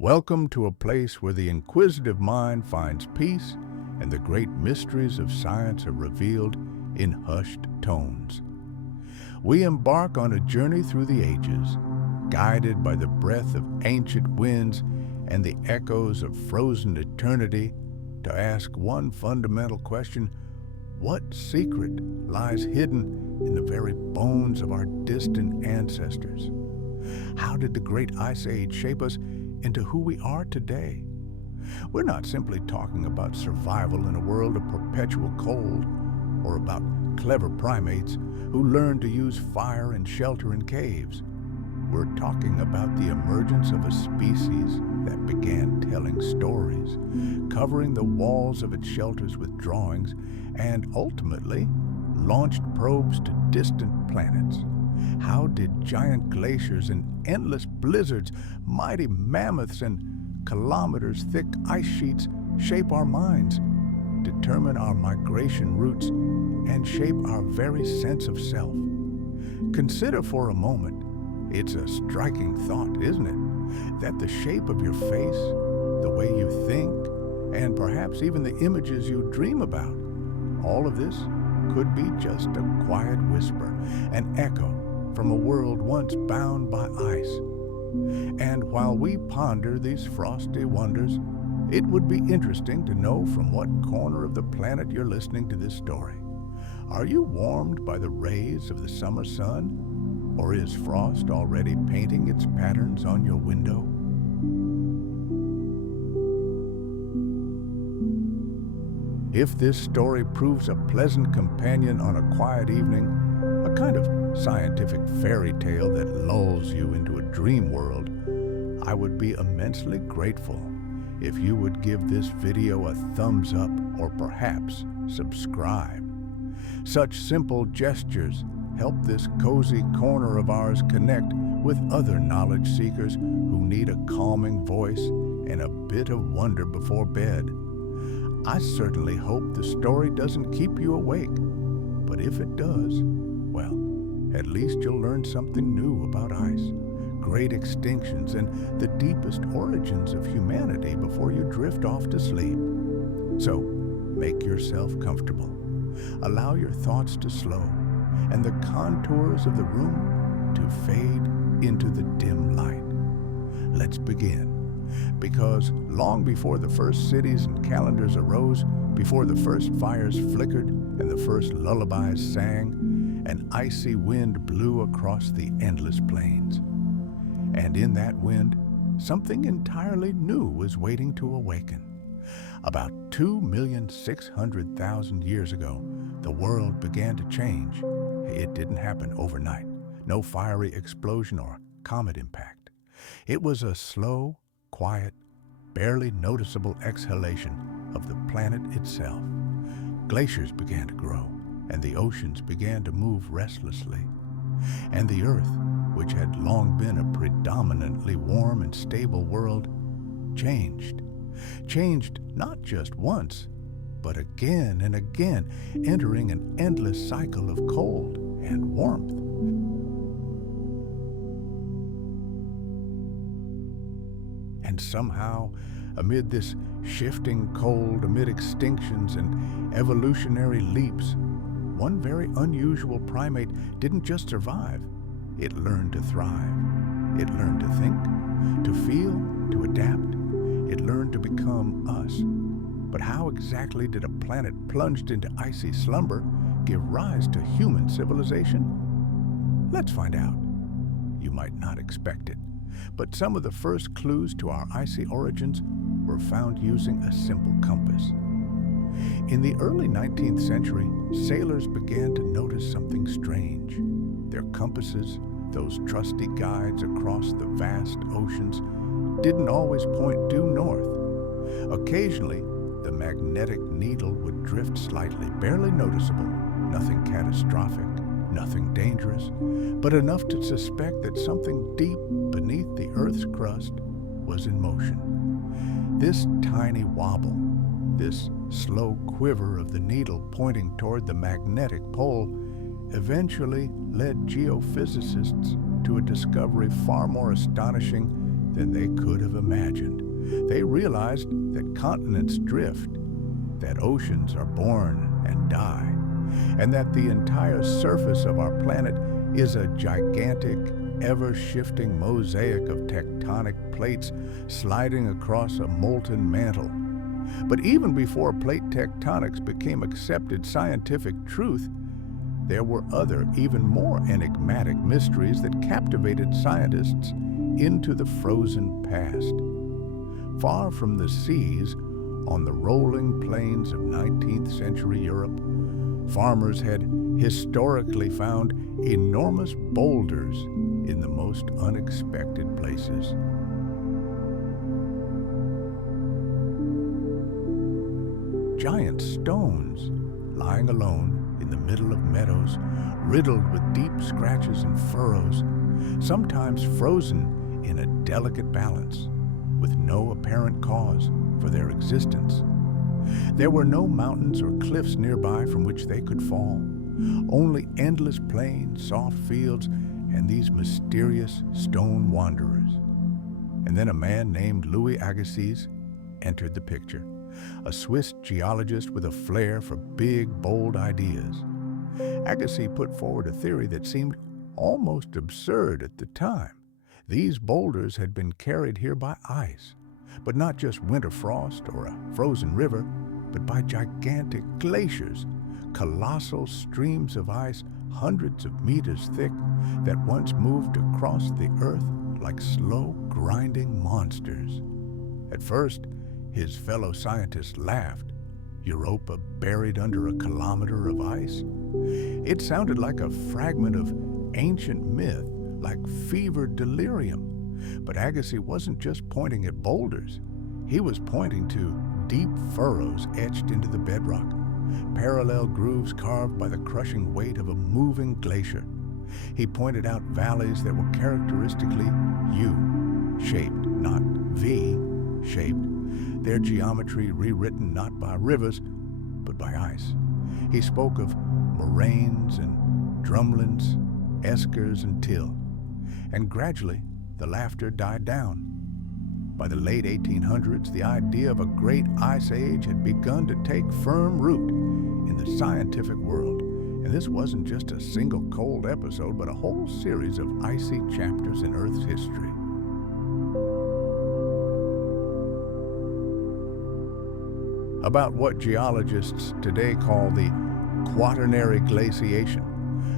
Welcome to a place where the inquisitive mind finds peace and the great mysteries of science are revealed in hushed tones. We embark on a journey through the ages, guided by the breath of ancient winds and the echoes of frozen eternity, to ask one fundamental question: what secret lies hidden in the very bones of our distant ancestors? How did the great ice age shape us into who we are today? We're not simply talking about survival in a world of perpetual cold, or about clever primates who learned to use fire and shelter in caves. We're talking about the emergence of a species that began telling stories, covering the walls of its shelters with drawings, and ultimately launched probes to distant planets. How did giant glaciers and endless blizzards, mighty mammoths and kilometers-thick ice sheets shape our minds, determine our migration routes, and shape our very sense of self? Consider for a moment, it's a striking thought, isn't it, that the shape of your face, the way you think, and perhaps even the images you dream about, all of this could be just a quiet whisper, an echo from a world once bound by ice. And while we ponder these frosty wonders, it would be interesting to know from what corner of the planet you're listening to this story. Are you warmed by the rays of the summer sun, or is frost already painting its patterns on your window? If this story proves a pleasant companion on a quiet evening, a kind of scientific fairy tale that lulls you into a dream world, I would be immensely grateful if you would give this video a thumbs up or perhaps subscribe. Such simple gestures help this cozy corner of ours connect with other knowledge seekers who need a calming voice and a bit of wonder before bed. I certainly hope the story doesn't keep you awake, but if it does, well, at least you'll learn something new about ice, great extinctions, and the deepest origins of humanity before you drift off to sleep. So, make yourself comfortable. Allow your thoughts to slow, and the contours of the room to fade into the dim light. Let's begin. Because long before the first cities and calendars arose, before the first fires flickered and the first lullabies sang, an icy wind blew across the endless plains. And in that wind, something entirely new was waiting to awaken. About 2,600,000 years ago, the world began to change. It didn't happen overnight. No fiery explosion or comet impact. It was a slow, quiet, barely noticeable exhalation of the planet itself. Glaciers began to grow, and the oceans began to move restlessly. And the Earth, which had long been a predominantly warm and stable world, changed. Changed not just once, but again and again, entering an endless cycle of cold and warmth. And somehow, amid this shifting cold, amid extinctions and evolutionary leaps, one very unusual primate didn't just survive, it learned to thrive. It learned to think, to feel, to adapt. It learned to become us. But how exactly did a planet plunged into icy slumber give rise to human civilization? Let's find out. You might not expect it, but some of the first clues to our icy origins were found using a simple compass. In the early 19th century, sailors began to notice something strange. Their compasses, those trusty guides across the vast oceans, didn't always point due north. Occasionally, the magnetic needle would drift slightly, barely noticeable, nothing catastrophic, nothing dangerous, but enough to suspect that something deep beneath the Earth's crust was in motion. This tiny wobble, this slow quiver of the needle pointing toward the magnetic pole, eventually led geophysicists to a discovery far more astonishing than they could have imagined. They realized that continents drift, that oceans are born and die, and that the entire surface of our planet is a gigantic, ever-shifting mosaic of tectonic plates sliding across a molten mantle. But even before plate tectonics became accepted scientific truth, there were other, even more enigmatic mysteries that captivated scientists into the frozen past. Far from the seas, on the rolling plains of 19th century Europe, farmers had historically found enormous boulders in the most unexpected places. Giant stones lying alone in the middle of meadows, riddled with deep scratches and furrows, sometimes frozen in a delicate balance, with no apparent cause for their existence. There were no mountains or cliffs nearby from which they could fall, only endless plains, soft fields, and these mysterious stone wanderers. And then a man named Louis Agassiz entered the picture, a Swiss geologist with a flair for big, bold ideas. Agassiz put forward a theory that seemed almost absurd at the time. These boulders had been carried here by ice, but not just winter frost or a frozen river, but by gigantic glaciers, colossal streams of ice hundreds of meters thick that once moved across the earth like slow, grinding monsters. At first, his fellow scientists laughed. Europa buried under a kilometer of ice? It sounded like a fragment of ancient myth, like fevered delirium. But Agassiz wasn't just pointing at boulders. He was pointing to deep furrows etched into the bedrock, parallel grooves carved by the crushing weight of a moving glacier. He pointed out valleys that were characteristically U-shaped, not V-shaped, their geometry rewritten not by rivers, but by ice. He spoke of moraines and drumlins, eskers and till, and gradually the laughter died down. By the late 1800s, the idea of a great ice age had begun to take firm root in the scientific world, and this wasn't just a single cold episode, but a whole series of icy chapters in Earth's history. About what geologists today call the Quaternary glaciation,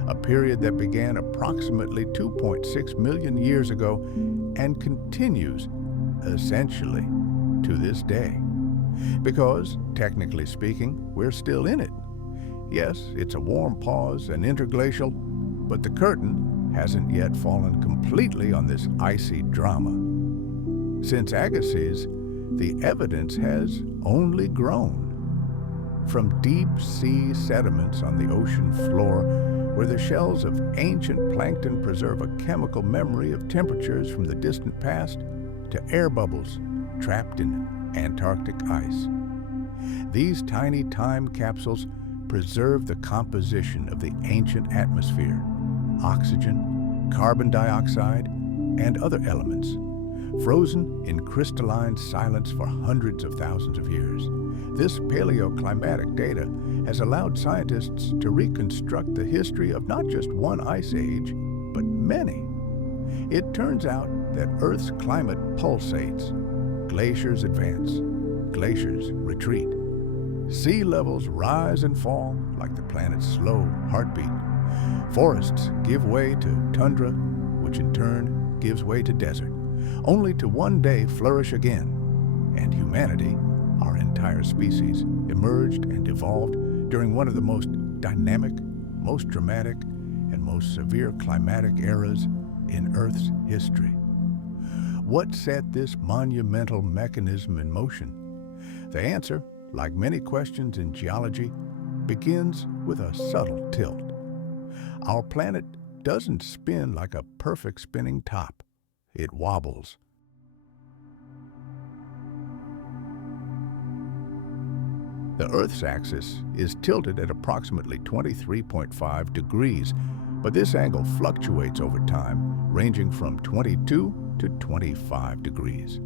a period that began approximately 2.6 million years ago and continues essentially to this day. Because, technically speaking, we're still in it. Yes, it's a warm pause and interglacial, but the curtain hasn't yet fallen completely on this icy drama. Since Agassiz, the evidence has only grown. From deep sea sediments on the ocean floor, where the shells of ancient plankton preserve a chemical memory of temperatures from the distant past, to air bubbles trapped in Antarctic ice. These tiny time capsules preserve the composition of the ancient atmosphere, oxygen, carbon dioxide, and other elements, frozen in crystalline silence for hundreds of thousands of years. This paleoclimatic data has allowed scientists to reconstruct the history of not just one ice age, but many. It turns out that Earth's climate pulsates. Glaciers advance, glaciers retreat. Sea levels rise and fall like the planet's slow heartbeat. Forests give way to tundra, which in turn gives way to desert, only to one day flourish again. And humanity, our entire species, emerged and evolved during one of the most dynamic, most dramatic, and most severe climatic eras in Earth's history. What set this monumental mechanism in motion? The answer, like many questions in geology, begins with a subtle tilt. Our planet doesn't spin like a perfect spinning top. It wobbles. The Earth's axis is tilted at approximately 23.5 degrees, but this angle fluctuates over time ranging from 22 to 25 degrees.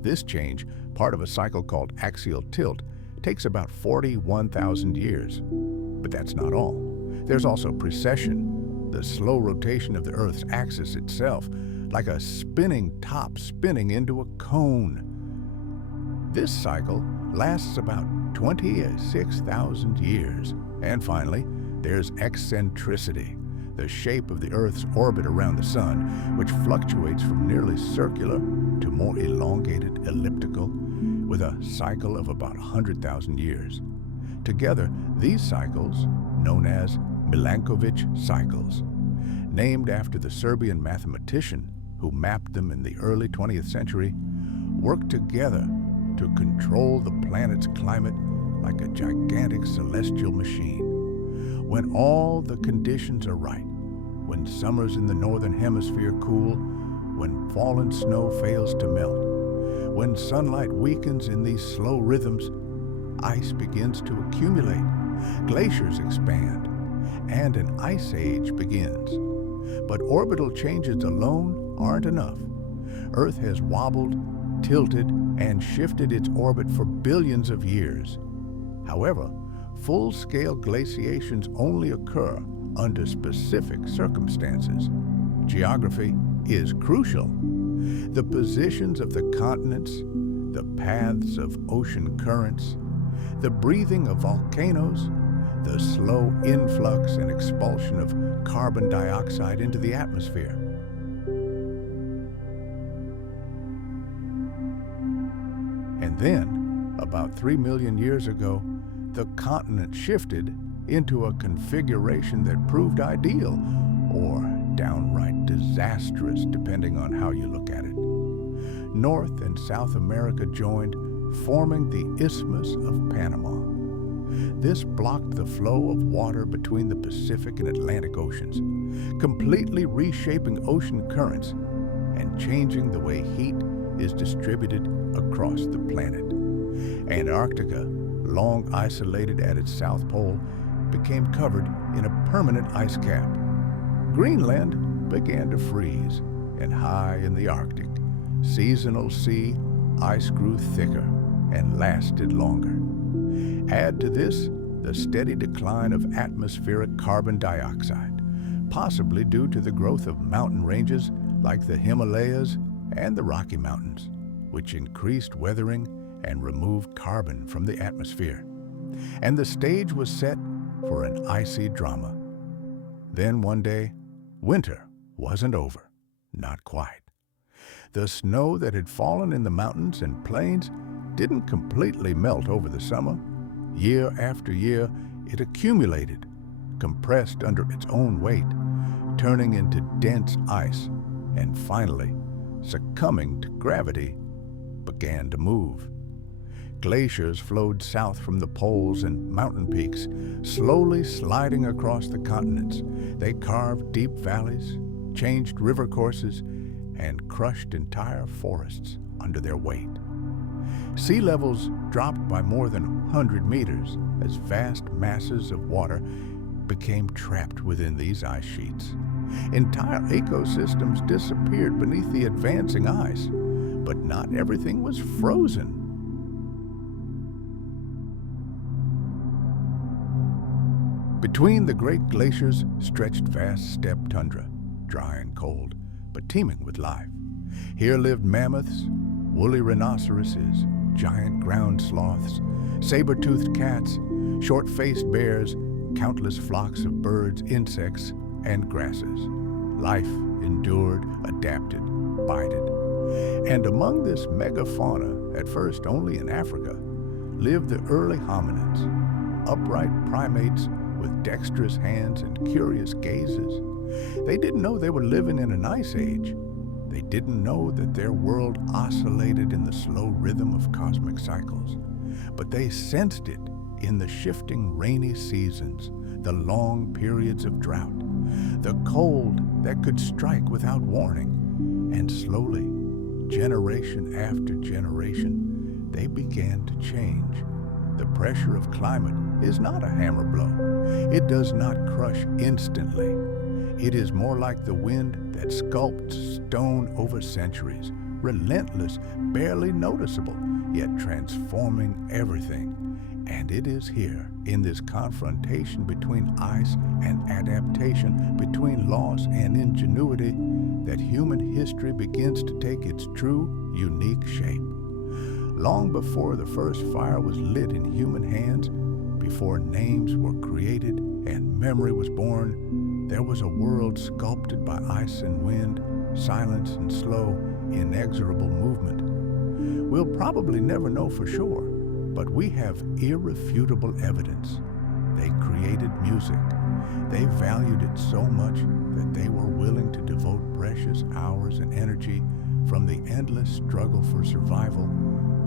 This change, part of a cycle called axial tilt, takes about 41,000 years. But that's not all. There's also precession, the slow rotation of the Earth's axis itself, like a spinning top spinning into a cone. This cycle lasts about 26,000 years. And finally, there's eccentricity, the shape of the Earth's orbit around the Sun, which fluctuates from nearly circular to more elongated elliptical, with a cycle of about 100,000 years. Together, these cycles, known as Milankovitch cycles, named after the Serbian mathematician who mapped them in the early 20th century, work together to control the planet's climate like a gigantic celestial machine. When all the conditions are right, when summers in the northern hemisphere cool, when fallen snow fails to melt, when sunlight weakens in these slow rhythms, ice begins to accumulate, glaciers expand, and an ice age begins. But orbital changes alone aren't enough. Earth has wobbled, tilted, and shifted its orbit for billions of years. However, full-scale glaciations only occur under specific circumstances. Geography is crucial. The positions of the continents, the paths of ocean currents, the breathing of volcanoes, the slow influx and expulsion of carbon dioxide into the atmosphere. And then, about 3 million years ago, the continent shifted into a configuration that proved ideal or downright disastrous, depending on how you look at it. North and South America joined, forming the Isthmus of Panama. This blocked the flow of water between the Pacific and Atlantic Oceans, completely reshaping ocean currents and changing the way heat is distributed across the planet. Antarctica, long isolated at its south pole, became covered in a permanent ice cap. Greenland began to freeze, and high in the Arctic, seasonal sea ice grew thicker and lasted longer. Add to this the steady decline of atmospheric carbon dioxide, possibly due to the growth of mountain ranges like the Himalayas and the Rocky Mountains, which increased weathering and removed carbon from the atmosphere. And the stage was set for an icy drama. Then one day, winter wasn't over, not quite. The snow that had fallen in the mountains and plains didn't completely melt over the summer. Year after year, it accumulated, compressed under its own weight, turning into dense ice, and finally, succumbing to gravity, began to move. Glaciers flowed south from the poles and mountain peaks, slowly sliding across the continents. They carved deep valleys, changed river courses, and crushed entire forests under their weight. Sea levels dropped by more than 100 meters as vast masses of water became trapped within these ice sheets. Entire ecosystems disappeared beneath the advancing ice, but not everything was frozen. Between the great glaciers stretched vast steppe tundra, dry and cold, but teeming with life. Here lived mammoths, woolly rhinoceroses, giant ground sloths, saber-toothed cats, short-faced bears, countless flocks of birds, insects, and grasses. Life endured, adapted, bided. And among this megafauna, at first only in Africa, lived the early hominids, upright primates with dexterous hands and curious gazes. They didn't know they were living in an ice age. They didn't know that their world oscillated in the slow rhythm of cosmic cycles. But they sensed it in the shifting rainy seasons, the long periods of drought, the cold that could strike without warning. And slowly, generation after generation, they began to change. The pressure of climate is not a hammer blow. It does not crush instantly. It is more like the wind that sculpts stone over centuries, relentless, barely noticeable, yet transforming everything. And it is here, in this confrontation between ice and adaptation, between loss and ingenuity, that human history begins to take its true, unique shape. Long before the first fire was lit in human hands, before names were created and memory was born, there was a world sculpted by ice and wind, silence and slow, inexorable movement. We'll probably never know for sure, but we have irrefutable evidence. They created music. They valued it so much that they were willing to devote precious hours and energy from the endless struggle for survival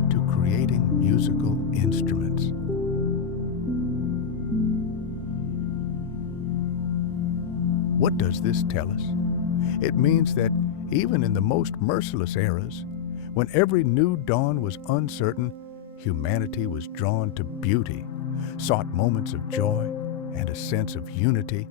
to creating musical instruments. What does this tell us? It means that even in the most merciless eras, when every new dawn was uncertain, humanity was drawn to beauty, sought moments of joy and a sense of unity.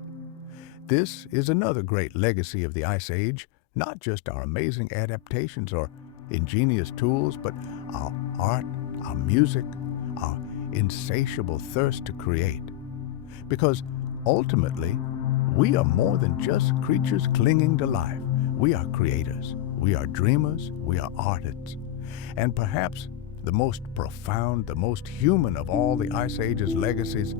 This is another great legacy of the Ice Age, not just our amazing adaptations or ingenious tools, but our art, our music, our insatiable thirst to create. Because ultimately, we are more than just creatures clinging to life. We are creators, we are dreamers, we are artists. And perhaps the most profound, the most human of all the Ice Age's legacies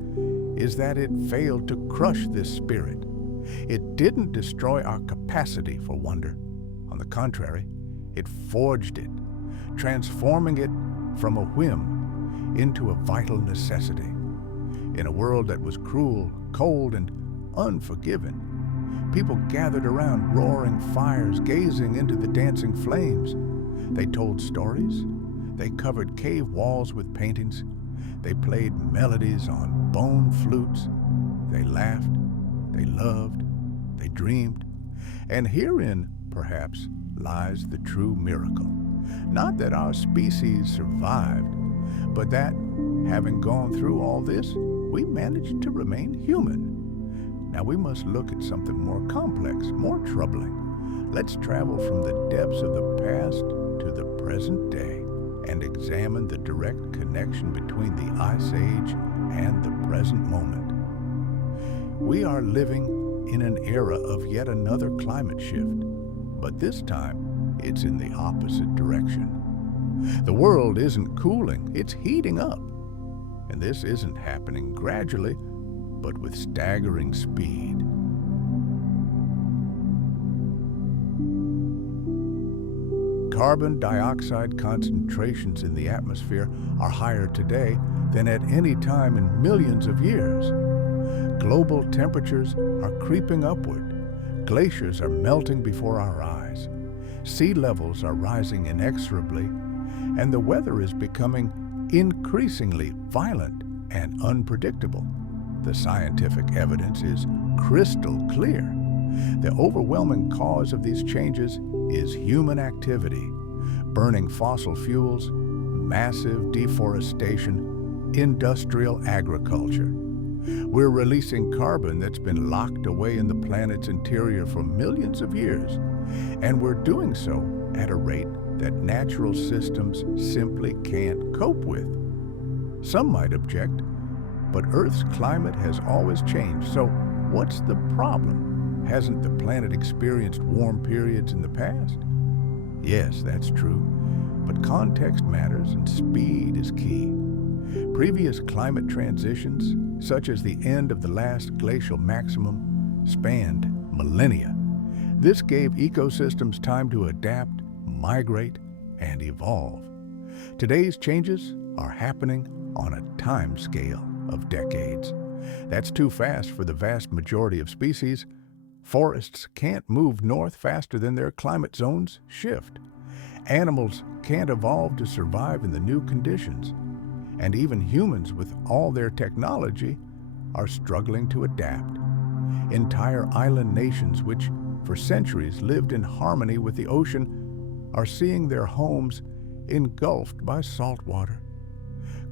is that it failed to crush this spirit. It didn't destroy our capacity for wonder. On the contrary, it forged it, transforming it from a whim into a vital necessity. In a world that was cruel, cold, and unforgiving, people gathered around roaring fires, gazing into the dancing flames. They told stories. They covered cave walls with paintings. They played melodies on bone flutes. They laughed. They loved. They dreamed. And herein, perhaps, lies the true miracle. Not that our species survived, but that, having gone through all this, we managed to remain human. Now we must look at something more complex, more troubling. Let's travel from the depths of the past to the present day and examine the direct connection between the Ice Age and the present moment. We are living in an era of yet another climate shift, but this time it's in the opposite direction. The world isn't cooling, it's heating up. And this isn't happening gradually, but with staggering speed. Carbon dioxide concentrations in the atmosphere are higher today than at any time in millions of years. Global temperatures are creeping upward. Glaciers are melting before our eyes. Sea levels are rising inexorably, and the weather is becoming increasingly violent and unpredictable. The scientific evidence is crystal clear. The overwhelming cause of these changes is human activity, burning fossil fuels, massive deforestation, industrial agriculture. We're releasing carbon that's been locked away in the planet's interior for millions of years, and we're doing so at a rate that natural systems simply can't cope with. Some might object, but Earth's climate has always changed, so what's the problem? Hasn't the planet experienced warm periods in the past? Yes, that's true, but context matters and speed is key. Previous climate transitions, such as the end of the last glacial maximum, spanned millennia. This gave ecosystems time to adapt, migrate, and evolve. Today's changes are happening on a time scale of decades. That's too fast for the vast majority of species. Forests can't move north faster than their climate zones shift. Animals can't evolve to survive in the new conditions. And even humans, with all their technology, are struggling to adapt. Entire island nations, which for centuries lived in harmony with the ocean, are seeing their homes engulfed by salt water.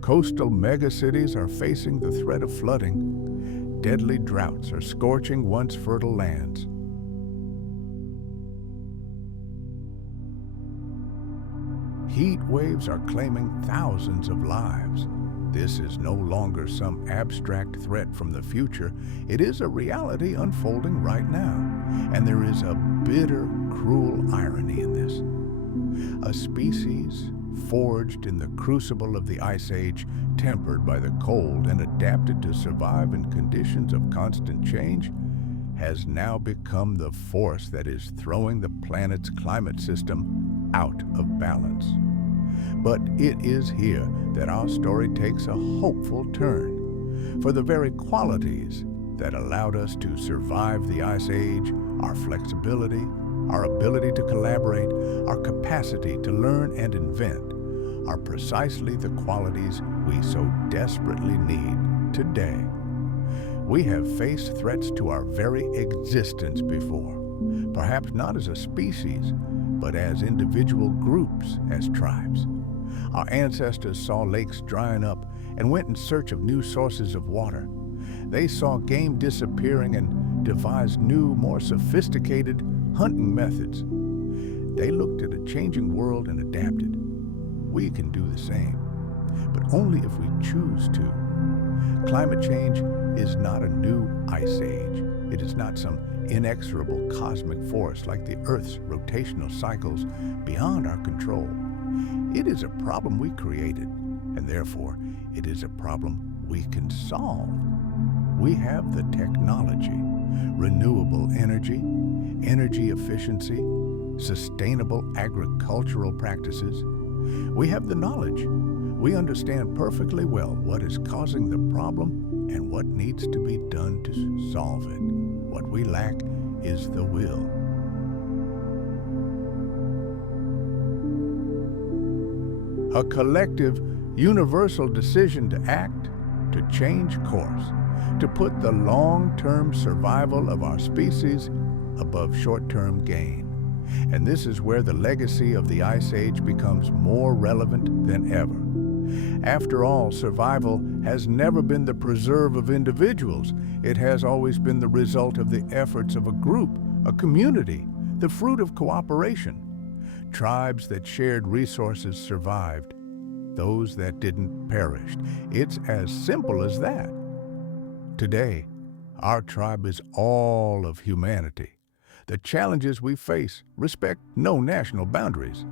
Coastal megacities are facing the threat of flooding. Deadly droughts are scorching once fertile lands. Heat waves are claiming thousands of lives. This is no longer some abstract threat from the future. It is a reality unfolding right now. And there is a bitter, cruel irony in this. A species forged in the crucible of the Ice Age, tempered by the cold and adapted to survive in conditions of constant change, has now become the force that is throwing the planet's climate system out of balance. But it is here that our story takes a hopeful turn. For the very qualities that allowed us to survive the Ice Age, our flexibility, our ability to collaborate, our capacity to learn and invent, are precisely the qualities we so desperately need today. We have faced threats to our very existence before, perhaps not as a species, but as individual groups, as tribes. Our ancestors saw lakes drying up and went in search of new sources of water. They saw game disappearing and devised new, more sophisticated hunting methods. They looked at a changing world and adapted. We can do the same, but only if we choose to. Climate change is not a new ice age. It is not some inexorable cosmic force like the Earth's rotational cycles beyond our control. It is a problem we created, and therefore it is a problem we can solve. We have the technology, renewable energy, energy efficiency, sustainable agricultural practices. We have the knowledge. We understand perfectly well what is causing the problem and what needs to be done to solve it. What we lack is the will. A collective, universal decision to act, to change course, to put the long-term survival of our species above short-term gain. And this is where the legacy of the Ice Age becomes more relevant than ever. After all, survival has never been the preserve of individuals. It has always been the result of the efforts of a group, a community, the fruit of cooperation. Tribes that shared resources survived. Those that didn't perished. It's as simple as that. Today, our tribe is all of humanity. The challenges we face respect no national boundaries.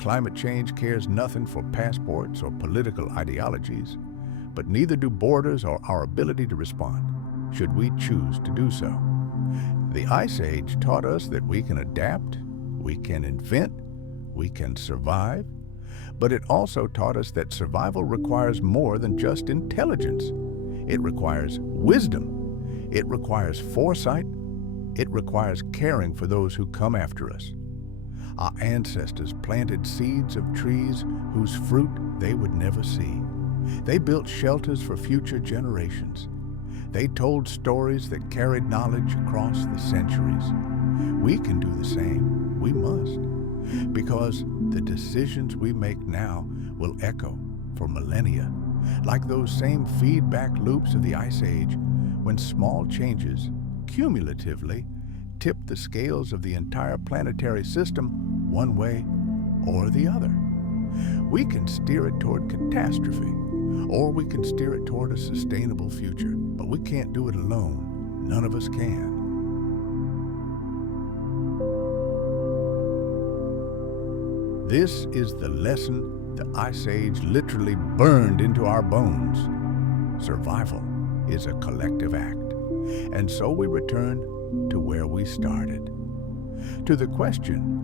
Climate change cares nothing for passports or political ideologies, but neither do borders or our ability to respond, should we choose to do so. The Ice Age taught us that we can adapt, we can invent, we can survive, but it also taught us that survival requires more than just intelligence. It requires wisdom, it requires foresight, it requires caring for those who come after us. Our ancestors planted seeds of trees whose fruit they would never see. They built shelters for future generations. They told stories that carried knowledge across the centuries. We can do the same. We must. Because the decisions we make now will echo for millennia, like those same feedback loops of the Ice Age, when small changes, cumulatively, tip the scales of the entire planetary system one way or the other. We can steer it toward catastrophe, or we can steer it toward a sustainable future, but we can't do it alone. None of us can. This is the lesson the Ice Age literally burned into our bones. Survival is a collective act. And so we return to where we started. To the question,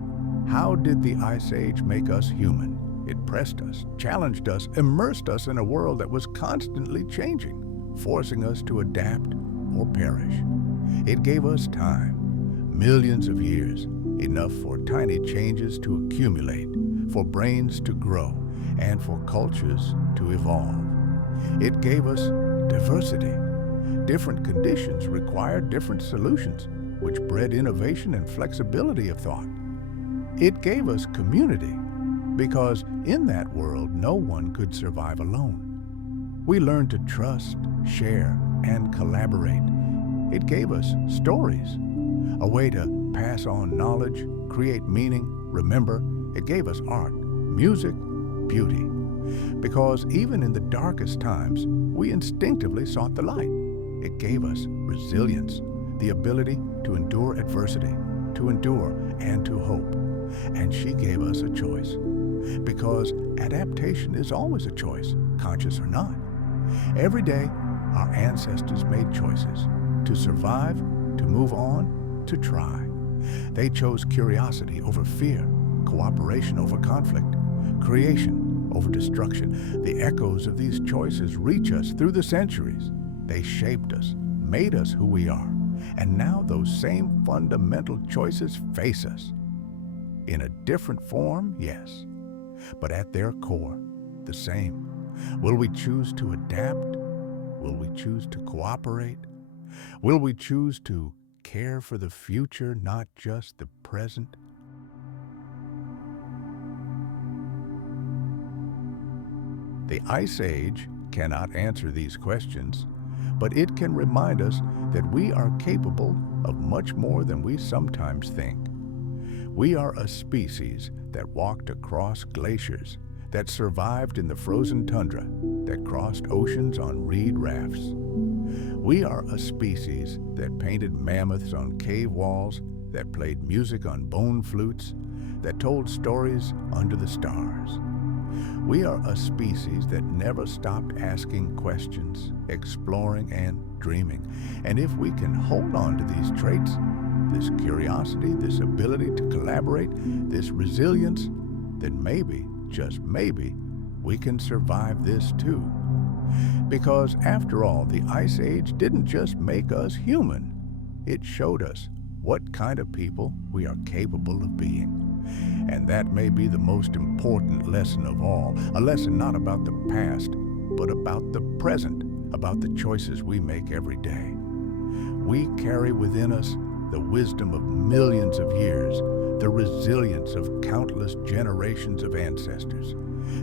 how did the Ice Age make us human? It pressed us, challenged us, immersed us in a world that was constantly changing, forcing us to adapt or perish. It gave us time, millions of years, enough for tiny changes to accumulate, for brains to grow, and for cultures to evolve. It gave us diversity. Different conditions required different solutions, which bred innovation and flexibility of thought. It gave us community, because in that world, no one could survive alone. We learned to trust, share, and collaborate. It gave us stories, a way to pass on knowledge, create meaning, remember. It gave us art, music, beauty. Because even in the darkest times, we instinctively sought the light. It gave us resilience, the ability to endure adversity, to endure and to hope. And she gave us a choice. Because adaptation is always a choice, conscious or not. Every day, our ancestors made choices to survive, to move on, to try. They chose curiosity over fear, cooperation over conflict, creation over destruction. The echoes of these choices reach us through the centuries. They shaped us, made us who we are. And now those same fundamental choices face us. In a different form, yes, but at their core, the same. Will we choose to adapt? Will we choose to cooperate? Will we choose to care for the future, not just the present? The Ice Age cannot answer these questions, but it can remind us that we are capable of much more than we sometimes think. We are a species that walked across glaciers, that survived in the frozen tundra, that crossed oceans on reed rafts. We are a species that painted mammoths on cave walls, that played music on bone flutes, that told stories under the stars. We are a species that never stopped asking questions, exploring and dreaming. And if we can hold on to these traits, this curiosity, this ability to collaborate, this resilience, then maybe, just maybe, we can survive this too. Because after all, the Ice Age didn't just make us human. It showed us what kind of people we are capable of being. And that may be the most important lesson of all, a lesson not about the past, but about the present, about the choices we make every day. We carry within us the wisdom of millions of years, the resilience of countless generations of ancestors,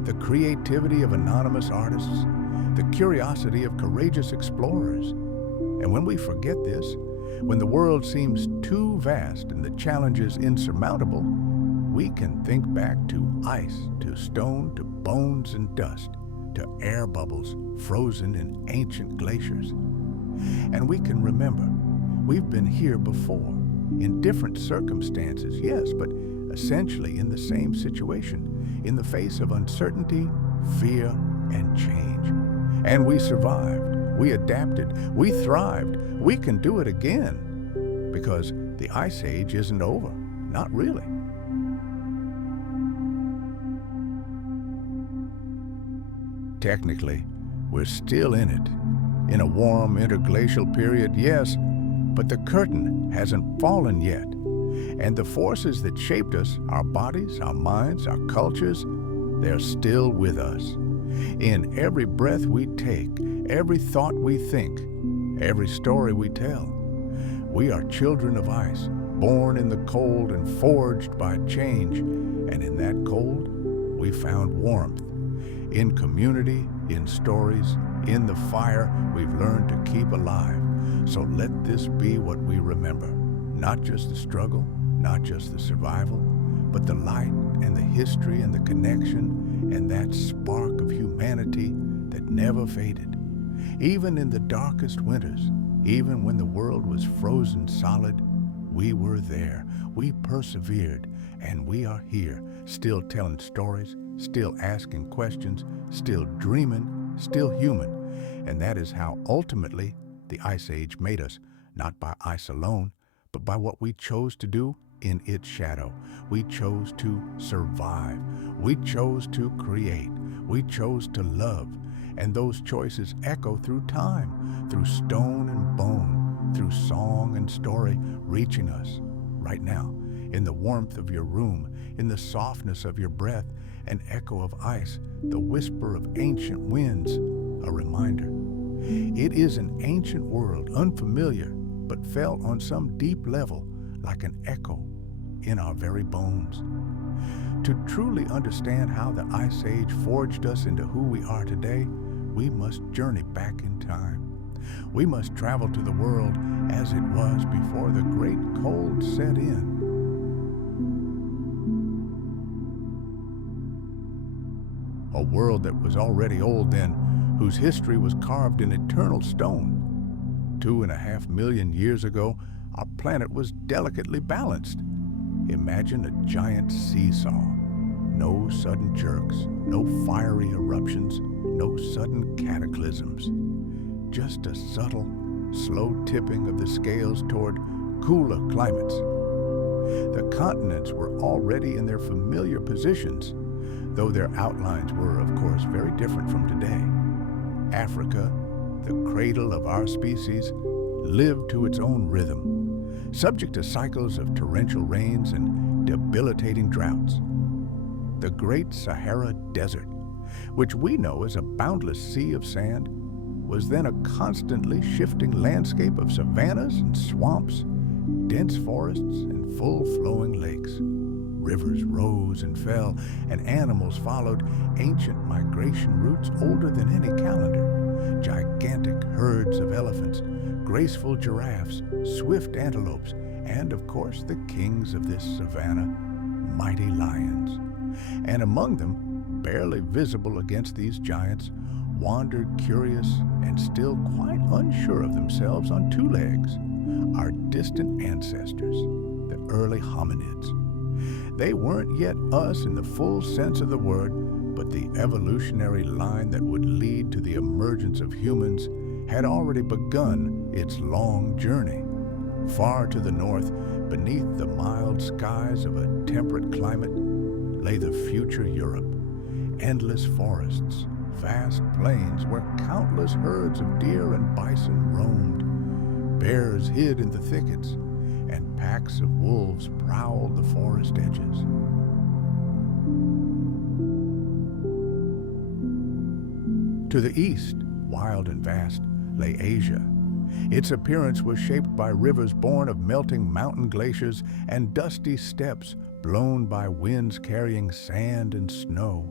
the creativity of anonymous artists, the curiosity of courageous explorers. And when we forget this, when the world seems too vast and the challenges insurmountable, we can think back to ice, to stone, to bones and dust, to air bubbles frozen in ancient glaciers. And we can remember, we've been here before, in different circumstances, yes, but essentially in the same situation, in the face of uncertainty, fear, and change. And we survived, we adapted, we thrived. We can do it again, because the Ice Age isn't over, not really. Technically, we're still in it. In a warm interglacial period, yes, but the curtain hasn't fallen yet. And the forces that shaped us, our bodies, our minds, our cultures, they're still with us. In every breath we take, every thought we think, every story we tell. We are children of ice, born in the cold and forged by change. And in that cold, we found warmth. In community, in stories, in the fire we've learned to keep alive. So let this be what we remember. Not just the struggle, not just the survival, but the light and the history and the connection and that spark of humanity that never faded. Even in the darkest winters, even when the world was frozen solid, we were there. We persevered, and we are here, still telling stories, still asking questions, still dreaming, still human. And that is how ultimately the Ice Age made us, not by ice alone, but by what we chose to do in its shadow. We chose to survive. We chose to create. We chose to love. And those choices echo through time, through stone and bone, through song and story, reaching us right now, in the warmth of your room, in the softness of your breath, an echo of ice, the whisper of ancient winds, a reminder. It is an ancient world, unfamiliar, but felt on some deep level like an echo in our very bones. To truly understand how the Ice Age forged us into who we are today, we must journey back in time. We must travel to the world as it was before the great cold set in. world that was already old then, whose history was carved in eternal stone. 2.5 million years ago, our planet was delicately balanced. Imagine a giant seesaw. No sudden jerks, no fiery eruptions, no sudden cataclysms. Just a subtle, slow tipping of the scales toward cooler climates. The continents were already in their familiar positions, though their outlines were, of course, very different from today. Africa, the cradle of our species, lived to its own rhythm, subject to cycles of torrential rains and debilitating droughts. The Great Sahara Desert, which we know as a boundless sea of sand, was then a constantly shifting landscape of savannas and swamps, dense forests and full-flowing lakes. Rivers rose and fell, and animals followed ancient migration routes older than any calendar. Gigantic herds of elephants, graceful giraffes, swift antelopes, and of course the kings of this savanna, mighty lions. And among them, barely visible against these giants, wandered curious and still quite unsure of themselves on two legs, our distant ancestors, the early hominids. They weren't yet us in the full sense of the word, but the evolutionary line that would lead to the emergence of humans had already begun its long journey. Far to the north, beneath the mild skies of a temperate climate, lay the future Europe. Endless forests, vast plains where countless herds of deer and bison roamed. Bears hid in the thickets, and packs of wolves prowled the forest edges. To the east, wild and vast, lay Asia. Its appearance was shaped by rivers born of melting mountain glaciers and dusty steppes blown by winds carrying sand and snow.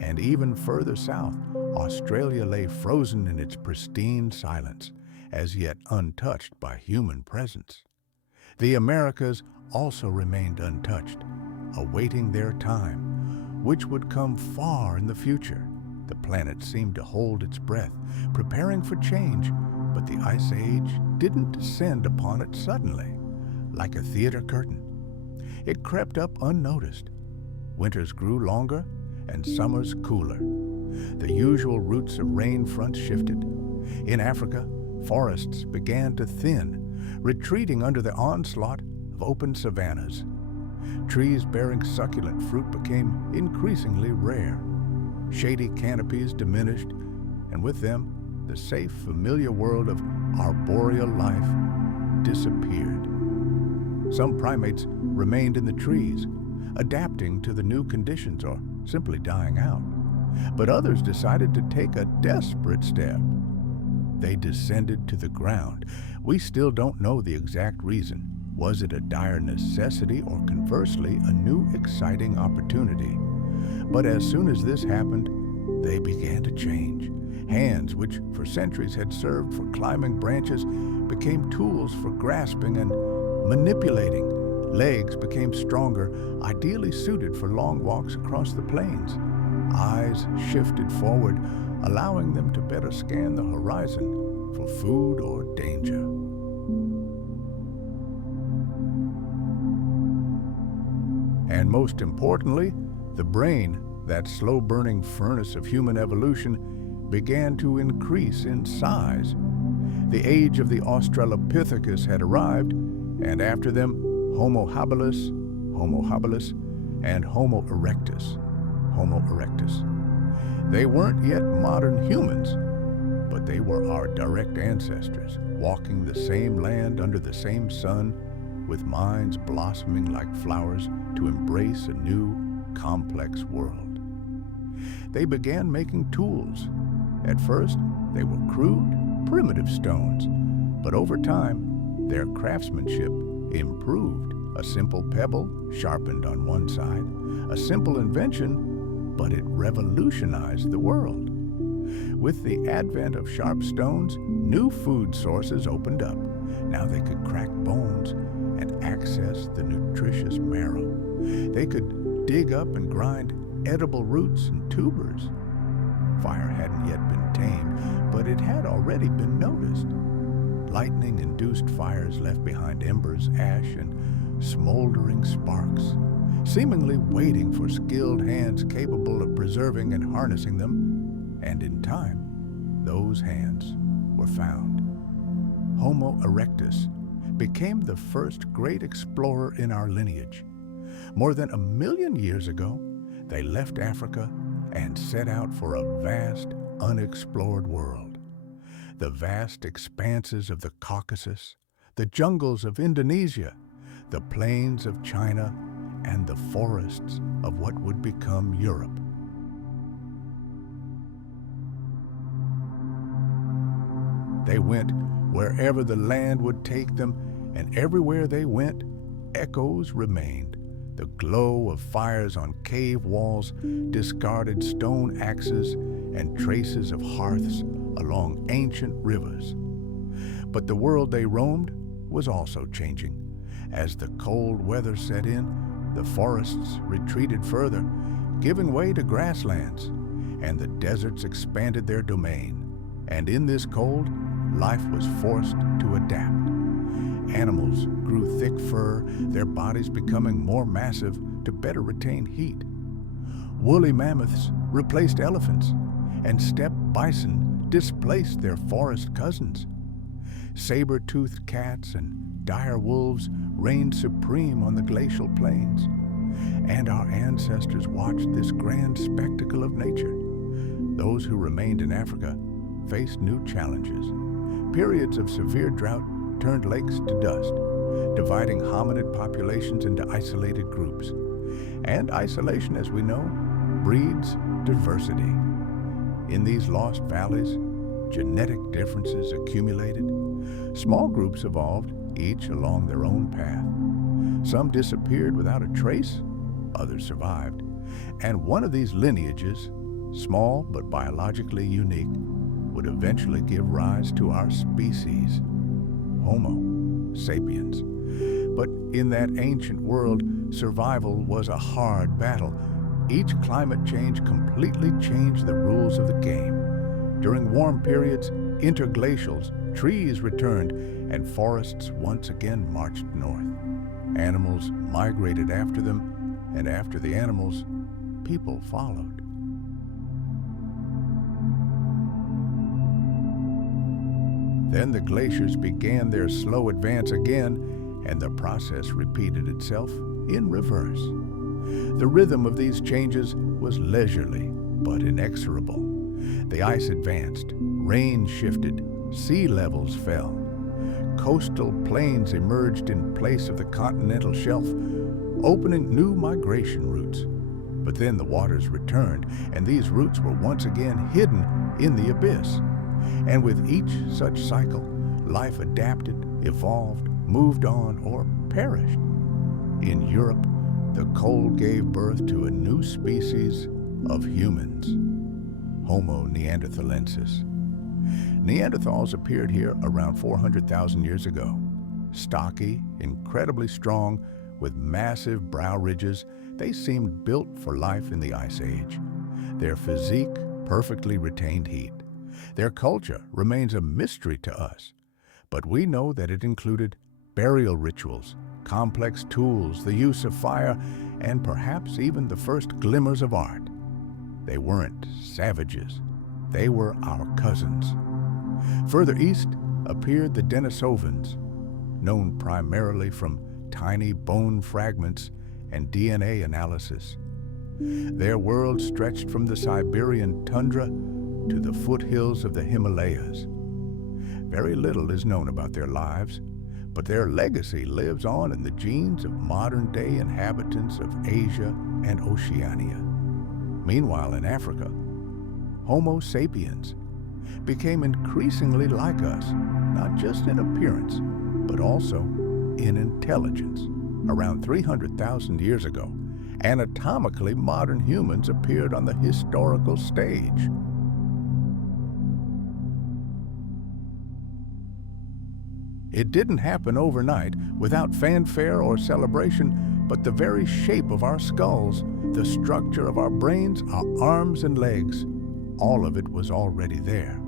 And even further south, Australia lay frozen in its pristine silence, as yet untouched by human presence. The Americas also remained untouched, awaiting their time, which would come far in the future. The planet seemed to hold its breath, preparing for change, but the Ice Age didn't descend upon it suddenly, like a theater curtain. It crept up unnoticed. Winters grew longer and summers cooler. The usual routes of rain fronts shifted. In Africa, forests began to thin, retreating under the onslaught of open savannas. Trees bearing succulent fruit became increasingly rare. Shady canopies diminished, and with them, the safe, familiar world of arboreal life disappeared. Some primates remained in the trees, adapting to the new conditions or simply dying out. But others decided to take a desperate step. They descended to the ground. We still don't know the exact reason. Was it a dire necessity or conversely a new exciting opportunity? But as soon as this happened, they began to change. Hands, which for centuries had served for climbing branches, became tools for grasping and manipulating. Legs became stronger, ideally suited for long walks across the plains. Eyes shifted forward, allowing them to better scan the horizon for food or danger. And most importantly, the brain, that slow-burning furnace of human evolution, began to increase in size. The age of the Australopithecus had arrived, and after them, Homo habilis, and Homo erectus, They weren't yet modern humans, but they were our direct ancestors, walking the same land under the same sun, with minds blossoming like flowers to embrace a new, complex world. They began making tools. At first, they were crude, primitive stones, but over time, their craftsmanship improved. A simple pebble, sharpened on one side, a simple invention, but it revolutionized the world. With the advent of sharp stones, new food sources opened up. Now they could crack bones and access the nutritious marrow. They could dig up and grind edible roots and tubers. Fire hadn't yet been tamed, but it had already been noticed. Lightning-induced fires left behind embers, ash, and smoldering sparks, seemingly waiting for skilled hands capable of preserving and harnessing them, and in time, those hands were found. Homo erectus became the first great explorer in our lineage. More than 1 million years ago, they left Africa and set out for a vast, unexplored world. The vast expanses of the Caucasus, the jungles of Indonesia, the plains of China, and the forests of what would become Europe. They went wherever the land would take them, and everywhere they went, echoes remained. The glow of fires on cave walls, discarded stone axes, and traces of hearths along ancient rivers. But the world they roamed was also changing. As the cold weather set in, the forests retreated further, giving way to grasslands, and the deserts expanded their domain. And in this cold, life was forced to adapt. Animals grew thick fur, their bodies becoming more massive to better retain heat. Woolly mammoths replaced elephants, and steppe bison displaced their forest cousins. Saber-toothed cats and dire wolves reigned supreme on the glacial plains. And our ancestors watched this grand spectacle of nature. Those who remained in Africa faced new challenges. Periods of severe drought turned lakes to dust, dividing hominid populations into isolated groups. And isolation, as we know, breeds diversity. In these lost valleys, genetic differences accumulated. Small groups evolved, each along their own path. Some disappeared without a trace, others survived. And one of these lineages, small but biologically unique, would eventually give rise to our species, Homo sapiens. But in that ancient world, survival was a hard battle. Each climate change completely changed the rules of the game. During warm periods, interglacials, trees returned, and forests once again marched north. Animals migrated after them, and after the animals, people followed. Then the glaciers began their slow advance again, and the process repeated itself in reverse. The rhythm of these changes was leisurely but inexorable. The ice advanced, rain shifted, sea levels fell. Coastal plains emerged in place of the continental shelf, opening new migration routes. But then the waters returned, and these routes were once again hidden in the abyss. And with each such cycle, life adapted, evolved, moved on, or perished. In Europe, the cold gave birth to a new species of humans, Homo neanderthalensis. Neanderthals appeared here around 400,000 years ago. Stocky, incredibly strong, with massive brow ridges, they seemed built for life in the Ice Age. Their physique perfectly retained heat. Their culture remains a mystery to us, but we know that it included burial rituals, complex tools, the use of fire, and perhaps even the first glimmers of art. They weren't savages. They were our cousins. Further east appeared the Denisovans, known primarily from tiny bone fragments and DNA analysis. Their world stretched from the Siberian tundra to the foothills of the Himalayas. Very little is known about their lives, but their legacy lives on in the genes of modern-day inhabitants of Asia and Oceania. Meanwhile, in Africa, Homo sapiens became increasingly like us, not just in appearance, but also in intelligence. Around 300,000 years ago, anatomically modern humans appeared on the historical stage. It didn't happen overnight. Without fanfare or celebration, but the very shape of our skulls, the structure of our brains, our arms and legs, all of it was already there.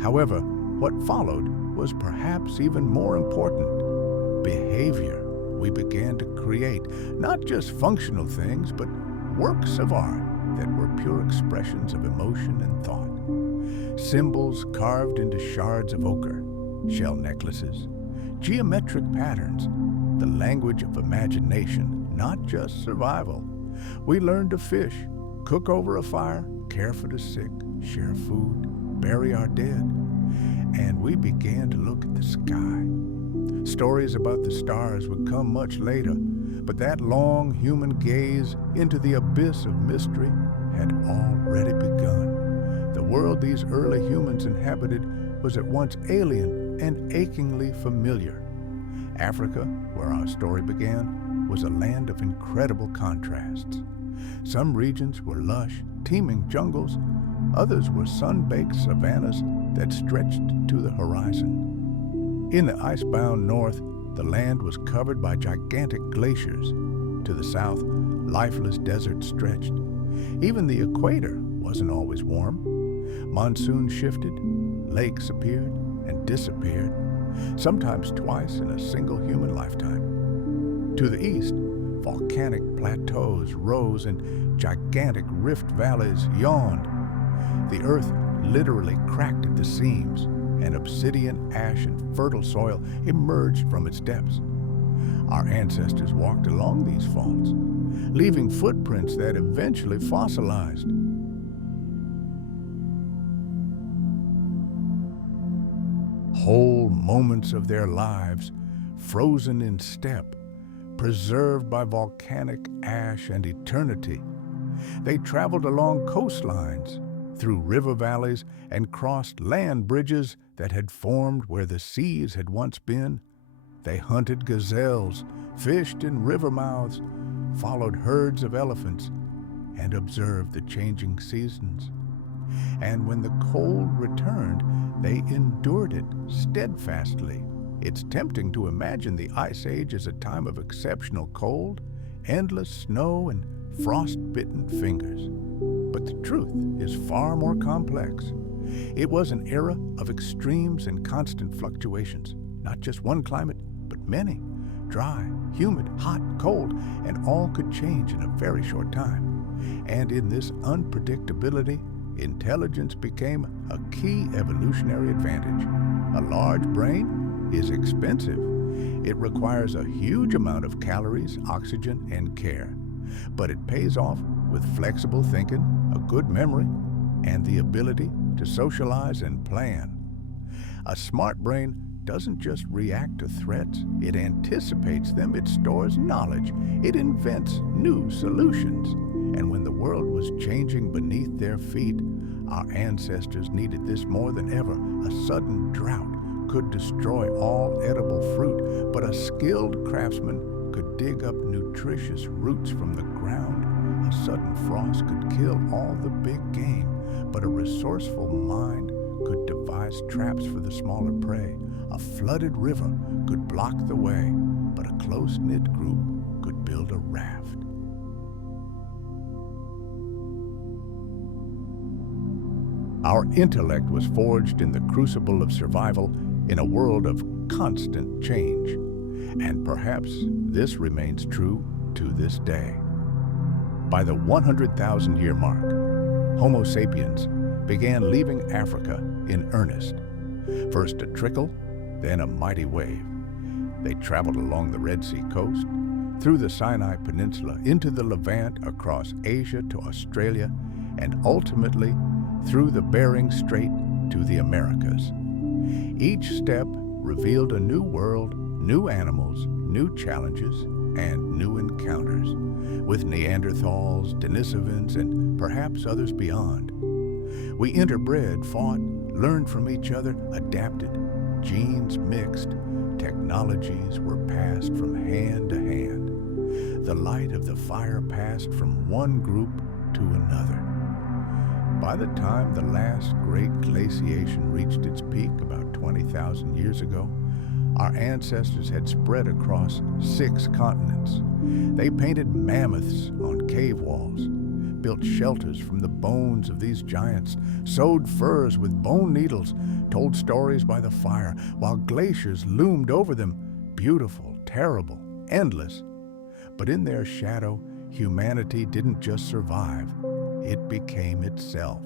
However, what followed was perhaps even more important: behavior. We began to create not just functional things, but works of art that were pure expressions of emotion and thought. Symbols carved into shards of ochre, shell necklaces, geometric patterns, the language of imagination, not just survival. We learned to fish, cook over a fire, care for the sick, share food, bury our dead, and we began to look at the sky. Stories about the stars would come much later, but that long human gaze into the abyss of mystery had already begun. The world these early humans inhabited was at once alien and achingly familiar. Africa, where our story began, was a land of incredible contrasts. Some regions were lush, teeming jungles. Others were sun-baked savannas that stretched to the horizon. In the icebound north, the land was covered by gigantic glaciers. To the south, lifeless deserts stretched. Even the equator wasn't always warm. Monsoons shifted, lakes appeared and disappeared, sometimes twice in a single human lifetime. To the east, volcanic plateaus rose and gigantic rift valleys yawned. The earth literally cracked at the seams, and obsidian, ash, and fertile soil emerged from its depths. Our ancestors walked along these faults, leaving footprints that eventually fossilized. Whole moments of their lives frozen in step, preserved by volcanic ash and eternity. They traveled along coastlines, through river valleys, and crossed land bridges that had formed where the seas had once been. They hunted gazelles, fished in river mouths, followed herds of elephants, and observed the changing seasons. And when the cold returned, they endured it steadfastly. It's tempting to imagine the Ice Age as a time of exceptional cold, endless snow, and frost-bitten fingers. But the truth is far more complex. It was an era of extremes and constant fluctuations, not just one climate, but many. Dry, humid, hot, cold, and all could change in a very short time. And in this unpredictability, intelligence became a key evolutionary advantage. A large brain is expensive. It requires a huge amount of calories, oxygen, and care. But it pays off with flexible thinking, a good memory, and the ability to socialize and plan. A smart brain doesn't just react to threats, it anticipates them, it stores knowledge, it invents new solutions. And when the world was changing beneath their feet, our ancestors needed this more than ever. A sudden drought could destroy all edible fruit, but a skilled craftsman could dig up nutritious roots from the ground. A sudden frost could kill all the big game, but a resourceful mind could devise traps for the smaller prey. A flooded river could block the way, but a close-knit group could build a raft. Our intellect was forged in the crucible of survival in a world of constant change. And perhaps this remains true to this day. By the 100,000-year mark, Homo sapiens began leaving Africa in earnest. First a trickle, then a mighty wave. They traveled along the Red Sea coast, through the Sinai Peninsula, into the Levant, across Asia to Australia, and ultimately through the Bering Strait to the Americas. Each step revealed a new world, new animals, new challenges, and new encounters, with Neanderthals, Denisovans, and perhaps others beyond. We interbred, fought, learned from each other, adapted. Genes mixed, technologies were passed from hand to hand. The light of the fire passed from one group to another. By the time the last great glaciation reached its peak about 20,000 years ago, Our ancestors had spread across 6 continents. They painted mammoths on cave walls, built shelters from the bones of these giants, sewed furs with bone needles, told stories by the fire, while glaciers loomed over them, beautiful, terrible, endless. But in their shadow, humanity didn't just survive, it became itself.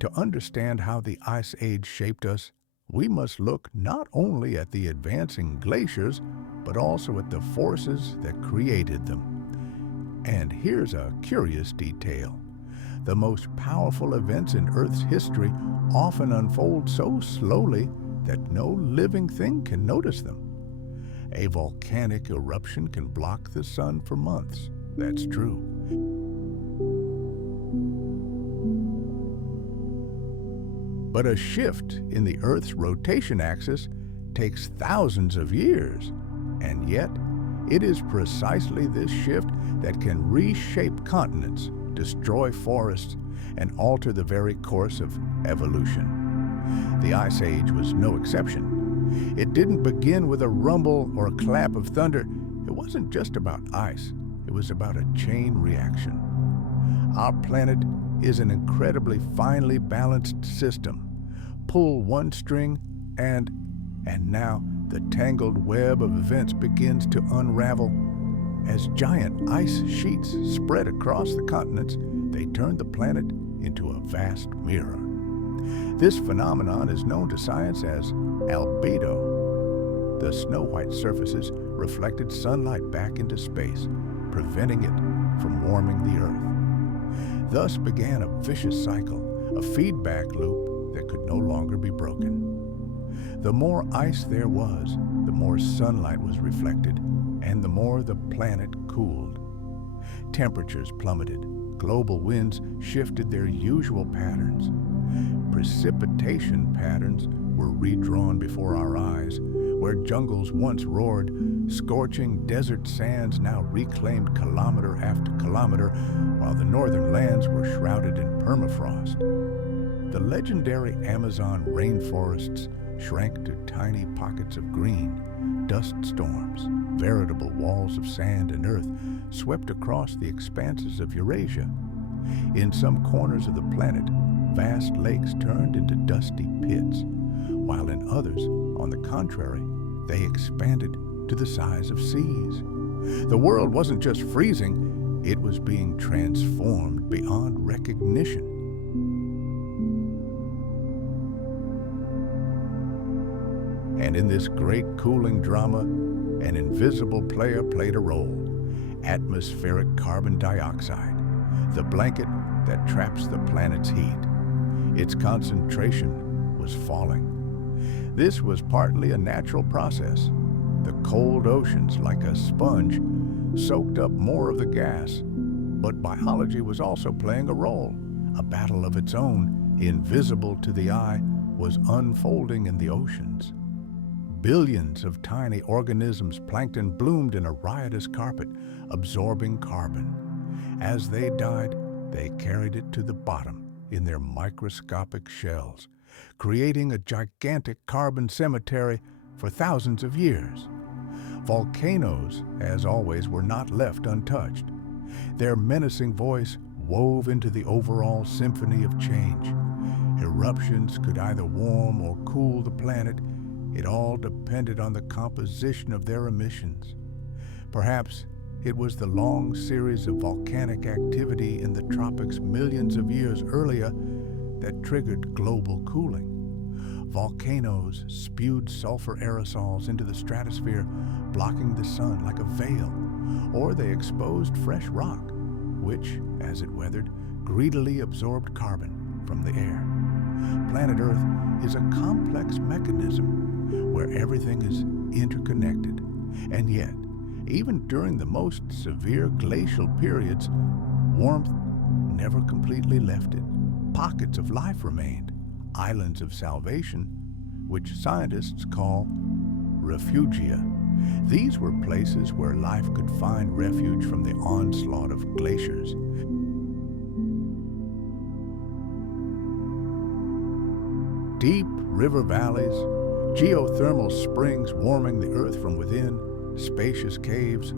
To understand how the Ice Age shaped us, we must look not only at the advancing glaciers, but also at the forces that created them. And here's a curious detail. The most powerful events in Earth's history often unfold so slowly that no living thing can notice them. A volcanic eruption can block the sun for months. That's true. But a shift in the Earth's rotation axis takes thousands of years, and yet it is precisely this shift that can reshape continents, destroy forests, and alter the very course of evolution. The Ice Age was no exception. It didn't begin with a rumble or a clap of thunder. It wasn't just about ice. It was about a chain reaction. Our planet is an incredibly finely balanced system. Pull one string and now the tangled web of events begins to unravel. As giant ice sheets spread across the continents, they turn the planet into a vast mirror. This phenomenon is known to science as albedo. The snow-white surfaces reflected sunlight back into space, preventing it from warming the Earth. Thus began a vicious cycle, a feedback loop that could no longer be broken. The more ice there was, the more sunlight was reflected, and the more the planet cooled. Temperatures plummeted, global winds shifted their usual patterns. Precipitation patterns were redrawn before our eyes. Where jungles once roared, scorching desert sands now reclaimed kilometer after kilometer, while the northern lands were shrouded in permafrost. The legendary Amazon rainforests shrank to tiny pockets of green. Dust storms, veritable walls of sand and earth, swept across the expanses of Eurasia. In some corners of the planet, vast lakes turned into dusty pits, while in others, on the contrary, they expanded to the size of seas. The world wasn't just freezing, it was being transformed beyond recognition. And in this great cooling drama, an invisible player played a role: atmospheric carbon dioxide, the blanket that traps the planet's heat. Its concentration was falling. This was partly a natural process. The cold oceans, like a sponge, soaked up more of the gas. But biology was also playing a role. A battle of its own, invisible to the eye, was unfolding in the oceans. Billions of tiny organisms, plankton, bloomed in a riotous carpet, absorbing carbon. As they died, they carried it to the bottom in their microscopic shells, creating a gigantic carbon cemetery for thousands of years. Volcanoes, as always, were not left untouched. Their menacing voice wove into the overall symphony of change. Eruptions could either warm or cool the planet. It all depended on the composition of their emissions. Perhaps it was the long series of volcanic activity in the tropics millions of years earlier that triggered global cooling. Volcanoes spewed sulfur aerosols into the stratosphere, blocking the sun like a veil, or they exposed fresh rock, which, as it weathered, greedily absorbed carbon from the air. Planet Earth is a complex mechanism where everything is interconnected, and yet, even during the most severe glacial periods, warmth never completely left it. Pockets of life remained, islands of salvation, which scientists call refugia. These were places where life could find refuge from the onslaught of glaciers. Deep river valleys, geothermal springs warming the earth from within, spacious caves.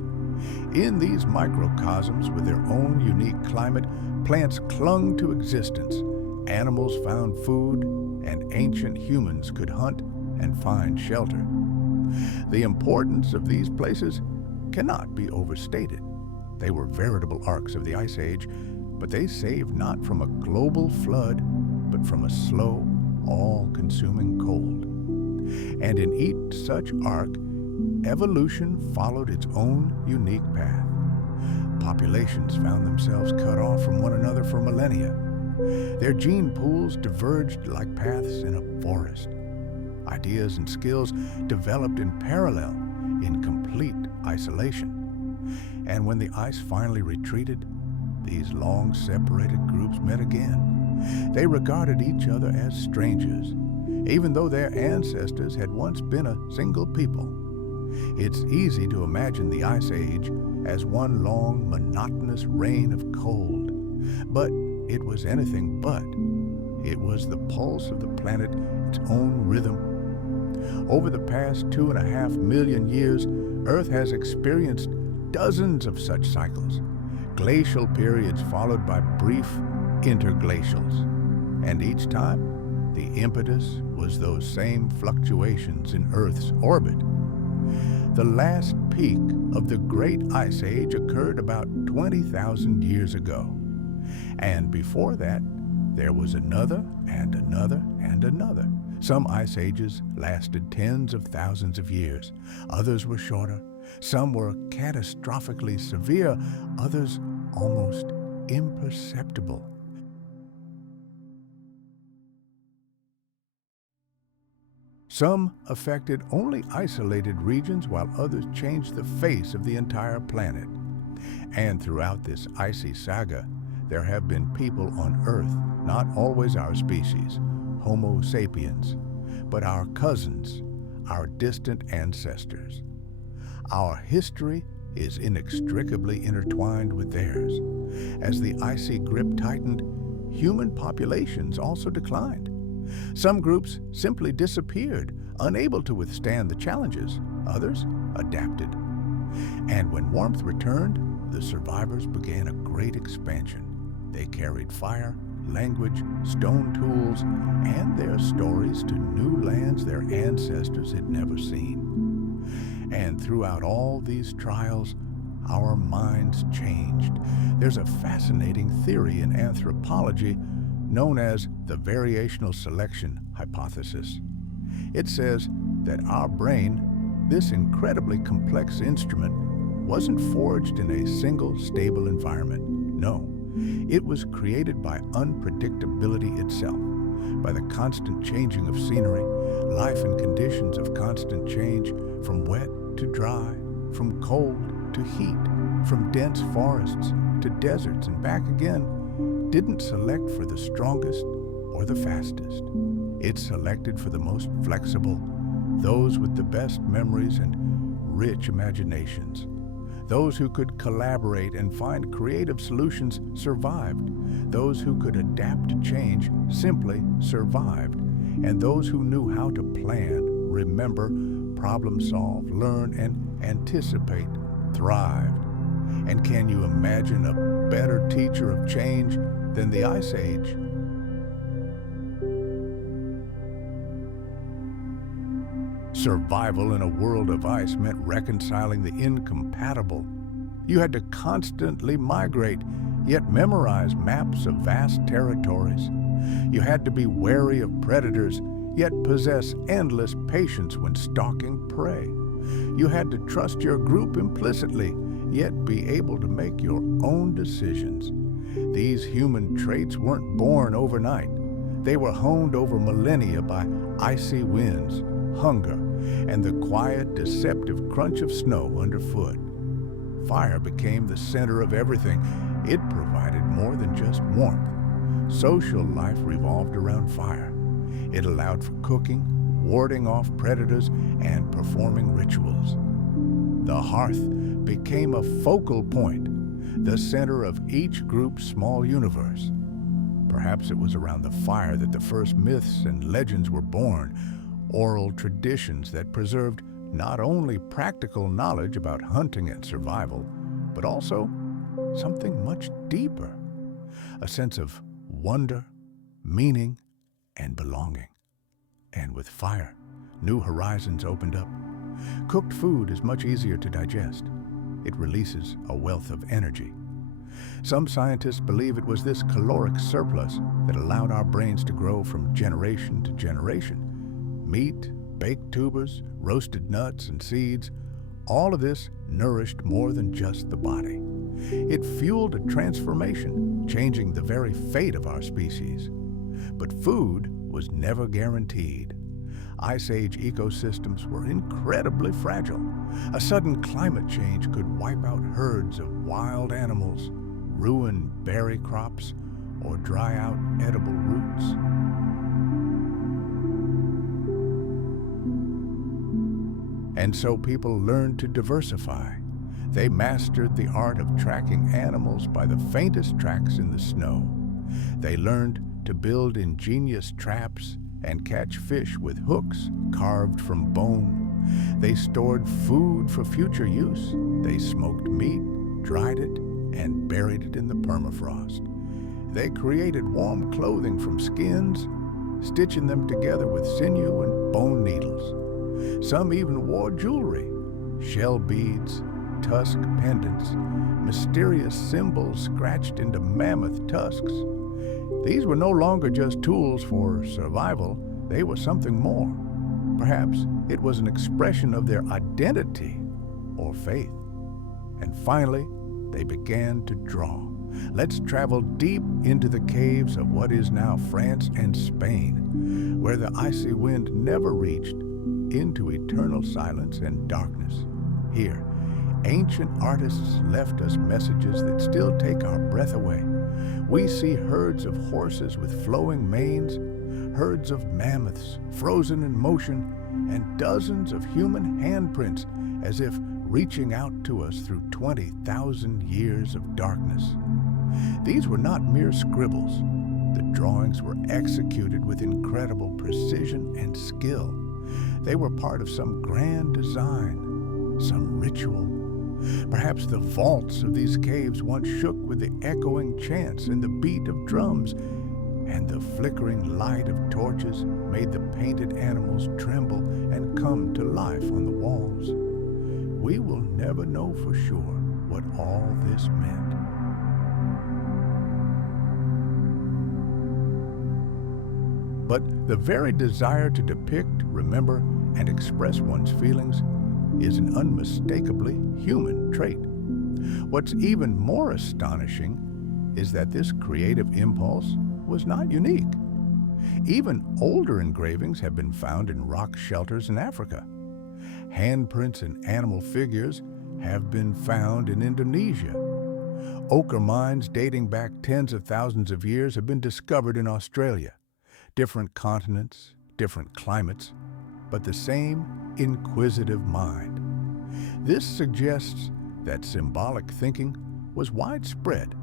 In these microcosms with their own unique climate, plants clung to existence, animals found food, and ancient humans could hunt and find shelter. The importance of these places cannot be overstated. They were veritable arcs of the Ice Age, but they saved not from a global flood, but from a slow, all-consuming cold. And in each such arc, evolution followed its own unique path. Populations found themselves cut off from one another for millennia. Their gene pools diverged like paths in a forest. Ideas and skills developed in parallel, in complete isolation. And when the ice finally retreated, these long-separated groups met again. They regarded each other as strangers, even though their ancestors had once been a single people. It's easy to imagine the Ice Age as one long, monotonous reign of cold. But it was anything but. It was the pulse of the planet, its own rhythm. Over the past 2.5 million years, Earth has experienced dozens of such cycles, glacial periods followed by brief interglacials. And each time, the impetus was those same fluctuations in Earth's orbit. The last peak of the Great Ice Age occurred about 20,000 years ago. And before that, there was another and another and another. Some ice ages lasted tens of thousands of years. Others were shorter. Some were catastrophically severe. Others almost imperceptible. Some affected only isolated regions, while others changed the face of the entire planet. And throughout this icy saga, there have been people on Earth, not always our species, Homo sapiens, but our cousins, our distant ancestors. Our history is inextricably intertwined with theirs. As the icy grip tightened, human populations also declined. Some groups simply disappeared, unable to withstand the challenges. Others adapted. And when warmth returned, the survivors began a great expansion. They carried fire, language, stone tools, and their stories to new lands their ancestors had never seen. And throughout all these trials, our minds changed. There's a fascinating theory in anthropology known as the variational selection hypothesis. It says that our brain, this incredibly complex instrument, wasn't forged in a single stable environment. No, it was created by unpredictability itself, by the constant changing of scenery, life in conditions of constant change, from wet to dry, from cold to heat, from dense forests to deserts and back again. Didn't select for the strongest or the fastest. It selected for the most flexible, those with the best memories and rich imaginations. Those who could collaborate and find creative solutions survived. Those who could adapt to change simply survived. And those who knew how to plan, remember, problem solve, learn, and anticipate thrived. And can you imagine a better teacher of change than the Ice Age? Survival in a world of ice meant reconciling the incompatible. You had to constantly migrate, yet memorize maps of vast territories. You had to be wary of predators, yet possess endless patience when stalking prey. You had to trust your group implicitly, yet be able to make your own decisions. These human traits weren't born overnight. They were honed over millennia by icy winds, hunger, and the quiet, deceptive crunch of snow underfoot. Fire became the center of everything. It provided more than just warmth. Social life revolved around fire. It allowed for cooking, warding off predators, and performing rituals. The hearth became a focal point, the center of each group's small universe. Perhaps it was around the fire that the first myths and legends were born, oral traditions that preserved not only practical knowledge about hunting and survival, but also something much deeper, a sense of wonder, meaning, and belonging. And with fire, new horizons opened up. Cooked food is much easier to digest. It releases a wealth of energy. Some scientists believe it was this caloric surplus that allowed our brains to grow from generation to generation. Meat, baked tubers, roasted nuts and seeds, all of this nourished more than just the body. It fueled a transformation, changing the very fate of our species. But food was never guaranteed. Ice Age ecosystems were incredibly fragile. A sudden climate change could wipe out herds of wild animals, ruin berry crops, or dry out edible roots. And so people learned to diversify. They mastered the art of tracking animals by the faintest tracks in the snow. They learned to build ingenious traps and catch fish with hooks carved from bone. They stored food for future use. They smoked meat, dried it, and buried it in the permafrost. They created warm clothing from skins, stitching them together with sinew and bone needles. Some even wore jewelry, shell beads, tusk pendants, mysterious symbols scratched into mammoth tusks. These were no longer just tools for survival, they were something more. Perhaps it was an expression of their identity or faith. And finally, they began to draw. Let's travel deep into the caves of what is now France and Spain, where the icy wind never reached, into eternal silence and darkness. Here, ancient artists left us messages that still take our breath away. We see herds of horses with flowing manes, herds of mammoths frozen in motion, and dozens of human handprints as if reaching out to us through 20,000 years of darkness. These were not mere scribbles. The drawings were executed with incredible precision and skill. They were part of some grand design, some ritual. Perhaps the vaults of these caves once shook with the echoing chants and the beat of drums, and the flickering light of torches made the painted animals tremble and come to life on the walls. We will never know for sure what all this meant. But the very desire to depict, remember, and express one's feelings is an unmistakably human trait. What's even more astonishing is that this creative impulse was not unique. Even older engravings have been found in rock shelters in Africa. Handprints and animal figures have been found in Indonesia. Ochre mines dating back tens of thousands of years have been discovered in Australia. Different continents, different climates, but the same inquisitive mind. This suggests that symbolic thinking was widespread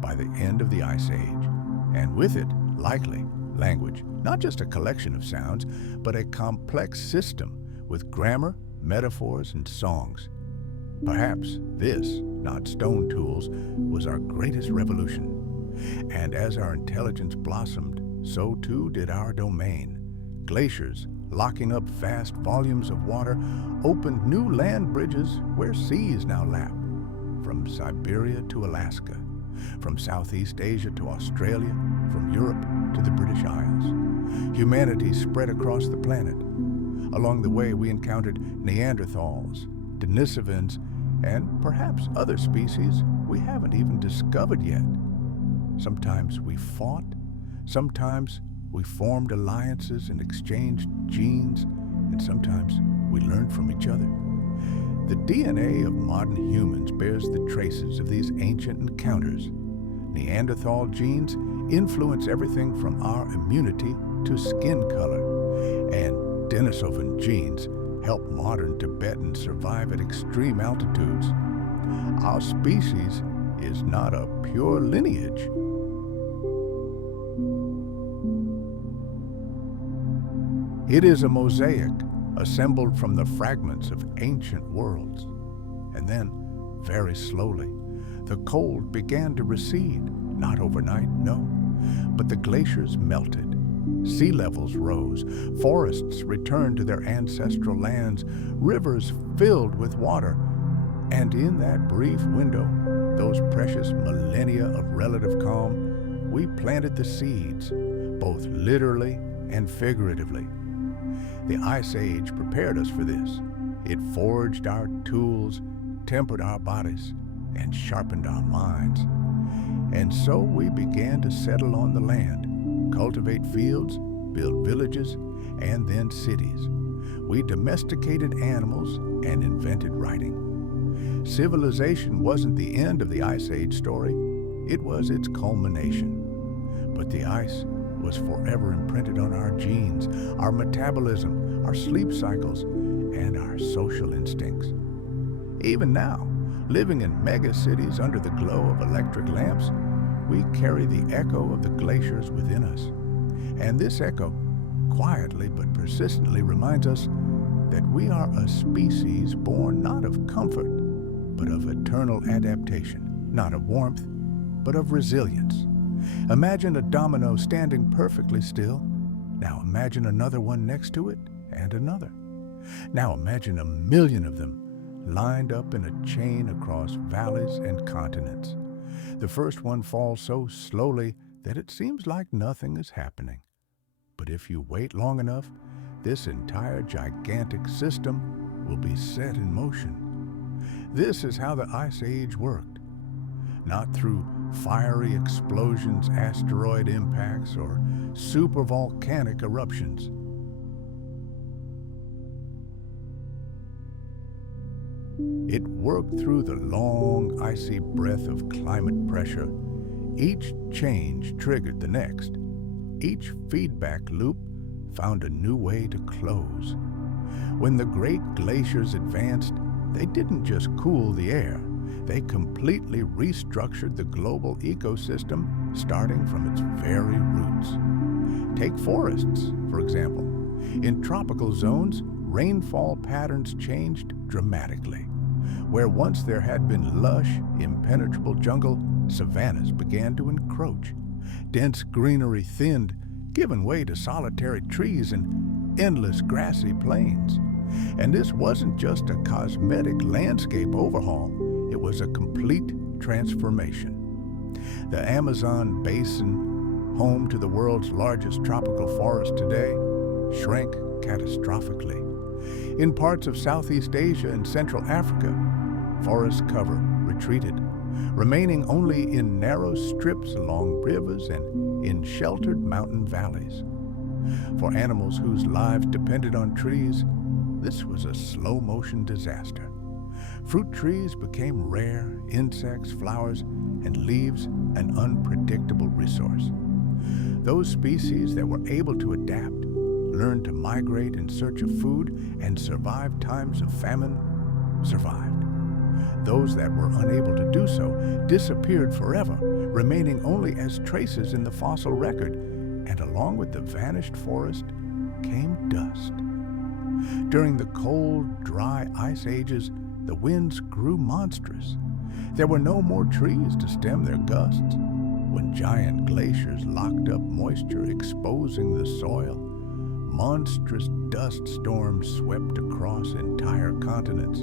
by the end of the Ice Age, and with it, likely, language, not just a collection of sounds, but a complex system with grammar, metaphors, and songs. Perhaps this, not stone tools, was our greatest revolution. And as our intelligence blossomed, so too did our domain. Glaciers, locking up vast volumes of water, opened new land bridges where seas now lap. From Siberia to Alaska, from Southeast Asia to Australia, from Europe to the British Isles. Humanity spread across the planet. Along the way, we encountered Neanderthals, Denisovans, and perhaps other species we haven't even discovered yet. Sometimes we fought, sometimes we formed alliances and exchanged genes, and sometimes we learned from each other. The DNA of modern humans bears the traces of these ancient encounters. Neanderthal genes influence everything from our immunity to skin color, and Denisovan genes help modern Tibetans survive at extreme altitudes. Our species is not a pure lineage. It is a mosaic assembled from the fragments of ancient worlds. And then, very slowly, the cold began to recede, not overnight, no, but the glaciers melted. Sea levels rose, forests returned to their ancestral lands, rivers filled with water, and in that brief window, those precious millennia of relative calm, we planted the seeds, both literally and figuratively. The Ice Age prepared us for this. It forged our tools, tempered our bodies, and sharpened our minds. And so we began to settle on the land, cultivate fields, build villages, and then cities. We domesticated animals and invented writing. Civilization wasn't the end of the Ice Age story, it was its culmination. But the ice was forever imprinted on our genes, our metabolism, our sleep cycles, and our social instincts. Even now, living in mega cities under the glow of electric lamps, we carry the echo of the glaciers within us. And this echo, quietly but persistently, reminds us that we are a species born not of comfort, but of eternal adaptation, not of warmth, but of resilience. Imagine a domino standing perfectly still. Now imagine another one next to it, and another. Now imagine 1,000,000 of them lined up in a chain across valleys and continents. The first one falls so slowly that it seems like nothing is happening. But if you wait long enough, this entire gigantic system will be set in motion. This is how the Ice Age worked. Not through fiery explosions, asteroid impacts, or supervolcanic eruptions. It worked through the long, icy breath of climate pressure. Each change triggered the next. Each feedback loop found a new way to close. When the great glaciers advanced, they didn't just cool the air. They completely restructured the global ecosystem, starting from its very roots. Take forests, for example. In tropical zones, rainfall patterns changed dramatically. Where once there had been lush, impenetrable jungle, savannas began to encroach. Dense greenery thinned, giving way to solitary trees and endless grassy plains. And this wasn't just a cosmetic landscape overhaul, it was a complete transformation. The Amazon basin, home to the world's largest tropical forest today, shrank catastrophically. In parts of Southeast Asia and Central Africa, forest cover retreated, remaining only in narrow strips along rivers and in sheltered mountain valleys. For animals whose lives depended on trees, this was a slow-motion disaster. Fruit trees became rare, insects, flowers, and leaves an unpredictable resource. Those species that were able to adapt, learned to migrate in search of food, and survive times of famine, survived. Those that were unable to do so disappeared forever, remaining only as traces in the fossil record, and along with the vanished forest came dust. During the cold, dry ice ages, the winds grew monstrous. There were no more trees to stem their gusts. When giant glaciers locked up moisture, exposing the soil, monstrous dust storms swept across entire continents.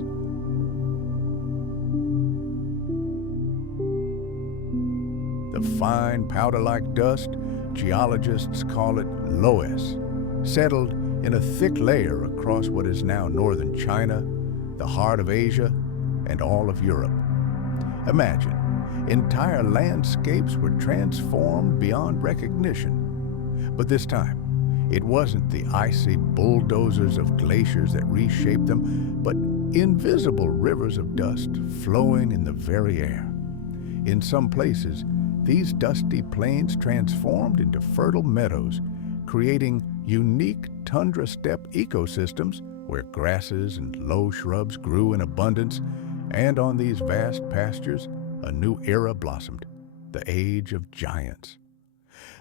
The fine powder-like dust, geologists call it loess, settled in a thick layer across what is now northern China, the heart of Asia, and all of Europe. Imagine, entire landscapes were transformed beyond recognition. But this time, it wasn't the icy bulldozers of glaciers that reshaped them, but invisible rivers of dust flowing in the very air. In some places, these dusty plains transformed into fertile meadows, creating unique tundra steppe ecosystems where grasses and low shrubs grew in abundance, and on these vast pastures, a new era blossomed, the Age of Giants.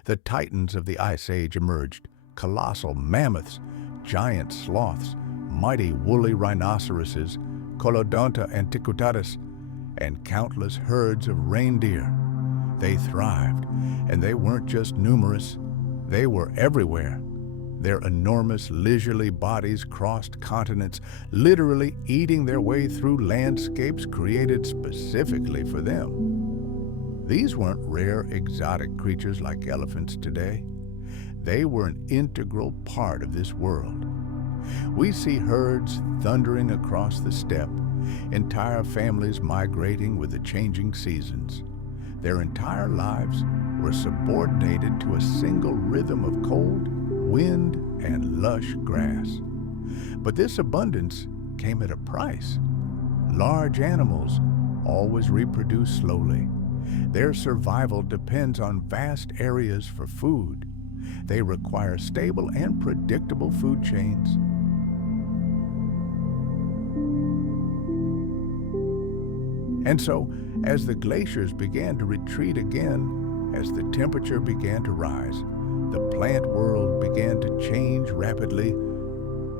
The titans of the Ice Age emerged, colossal mammoths, giant sloths, mighty woolly rhinoceroses, Colodonta antiquitatis, and countless herds of reindeer. They thrived, and they weren't just numerous, they were everywhere. Their enormous, leisurely bodies crossed continents, literally eating their way through landscapes created specifically for them. These weren't rare, exotic creatures like elephants today. They were an integral part of this world. We see herds thundering across the steppe, entire families migrating with the changing seasons. Their entire lives were subordinated to a single rhythm of cold, wind, and lush grass. But this abundance came at a price. Large animals always reproduce slowly. Their survival depends on vast areas for food. They require stable and predictable food chains. And so, as the glaciers began to retreat again, as the temperature began to rise, the plant world began to change rapidly.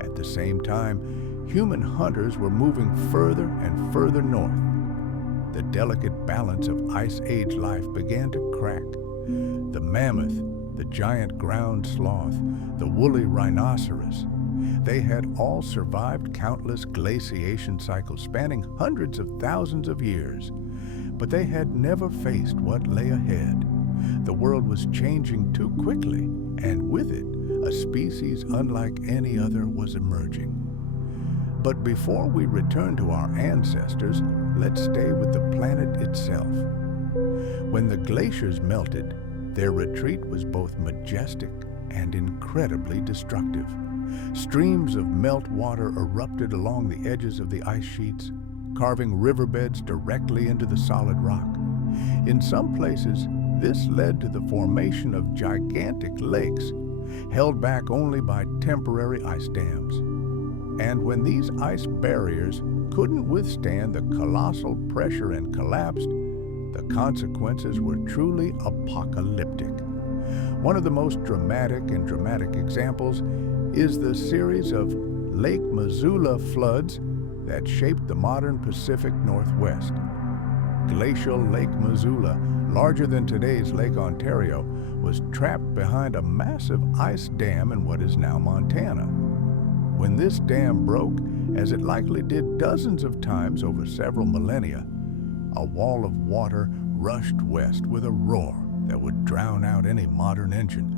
At the same time, human hunters were moving further and further north. The delicate balance of Ice Age life began to crack. The mammoth, the giant ground sloth, the woolly rhinoceros, they had all survived countless glaciation cycles spanning hundreds of thousands of years. But they had never faced what lay ahead. The world was changing too quickly, and with it, a species unlike any other was emerging. But before we return to our ancestors, let's stay with the planet itself. When the glaciers melted, their retreat was both majestic and incredibly destructive. Streams of meltwater erupted along the edges of the ice sheets, carving riverbeds directly into the solid rock. In some places, this led to the formation of gigantic lakes, held back only by temporary ice dams. And when these ice barriers couldn't withstand the colossal pressure and collapsed, the consequences were truly apocalyptic. One of the most dramatic examples is the series of Lake Missoula floods that shaped the modern Pacific Northwest. Glacial Lake Missoula, larger than today's Lake Ontario, was trapped behind a massive ice dam in what is now Montana. When this dam broke, as it likely did dozens of times over several millennia, a wall of water rushed west with a roar that would drown out any modern engine.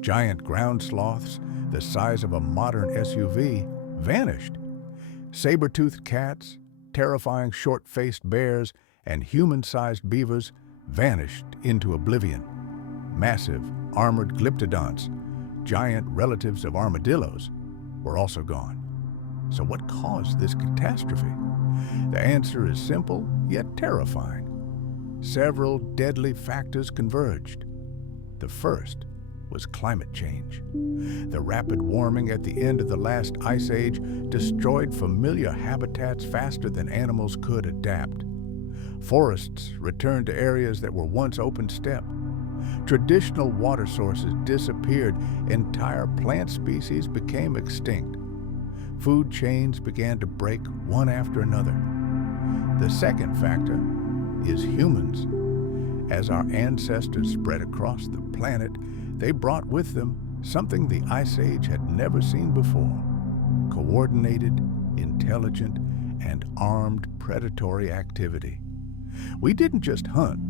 Giant ground sloths, the size of a modern SUV, vanished. Saber-toothed cats, terrifying short-faced bears, and human-sized beavers vanished into oblivion. Massive, armored glyptodonts, giant relatives of armadillos, were also gone. So what caused this catastrophe? The answer is simple, yet terrifying. Several deadly factors converged. The first was climate change. The rapid warming at the end of the last ice age destroyed familiar habitats faster than animals could adapt. Forests returned to areas that were once open steppe. Traditional water sources disappeared. Entire plant species became extinct. Food chains began to break one after another. The second factor is humans. As our ancestors spread across the planet, they brought with them something the Ice Age had never seen before: coordinated, intelligent, and armed predatory activity. We didn't just hunt.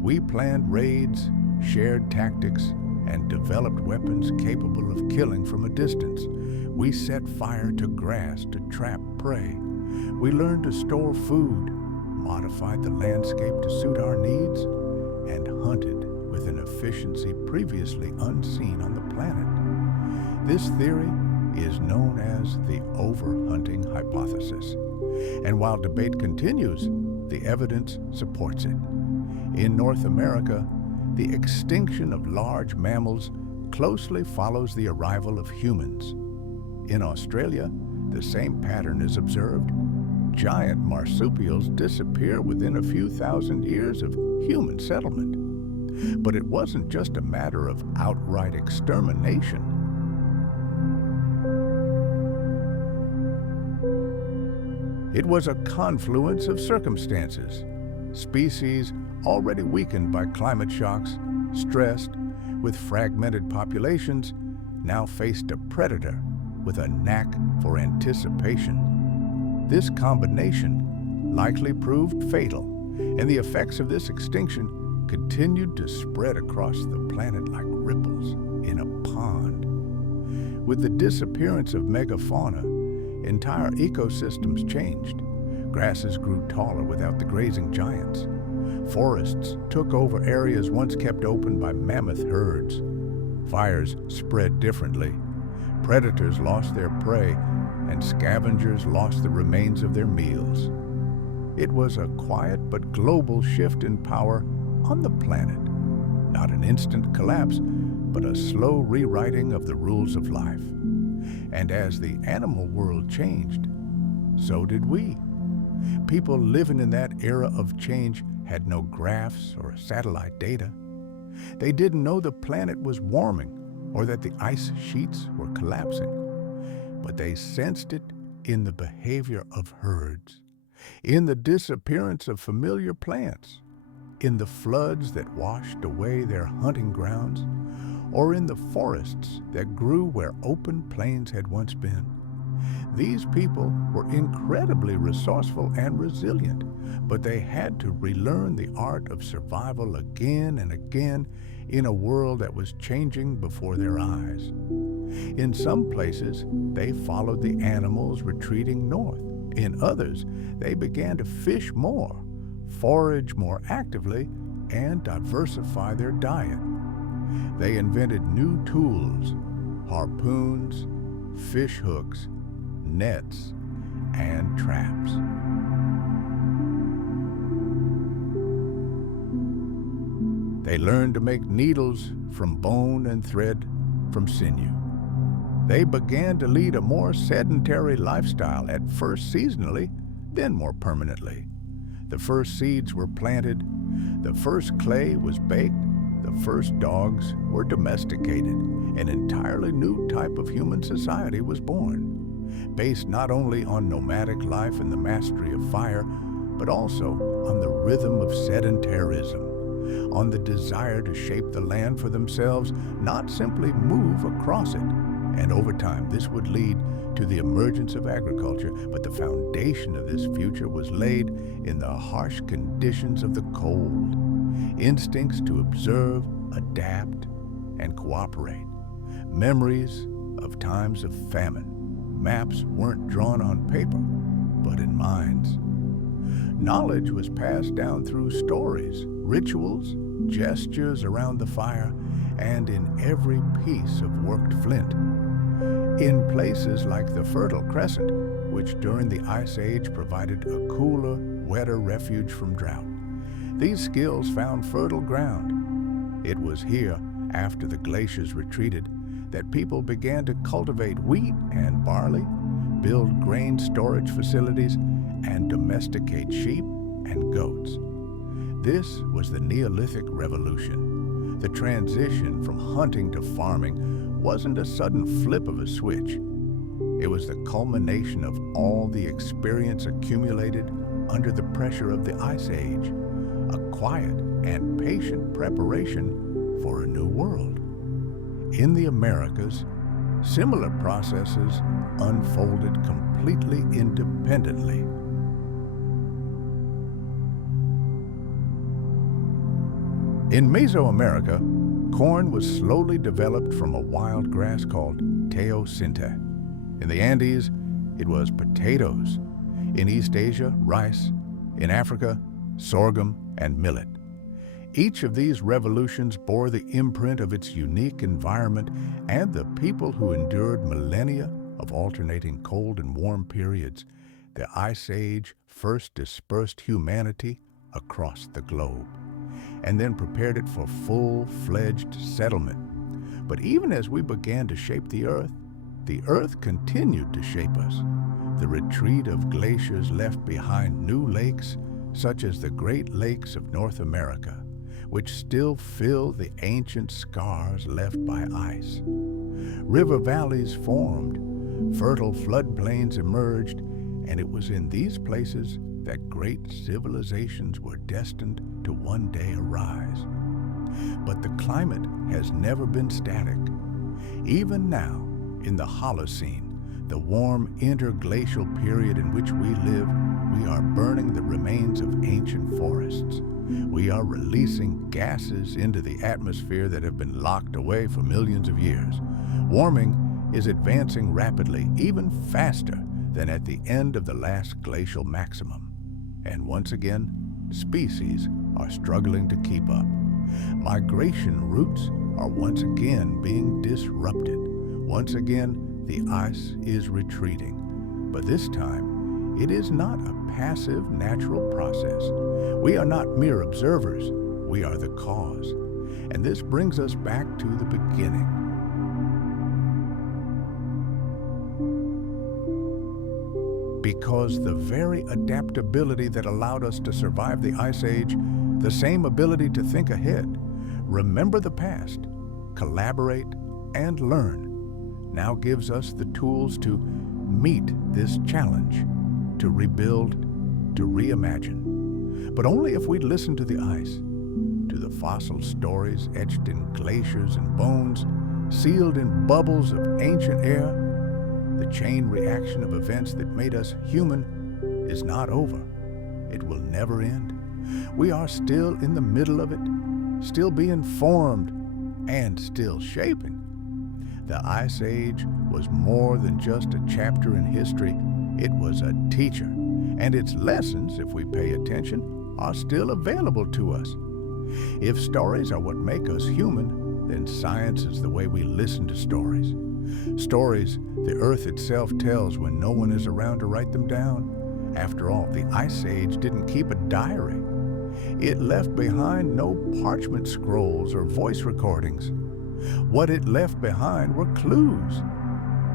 We planned raids, shared tactics, and developed weapons capable of killing from a distance. We set fire to grass to trap prey. We learned to store food, modified the landscape to suit our needs, and hunted with an efficiency previously unseen on the planet. This theory is known as the overhunting hypothesis. And while debate continues, the evidence supports it. In North America, the extinction of large mammals closely follows the arrival of humans. In Australia, the same pattern is observed. Giant marsupials disappear within a few thousand years of human settlement. But it wasn't just a matter of outright extermination. It was a confluence of circumstances. Species already weakened by climate shocks, stressed, with fragmented populations, now faced a predator with a knack for anticipation. This combination likely proved fatal, and the effects of this extinction continued to spread across the planet like ripples in a pond. With the disappearance of megafauna, entire ecosystems changed. Grasses grew taller without the grazing giants. Forests took over areas once kept open by mammoth herds. Fires spread differently. Predators lost their prey, and scavengers lost the remains of their meals. It was a quiet but global shift in power on the planet. Not an instant collapse, but a slow rewriting of the rules of life. And as the animal world changed, so did we. People living in that era of change had no graphs or satellite data. They didn't know the planet was warming or that the ice sheets were collapsing. But they sensed it in the behavior of herds, in the disappearance of familiar plants, in the floods that washed away their hunting grounds, or in the forests that grew where open plains had once been. These people were incredibly resourceful and resilient, but they had to relearn the art of survival again and again in a world that was changing before their eyes. In some places, they followed the animals retreating north. In others, they began to fish more, forage more actively, and diversify their diet. They invented new tools, harpoons, fish hooks, nets, and traps. They learned to make needles from bone and thread from sinew. They began to lead a more sedentary lifestyle, at first seasonally, then more permanently. The first seeds were planted, the first clay was baked, the first dogs were domesticated. An entirely new type of human society was born, based not only on nomadic life and the mastery of fire, but also on the rhythm of sedentarism, on the desire to shape the land for themselves, not simply move across it. And over time, this would lead to the emergence of agriculture, but the foundation of this future was laid in the harsh conditions of the cold. Instincts to observe, adapt, and cooperate. Memories of times of famine. Maps weren't drawn on paper, but in minds. Knowledge was passed down through stories, rituals, gestures around the fire, and in every piece of worked flint. In places like the Fertile Crescent, which during the Ice Age provided a cooler, wetter refuge from drought, these skills found fertile ground. It was here, after the glaciers retreated, that people began to cultivate wheat and barley, build grain storage facilities, and domesticate sheep and goats. This was the Neolithic Revolution. The transition from hunting to farming wasn't a sudden flip of a switch. It was the culmination of all the experience accumulated under the pressure of the Ice Age, a quiet and patient preparation for a new world. In the Americas, similar processes unfolded completely independently. In Mesoamerica, corn was slowly developed from a wild grass called teosinte. In the Andes, it was potatoes. In East Asia, rice. In Africa, sorghum and millet. Each of these revolutions bore the imprint of its unique environment and the people who endured millennia of alternating cold and warm periods. The Ice Age first dispersed humanity across the globe, and then prepared it for full-fledged settlement. But even as we began to shape the Earth continued to shape us. The retreat of glaciers left behind new lakes, such as the Great Lakes of North America, which still fill the ancient scars left by ice. River valleys formed, fertile floodplains emerged, and it was in these places that great civilizations were destined to one day arise. But the climate has never been static. Even now, in the Holocene, the warm interglacial period in which we live, we are burning the remains of ancient forests. We are releasing gases into the atmosphere that have been locked away for millions of years. Warming is advancing rapidly, even faster than at the end of the last glacial maximum. And once again, species are struggling to keep up. Migration routes are once again being disrupted. Once again, the ice is retreating. But this time, it is not a passive natural process. We are not mere observers, we are the cause. And this brings us back to the beginning. Because the very adaptability that allowed us to survive the Ice Age, the same ability to think ahead, remember the past, collaborate, and learn, now gives us the tools to meet this challenge, to rebuild, to reimagine. But only if we listen to the ice, to the fossil stories etched in glaciers and bones, sealed in bubbles of ancient air. The chain reaction of events that made us human is not over. It will never end. We are still in the middle of it, still being formed, and still shaping. The Ice Age was more than just a chapter in history. It was a teacher, and its lessons, if we pay attention, are still available to us. If stories are what make us human, then science is the way we listen to stories. Stories the Earth itself tells when no one is around to write them down. After all, the Ice Age didn't keep a diary. It left behind no parchment scrolls or voice recordings. What it left behind were clues,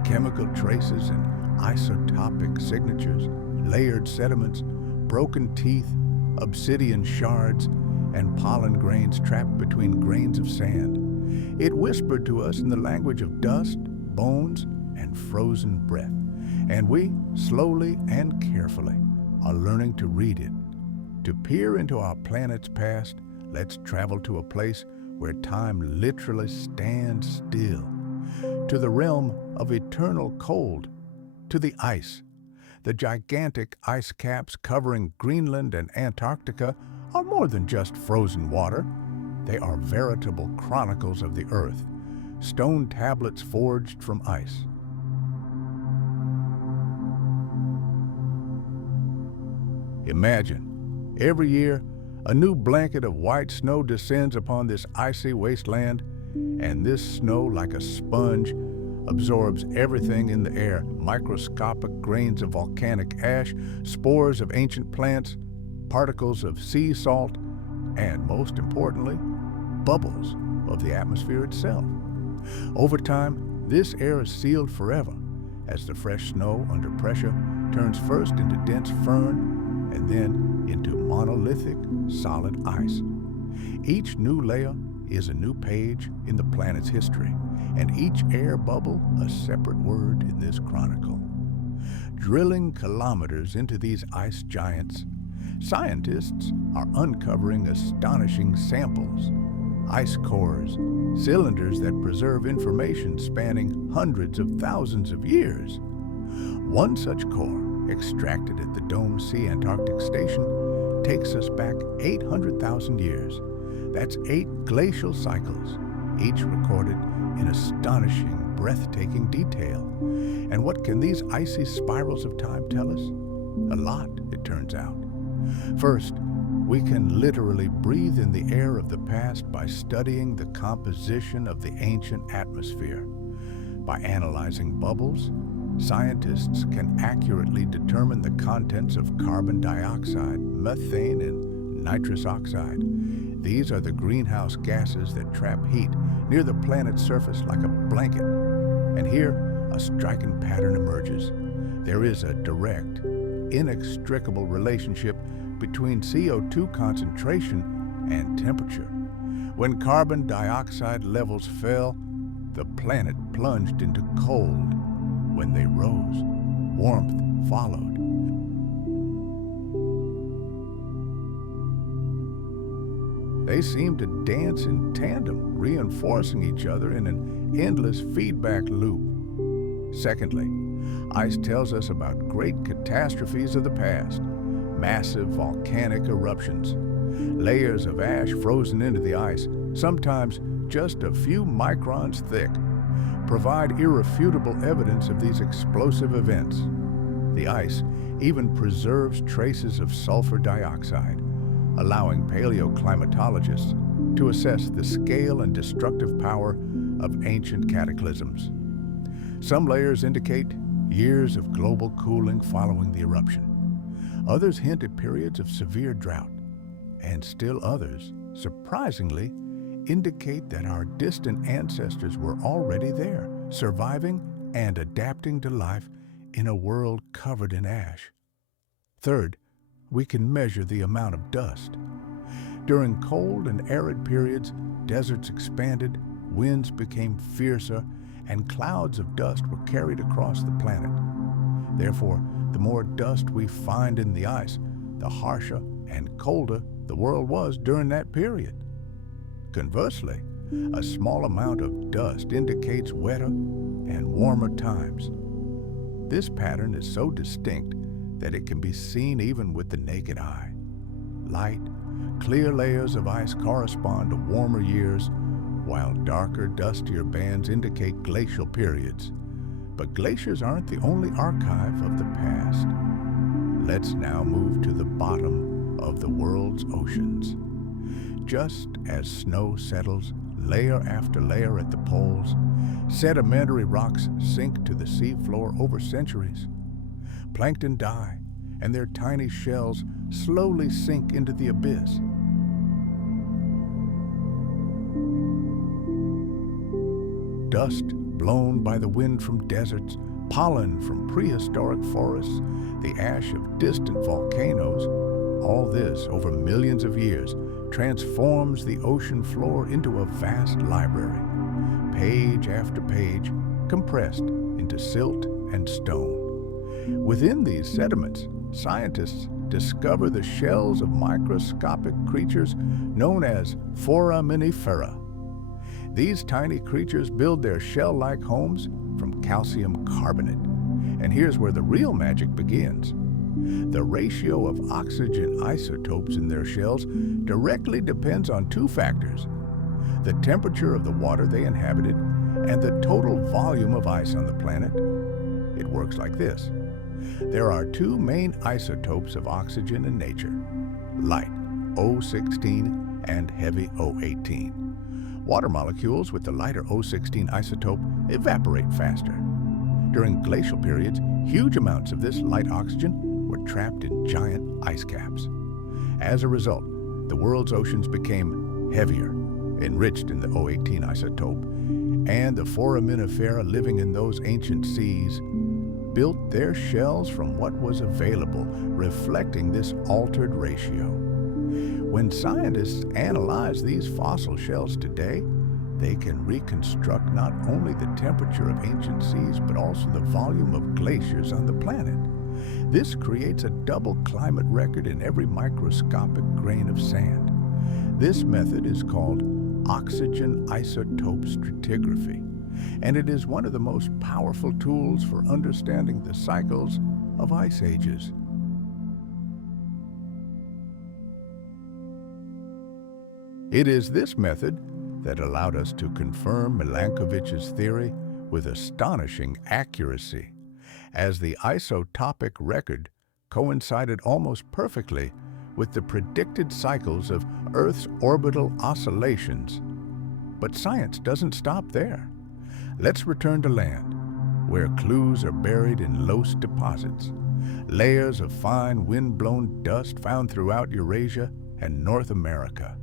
chemical traces and isotopic signatures, layered sediments, broken teeth, obsidian shards, and pollen grains trapped between grains of sand. It whispered to us in the language of dust, bones, and frozen breath, and we, slowly and carefully, are learning to read it. To peer into our planet's past, let's travel to a place where time literally stands still, to the realm of eternal cold, to the ice. The gigantic ice caps covering Greenland and Antarctica are more than just frozen water. They are veritable chronicles of the Earth, stone tablets forged from ice. Imagine, every year, a new blanket of white snow descends upon this icy wasteland, and this snow, like a sponge, absorbs everything in the air: microscopic grains of volcanic ash, spores of ancient plants, particles of sea salt, and most importantly, bubbles of the atmosphere itself. Over time, this air is sealed forever as the fresh snow under pressure turns first into dense fern and then into monolithic solid ice. Each new layer is a new page in the planet's history, and each air bubble a separate word in this chronicle. Drilling kilometers into these ice giants, scientists are uncovering astonishing samples: ice cores, cylinders that preserve information spanning hundreds of thousands of years. One such core, extracted at the Dome Sea Antarctic Station, takes us back 800,000 years. That's 8 glacial cycles, each recorded in astonishing, breathtaking detail. And what can these icy spirals of time tell us? A lot, it turns out. First, we can literally breathe in the air of the past by studying the composition of the ancient atmosphere. By analyzing bubbles, scientists can accurately determine the contents of carbon dioxide, methane, and nitrous oxide. These are the greenhouse gases that trap heat near the planet's surface like a blanket. And here, a striking pattern emerges. There is a direct, inextricable relationship between CO2 concentration and temperature. When carbon dioxide levels fell, the planet plunged into cold. When they rose, warmth followed. They seemed to dance in tandem, reinforcing each other in an endless feedback loop. Secondly, ice tells us about great catastrophes of the past, massive volcanic eruptions, layers of ash frozen into the ice, sometimes just a few microns thick, provide irrefutable evidence of these explosive events. The ice even preserves traces of sulfur dioxide, allowing paleoclimatologists to assess the scale and destructive power of ancient cataclysms. Some layers indicate years of global cooling following the eruption. Others hint at periods of severe drought, and still others, surprisingly, indicate that our distant ancestors were already there, surviving and adapting to life in a world covered in ash. Third, we can measure the amount of dust. During cold and arid periods, deserts expanded, winds became fiercer, and clouds of dust were carried across the planet. Therefore, the more dust we find in the ice, the harsher and colder the world was during that period. Conversely, a small amount of dust indicates wetter and warmer times. This pattern is so distinct that it can be seen even with the naked eye. Light, clear layers of ice correspond to warmer years, while darker, dustier bands indicate glacial periods. But glaciers aren't the only archive of the past. Let's now move to the bottom of the world's oceans. Just as snow settles layer after layer at the poles, sedimentary rocks sink to the seafloor over centuries. Plankton die, and their tiny shells slowly sink into the abyss. Dust blown by the wind from deserts, pollen from prehistoric forests, the ash of distant volcanoes, all this over millions of years transforms the ocean floor into a vast library, page after page compressed into silt and stone. Within these sediments, scientists discover the shells of microscopic creatures known as foraminifera. These tiny creatures build their shell-like homes from calcium carbonate. And here's where the real magic begins. The ratio of oxygen isotopes in their shells directly depends on two factors: the temperature of the water they inhabited and the total volume of ice on the planet. It works like this. There are two main isotopes of oxygen in nature: light, O16, and heavy, O18. Water molecules with the lighter O16 isotope evaporate faster. During glacial periods, huge amounts of this light oxygen were trapped in giant ice caps. As a result, the world's oceans became heavier, enriched in the O18 isotope, and the foraminifera living in those ancient seas built their shells from what was available, reflecting this altered ratio. When scientists analyze these fossil shells today, they can reconstruct not only the temperature of ancient seas, but also the volume of glaciers on the planet. This creates a double climate record in every microscopic grain of sand. This method is called oxygen isotope stratigraphy, and it is one of the most powerful tools for understanding the cycles of ice ages. It is this method that allowed us to confirm Milankovitch's theory with astonishing accuracy, as the isotopic record coincided almost perfectly with the predicted cycles of Earth's orbital oscillations. But science doesn't stop there. Let's return to land, where clues are buried in loess deposits, layers of fine wind-blown dust found throughout Eurasia and North America.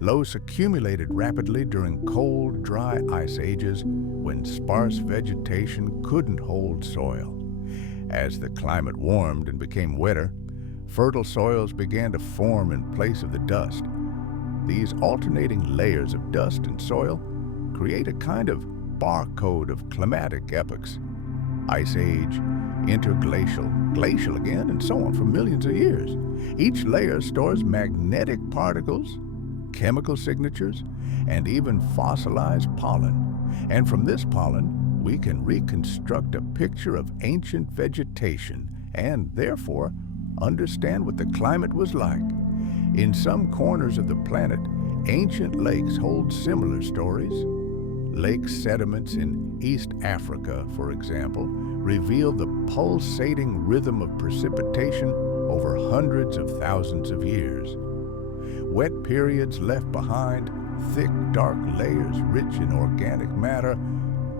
Loess accumulated rapidly during cold, dry ice ages when sparse vegetation couldn't hold soil. As the climate warmed and became wetter, fertile soils began to form in place of the dust. These alternating layers of dust and soil create a kind of barcode of climatic epochs. Ice Age, interglacial, glacial again, and so on for millions of years. Each layer stores magnetic particles, chemical signatures, and even fossilized pollen. And from this pollen, we can reconstruct a picture of ancient vegetation and, therefore, understand what the climate was like. In some corners of the planet, ancient lakes hold similar stories. Lake sediments in East Africa, for example, reveal the pulsating rhythm of precipitation over hundreds of thousands of years. Wet periods left behind thick, dark layers rich in organic matter,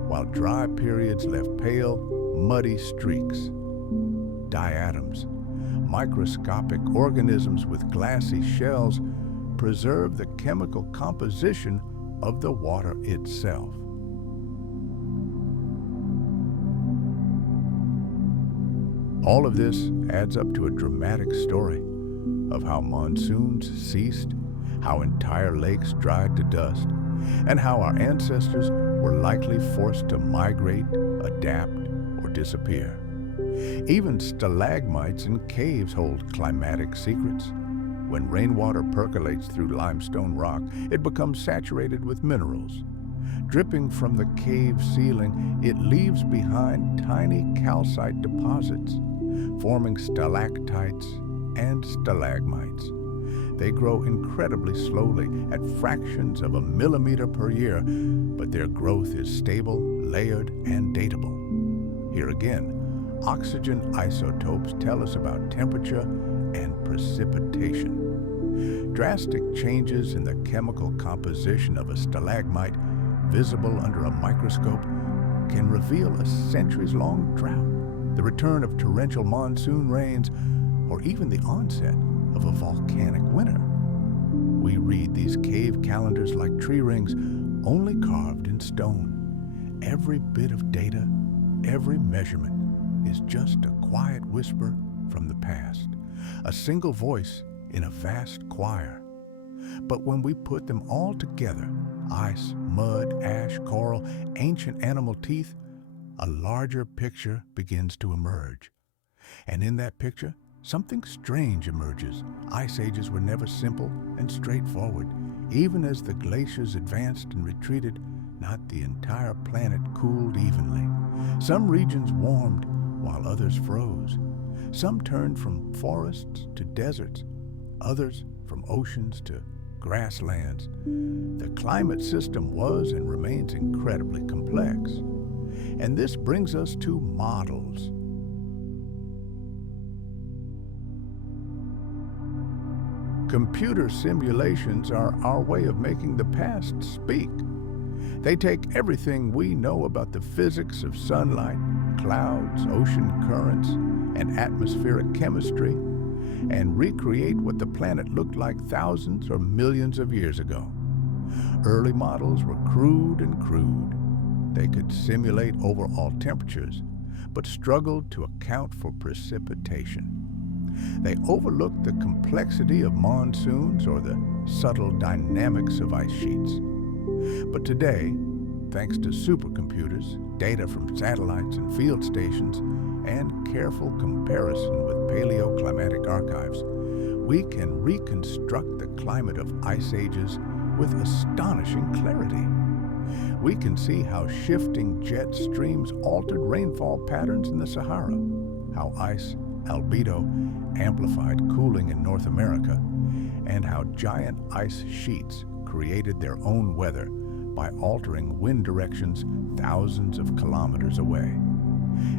while dry periods left pale, muddy streaks. Diatoms, microscopic organisms with glassy shells, preserve the chemical composition of the water itself. All of this adds up to a dramatic story of how monsoons ceased, how entire lakes dried to dust, and how our ancestors were likely forced to migrate, adapt, or disappear. Even stalagmites in caves hold climatic secrets. When rainwater percolates through limestone rock, it becomes saturated with minerals. Dripping from the cave ceiling, it leaves behind tiny calcite deposits, forming stalactites and stalagmites. They grow incredibly slowly, at fractions of a millimeter per year, but their growth is stable, layered, and datable. Here again, oxygen isotopes tell us about temperature and precipitation. Drastic changes in the chemical composition of a stalagmite, visible under a microscope, can reveal a centuries-long drought, the return of torrential monsoon rains, or even the onset of a volcanic winter. We read these cave calendars like tree rings, only carved in stone. Every bit of data, every measurement, is just a quiet whisper from the past, a single voice in a vast choir. But when we put them all together, ice, mud, ash, coral, ancient animal teeth, a larger picture begins to emerge. And in that picture, something strange emerges. Ice ages were never simple and straightforward. Even as the glaciers advanced and retreated, not the entire planet cooled evenly. Some regions warmed while others froze. Some turned from forests to deserts, others from oceans to grasslands. The climate system was and remains incredibly complex. And this brings us to models. Computer simulations are our way of making the past speak. They take everything we know about the physics of sunlight, clouds, ocean currents, and atmospheric chemistry, and recreate what the planet looked like thousands or millions of years ago. Early models were crude and crude. They could simulate overall temperatures, but struggled to account for precipitation. They overlooked the complexity of monsoons or the subtle dynamics of ice sheets. But today, thanks to supercomputers, data from satellites and field stations, and careful comparison with paleoclimatic archives, we can reconstruct the climate of ice ages with astonishing clarity. We can see how shifting jet streams altered rainfall patterns in the Sahara, how ice albedo amplified cooling in North America, and how giant ice sheets created their own weather by altering wind directions thousands of kilometers away.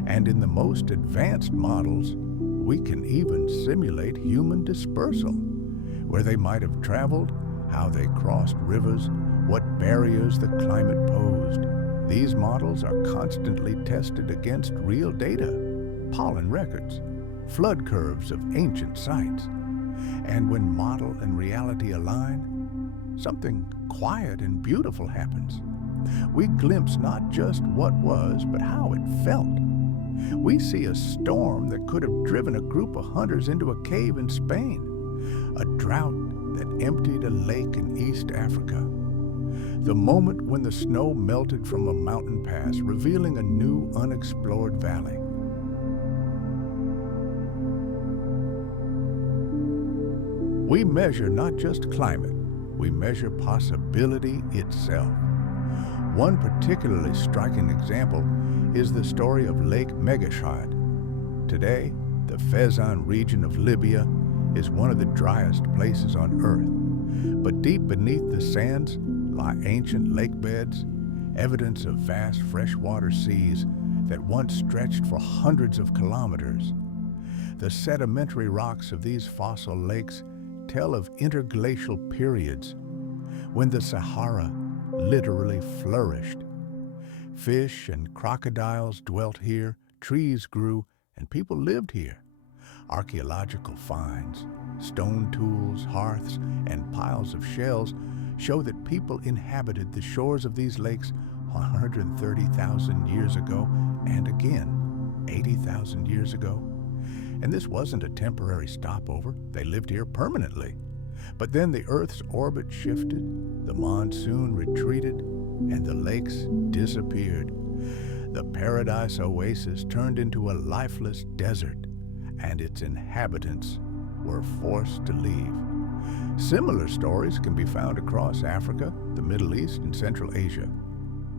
And in the most advanced models, we can even simulate human dispersal, where they might have traveled, how they crossed rivers, what barriers the climate posed. These models are constantly tested against real data, pollen records, flood curves of ancient sites. And when model and reality align, something quiet and beautiful happens. We glimpse not just what was, but how it felt. We see a storm that could have driven a group of hunters into a cave in Spain, a drought that emptied a lake in East Africa. The moment when the snow melted from a mountain pass, revealing a new unexplored valley. We measure not just climate, we measure possibility itself. One particularly striking example is the story of Lake Megafauna. Today, the Fezzan region of Libya is one of the driest places on Earth. But deep beneath the sands lie ancient lake beds, evidence of vast freshwater seas that once stretched for hundreds of kilometers. The sedimentary rocks of these fossil lakes tell of interglacial periods when the Sahara literally flourished. Fish and crocodiles dwelt here, trees grew, and people lived here. Archaeological finds, stone tools, hearths, and piles of shells show that people inhabited the shores of these lakes 130,000 years ago and again 80,000 years ago. And this wasn't a temporary stopover. They lived here permanently. But then the Earth's orbit shifted, the monsoon retreated, and the lakes disappeared. The paradise oasis turned into a lifeless desert, and its inhabitants were forced to leave. Similar stories can be found across Africa, the Middle East, and Central Asia.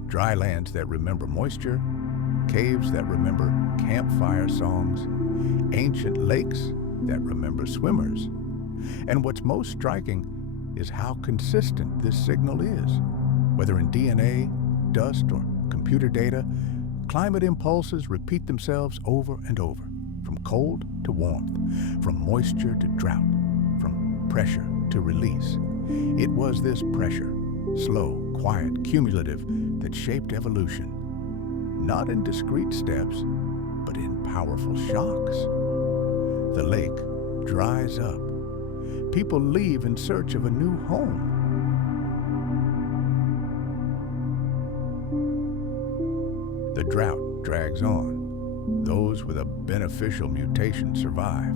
Dry lands that remember moisture, caves that remember campfire songs, ancient lakes that remember swimmers. And what's most striking is how consistent this signal is. Whether in DNA, dust, or computer data, climate impulses repeat themselves over and over, from cold to warmth, from moisture to drought, from pressure to release. It was this pressure, slow, quiet, cumulative, that shaped evolution, not in discrete steps, but in powerful shocks. The lake dries up. People leave in search of a new home. The drought drags on. Those with a beneficial mutation survive.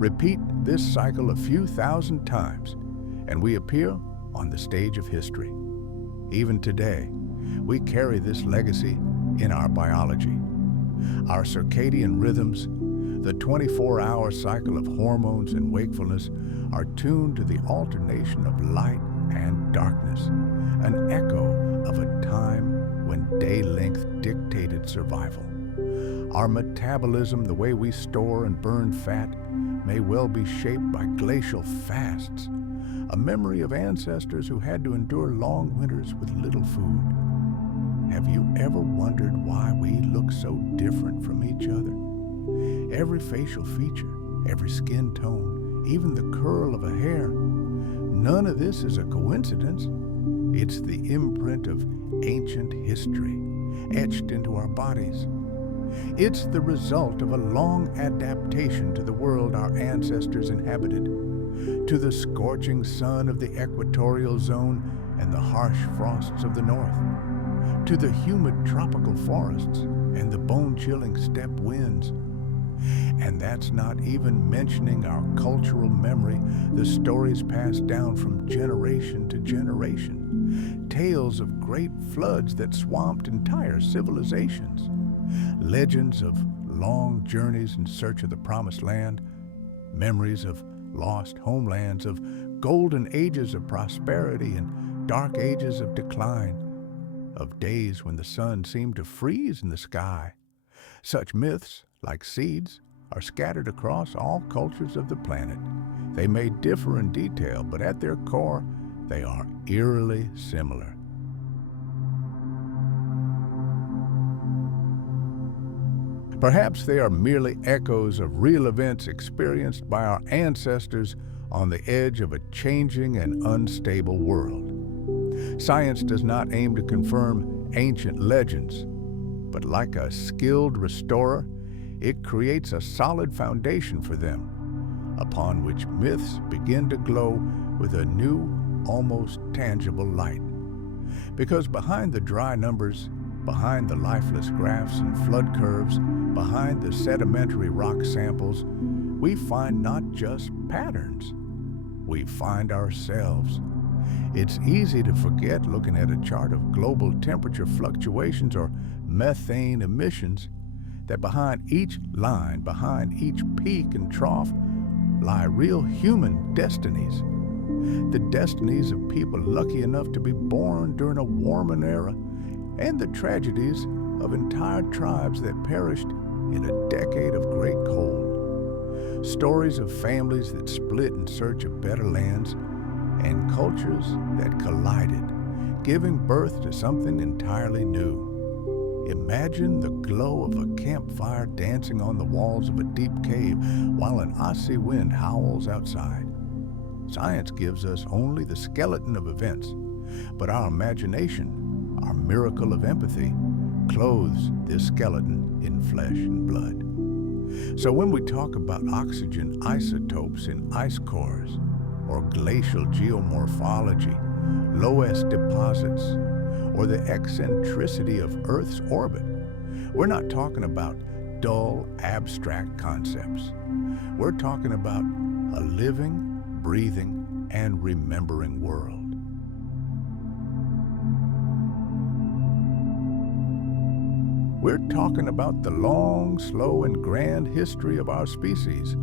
Repeat this cycle a few thousand times, and we appear on the stage of history. Even today, we carry this legacy in our biology. Our circadian rhythms, the 24-hour cycle of hormones and wakefulness, are tuned to the alternation of light and darkness, an echo of a time when day length dictated survival. Our metabolism, the way we store and burn fat, may well be shaped by glacial fasts, a memory of ancestors who had to endure long winters with little food. Have you ever wondered why we look so different from each other? Every facial feature, every skin tone, even the curl of a hair, none of this is a coincidence. It's the imprint of ancient history, etched into our bodies. It's the result of a long adaptation to the world our ancestors inhabited, to the scorching sun of the equatorial zone and the harsh frosts of the north, to the humid tropical forests and the bone-chilling steppe winds. And that's not even mentioning our cultural memory, the stories passed down from generation to generation, tales of great floods that swamped entire civilizations, legends of long journeys in search of the promised land, memories of lost homelands, of golden ages of prosperity and dark ages of decline, of days when the sun seemed to freeze in the sky. Such myths, like seeds, are scattered across all cultures of the planet. They may differ in detail, but at their core, they are eerily similar. Perhaps they are merely echoes of real events experienced by our ancestors on the edge of a changing and unstable world. Science does not aim to confirm ancient legends, but like a skilled restorer, it creates a solid foundation for them, upon which myths begin to glow with a new, almost tangible light. Because behind the dry numbers, behind the lifeless graphs and flood curves, behind the sedimentary rock samples, we find not just patterns, we find ourselves. It's easy to forget, looking at a chart of global temperature fluctuations or methane emissions, that behind each line, behind each peak and trough, lie real human destinies. The destinies of people lucky enough to be born during a warming era, and the tragedies of entire tribes that perished in a decade of great cold. Stories of families that split in search of better lands, and cultures that collided, giving birth to something entirely new. Imagine the glow of a campfire dancing on the walls of a deep cave while an icy wind howls outside. Science gives us only the skeleton of events, but our imagination, our miracle of empathy, clothes this skeleton in flesh and blood. So when we talk about oxygen isotopes in ice cores, or glacial geomorphology, loess deposits, or the eccentricity of Earth's orbit, we're not talking about dull, abstract concepts. We're talking about a living, breathing, and remembering world. We're talking about the long, slow, and grand history of our species,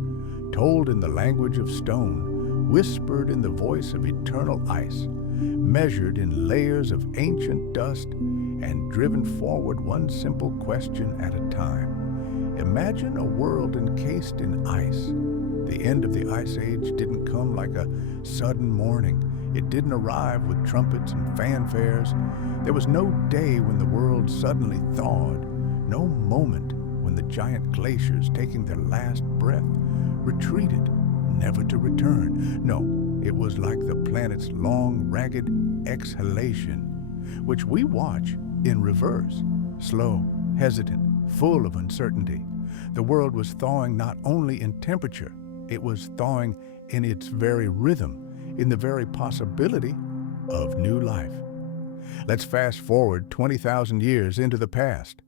told in the language of stone, whispered in the voice of eternal ice, measured in layers of ancient dust, and driven forward one simple question at a time. Imagine a world encased in ice. The end of the Ice Age didn't come like a sudden morning. It didn't arrive with trumpets and fanfares. There was no day when the world suddenly thawed, no moment when the giant glaciers, taking their last breath, retreated, never to return. No, it was like the planet's long, ragged exhalation, which we watch in reverse, slow, hesitant, full of uncertainty. The world was thawing not only in temperature, it was thawing in its very rhythm, in the very possibility of new life. Let's fast forward 20,000 years into the past.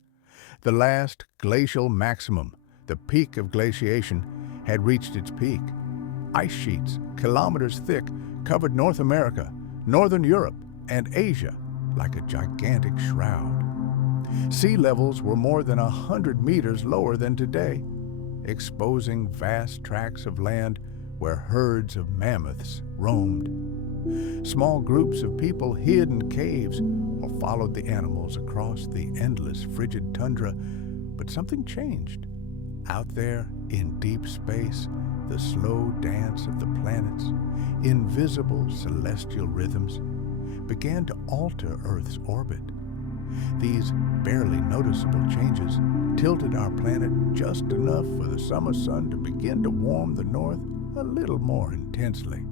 The last glacial maximum, the peak of glaciation, had reached its peak. Ice sheets, kilometers thick, covered North America, Northern Europe, and Asia like a gigantic shroud. Sea levels were more than 100 meters lower than today, exposing vast tracts of land where herds of mammoths roamed. Small groups of people hid in caves or followed the animals across the endless frigid tundra, but something changed. Out there in deep space, the slow dance of the planets, invisible celestial rhythms, began to alter Earth's orbit. These barely noticeable changes tilted our planet just enough for the summer sun to begin to warm the north a little more intensely.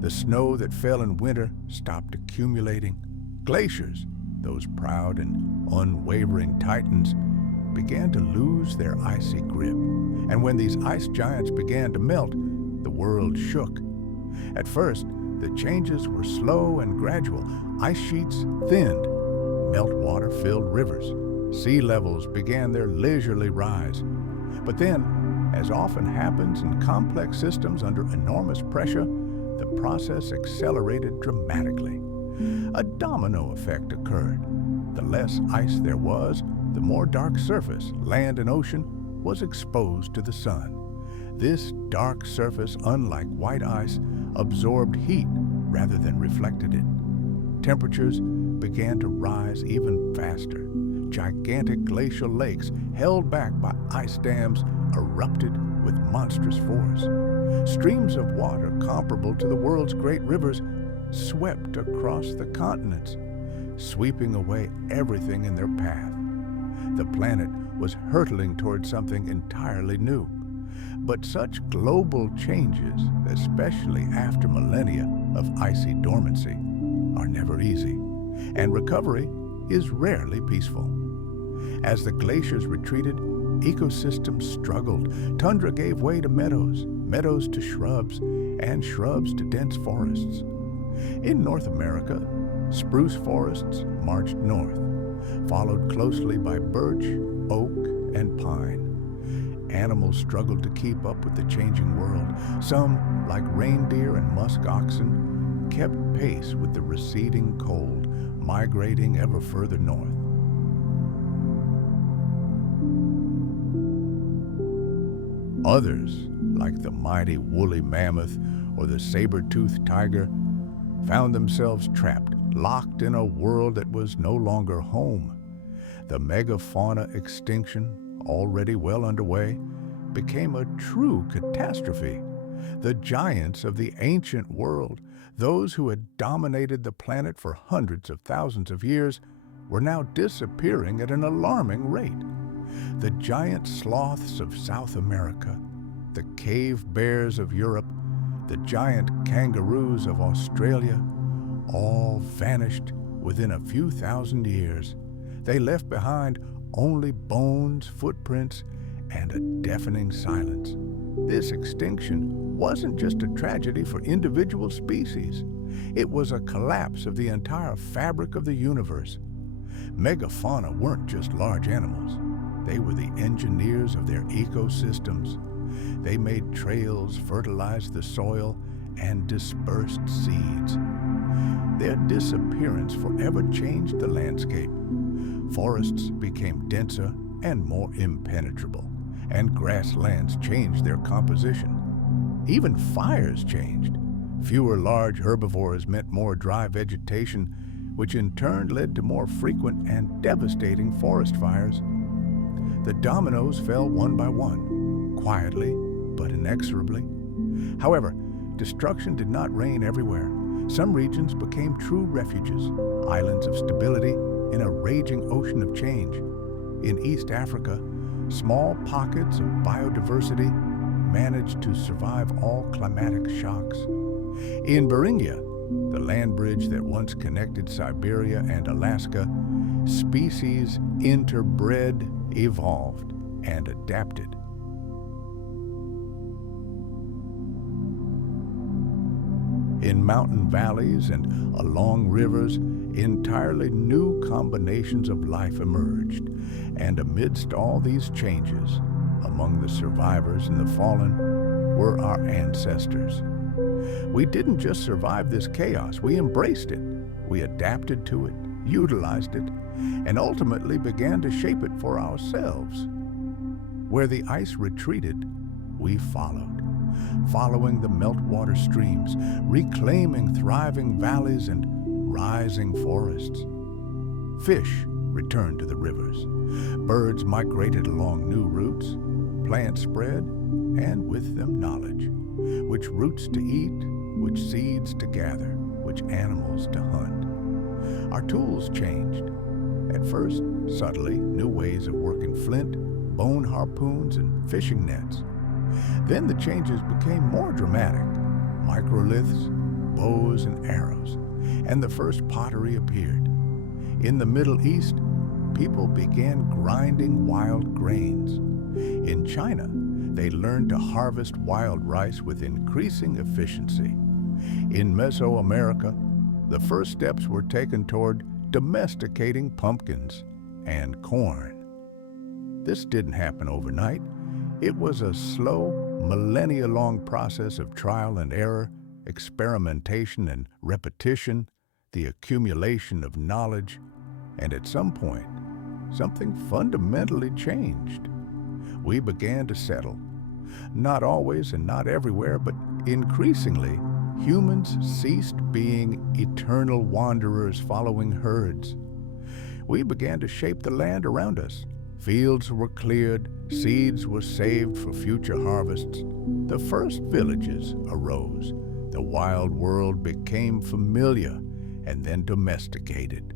The snow that fell in winter stopped accumulating. Glaciers, those proud and unwavering titans, began to lose their icy grip. And when these ice giants began to melt, the world shook. At first, the changes were slow and gradual. Ice sheets thinned, meltwater filled rivers, sea levels began their leisurely rise. But then, as often happens in complex systems under enormous pressure, the process accelerated dramatically. A domino effect occurred. The less ice there was, the more dark surface, land and ocean, was exposed to the sun. This dark surface, unlike white ice, absorbed heat rather than reflected it. Temperatures began to rise even faster. Gigantic glacial lakes, held back by ice dams, erupted with monstrous force. Streams of water comparable to the world's great rivers swept across the continents, sweeping away everything in their path. The planet was hurtling toward something entirely new. But such global changes, especially after millennia of icy dormancy, are never easy, and recovery is rarely peaceful. As the glaciers retreated, ecosystems struggled. Tundra gave way to meadows, meadows to shrubs, and shrubs to dense forests. In North America, spruce forests marched north, followed closely by birch, oak, and pine. Animals struggled to keep up with the changing world. Some, like reindeer and musk oxen, kept pace with the receding cold, migrating ever further north. Others, like the mighty woolly mammoth or the saber-toothed tiger, found themselves trapped, locked in a world that was no longer home. The megafauna extinction, already well underway, became a true catastrophe. The giants of the ancient world, those who had dominated the planet for hundreds of thousands of years, were now disappearing at an alarming rate. The giant sloths of South America, the cave bears of Europe, the giant kangaroos of Australia, all vanished within a few thousand years. They left behind only bones, footprints, and a deafening silence. This extinction wasn't just a tragedy for individual species. It was a collapse of the entire fabric of the universe. Megafauna weren't just large animals. They were the engineers of their ecosystems. They made trails, fertilized the soil, and dispersed seeds. Their disappearance forever changed the landscape. Forests became denser and more impenetrable, and grasslands changed their composition. Even fires changed. Fewer large herbivores meant more dry vegetation, which in turn led to more frequent and devastating forest fires. The dominoes fell one by one, quietly but inexorably. However, destruction did not reign everywhere. Some regions became true refuges, islands of stability in a raging ocean of change. In East Africa, small pockets of biodiversity managed to survive all climatic shocks. In Beringia, the land bridge that once connected Siberia and Alaska, species interbred, evolved, and adapted. In mountain valleys and along rivers, entirely new combinations of life emerged. And amidst all these changes, among the survivors and the fallen, were our ancestors. We didn't just survive this chaos, we embraced it. We adapted to it, utilized it, and ultimately began to shape it for ourselves. Where the ice retreated, we following the meltwater streams, reclaiming thriving valleys and rising forests. Fish returned to the rivers. Birds migrated along new routes. Plants spread, and with them knowledge. Which roots to eat, which seeds to gather, which animals to hunt. Our tools changed. At first, subtly, new ways of working flint, bone harpoons, and fishing nets. Then the changes became more dramatic. Microliths, bows and arrows, and the first pottery appeared. In the Middle East, people began grinding wild grains. In China, they learned to harvest wild rice with increasing efficiency. In Mesoamerica, the first steps were taken toward domesticating pumpkins and corn. This didn't happen overnight. It was a slow, millennia-long process of trial and error, experimentation and repetition, the accumulation of knowledge, and at some point, something fundamentally changed. We began to settle. Not always and not everywhere, but increasingly, humans ceased being eternal wanderers following herds. We began to shape the land around us. Fields were cleared, seeds were saved for future harvests. The first villages arose. The wild world became familiar and then domesticated.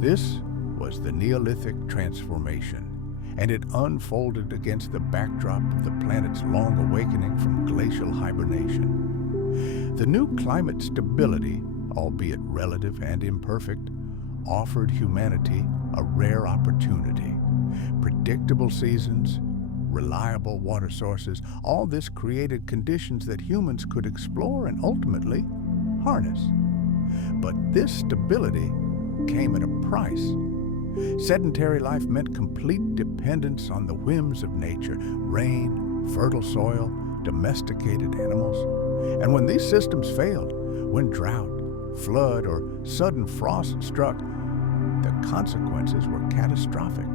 This was the Neolithic transformation, and it unfolded against the backdrop of the planet's long awakening from glacial hibernation. The new climate stability, albeit relative and imperfect, offered humanity a rare opportunity. Predictable seasons, reliable water sources, all this created conditions that humans could explore and ultimately harness. But this stability came at a price. Sedentary life meant complete dependence on the whims of nature, rain, fertile soil, domesticated animals. And when these systems failed, when drought, flood, or sudden frost struck, the consequences were catastrophic.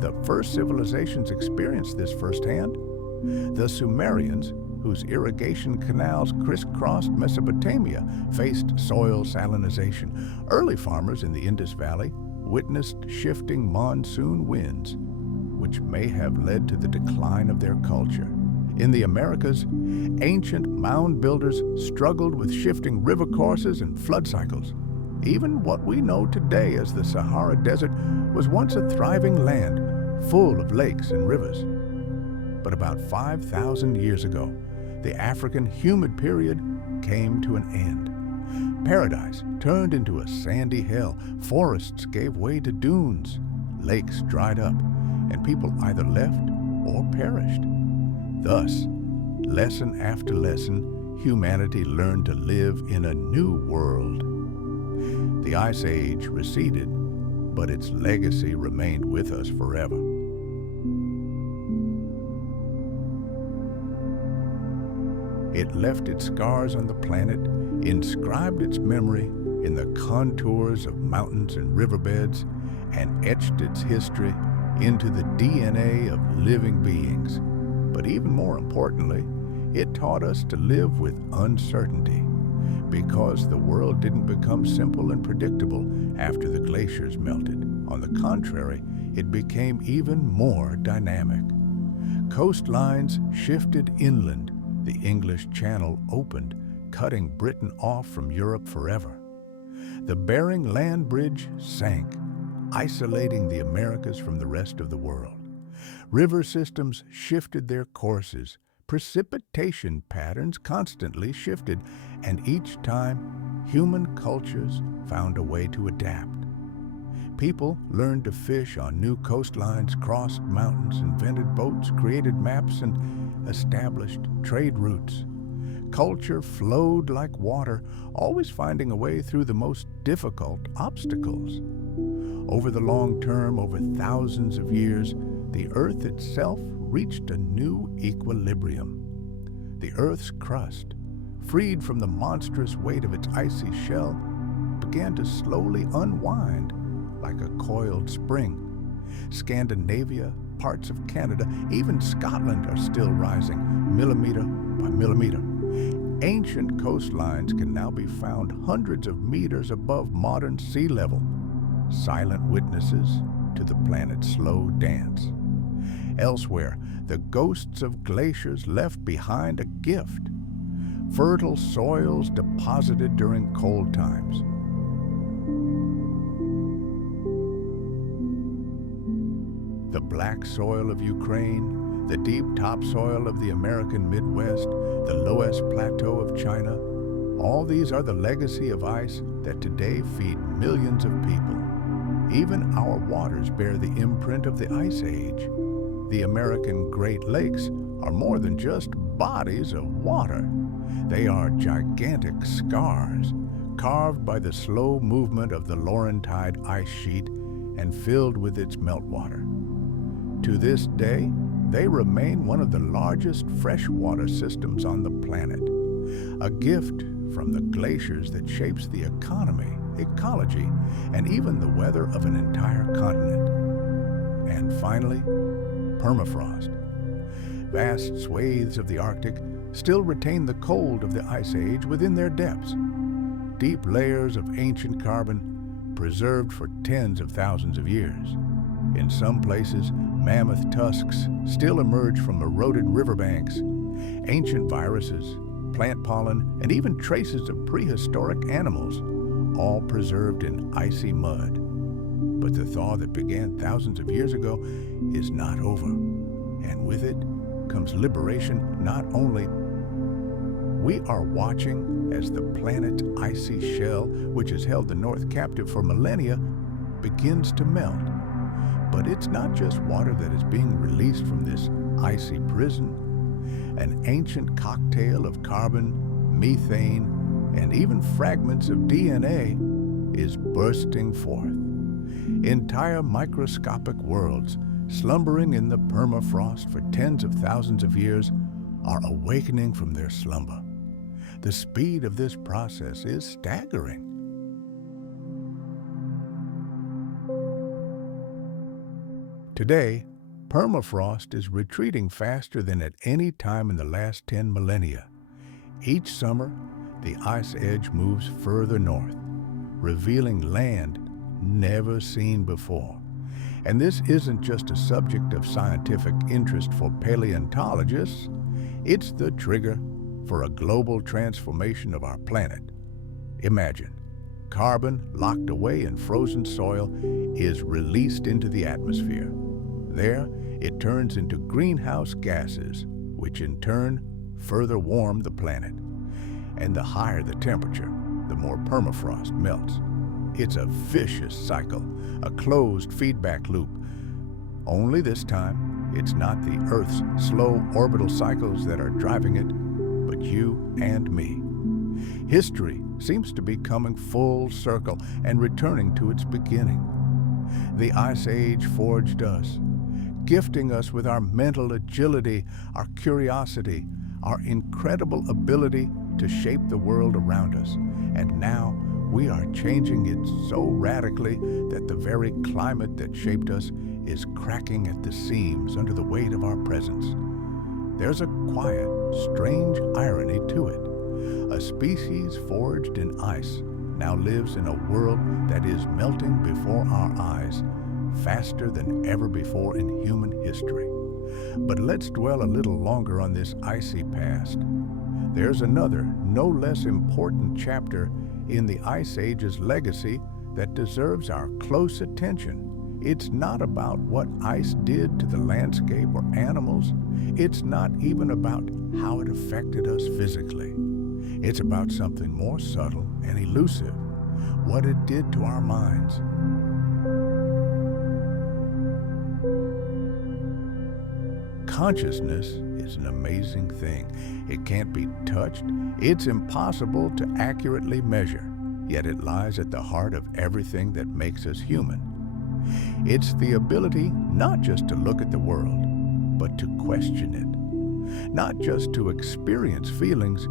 The first civilizations experienced this firsthand. The Sumerians, whose irrigation canals crisscrossed Mesopotamia, faced soil salinization. Early farmers in the Indus Valley witnessed shifting monsoon winds, which may have led to the decline of their culture. In the Americas, ancient mound builders struggled with shifting river courses and flood cycles. Even what we know today as the Sahara Desert was once a thriving land, full of lakes and rivers. But about 5,000 years ago, the African humid period came to an end. Paradise turned into a sandy hell, forests gave way to dunes, lakes dried up, and people either left or perished. Thus, lesson after lesson, humanity learned to live in a new world. The Ice Age receded, but its legacy remained with us forever. It left its scars on the planet, inscribed its memory in the contours of mountains and riverbeds, and etched its history into the DNA of living beings. But even more importantly, it taught us to live with uncertainty, because the world didn't become simple and predictable after the glaciers melted. On the contrary, it became even more dynamic. Coastlines shifted inland. The English Channel opened, cutting Britain off from Europe forever. The Bering Land Bridge sank, isolating the Americas from the rest of the world. River systems shifted their courses. Precipitation patterns constantly shifted, and each time, human cultures found a way to adapt. People learned to fish on new coastlines, crossed mountains, invented boats, created maps, and established trade routes. Culture flowed like water, always finding a way through the most difficult obstacles. Over the long term, over thousands of years, the Earth itself reached a new equilibrium. The Earth's crust, freed from the monstrous weight of its icy shell, began to slowly unwind like a coiled spring. Scandinavia, parts of Canada, even Scotland are still rising, millimeter by millimeter. Ancient coastlines can now be found hundreds of meters above modern sea level, silent witnesses to the planet's slow dance. Elsewhere, the ghosts of glaciers left behind a gift: fertile soils deposited during cold times. The black soil of Ukraine, the deep topsoil of the American Midwest, the Loess Plateau of China, all these are the legacy of ice that today feed millions of people. Even our waters bear the imprint of the Ice Age. The American Great Lakes are more than just bodies of water. They are gigantic scars, carved by the slow movement of the Laurentide ice sheet and filled with its meltwater. To this day, they remain one of the largest freshwater systems on the planet, a gift from the glaciers that shapes the economy, ecology, and even the weather of an entire continent. And finally, permafrost. Vast swathes of the Arctic still retain the cold of the Ice Age within their depths. Deep layers of ancient carbon preserved for tens of thousands of years. In some places, mammoth tusks still emerge from eroded riverbanks. Ancient viruses, plant pollen, and even traces of prehistoric animals, all preserved in icy mud. But the thaw that began thousands of years ago is not over. And with it comes liberation. Not only we are watching as the planet's icy shell, which has held the North captive for millennia, begins to melt. But it's not just water that is being released from this icy prison. An ancient cocktail of carbon, methane, and even fragments of DNA is bursting forth. Entire microscopic worlds, slumbering in the permafrost for tens of thousands of years, are awakening from their slumber. The speed of this process is staggering. Today, permafrost is retreating faster than at any time in the last 10 millennia. Each summer, the ice edge moves further north, revealing land never seen before. And this isn't just a subject of scientific interest for paleontologists, it's the trigger for a global transformation of our planet. Imagine, carbon locked away in frozen soil is released into the atmosphere. There, it turns into greenhouse gases, which in turn further warm the planet. And the higher the temperature, the more permafrost melts. It's a vicious cycle, a closed feedback loop. Only this time, it's not the Earth's slow orbital cycles that are driving it, but you and me. History seems to be coming full circle and returning to its beginning. The Ice Age forged us, gifting us with our mental agility, our curiosity, our incredible ability to shape the world around us. And now we are changing it so radically that the very climate that shaped us is cracking at the seams under the weight of our presence. There's a quiet, strange irony to it. A species forged in ice now lives in a world that is melting before our eyes, faster than ever before in human history. But let's dwell a little longer on this icy past. There's another, no less important chapter in the Ice Age's legacy that deserves our close attention. It's not about what ice did to the landscape or animals. It's not even about how it affected us physically. It's about something more subtle and elusive, what it did to our minds. Consciousness is an amazing thing. It can't be touched. It's impossible to accurately measure, yet it lies at the heart of everything that makes us human. It's the ability not just to look at the world, but to question it. Not just to experience feelings,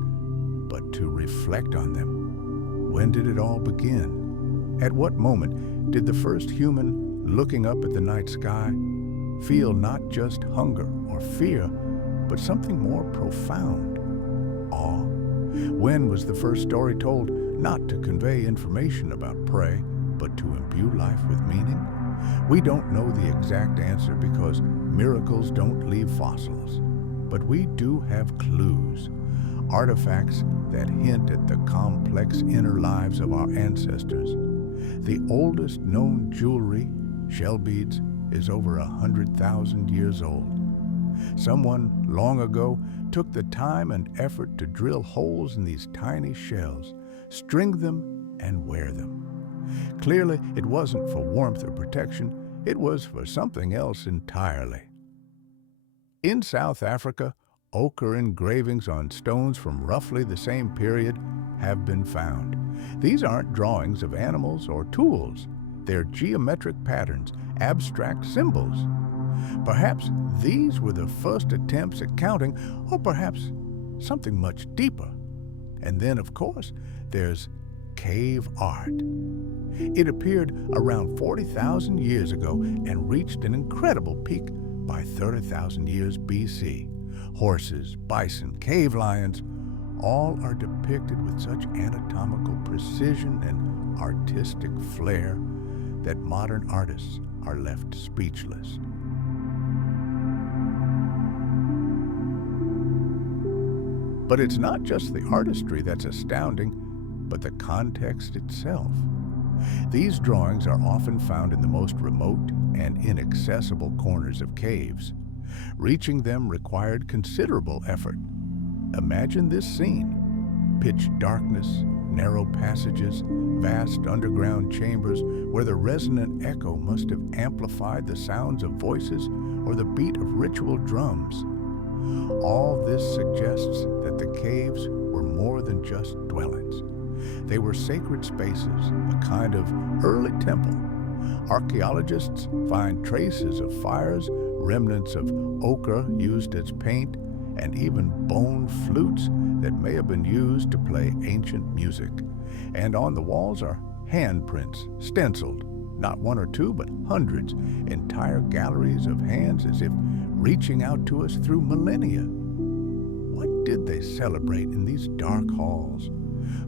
but to reflect on them. When did it all begin? At what moment did the first human, looking up at the night sky, feel not just hunger or fear, but something more profound, awe? When was the first story told not to convey information about prey, but to imbue life with meaning? We don't know the exact answer because miracles don't leave fossils, but we do have clues, artifacts that hint at the complex inner lives of our ancestors. The oldest known jewelry, shell beads, is over 100,000 years old. Someone long ago took the time and effort to drill holes in these tiny shells, string them, and wear them. Clearly, it wasn't for warmth or protection, it was for something else entirely. In South Africa, ochre engravings on stones from roughly the same period have been found. These aren't drawings of animals or tools. They're geometric patterns, abstract symbols. Perhaps these were the first attempts at counting, or perhaps something much deeper. And then, of course, there's cave art. It appeared around 40,000 years ago and reached an incredible peak by 30,000 years BC. Horses, bison, cave lions, all are depicted with such anatomical precision and artistic flair that modern artists are left speechless. But it's not just the artistry that's astounding, but the context itself. These drawings are often found in the most remote and inaccessible corners of caves. Reaching them required considerable effort. Imagine this scene: pitch darkness, narrow passages, vast underground chambers where the resonant echo must have amplified the sounds of voices or the beat of ritual drums. All this suggests that the caves were more than just dwellings. They were sacred spaces, a kind of early temple, Archaeologists find traces of fires, remnants of ochre used as paint, and even bone flutes that may have been used to play ancient music. And on the walls are handprints, stenciled, not one or two, but hundreds, entire galleries of hands as if reaching out to us through millennia. What did they celebrate in these dark halls?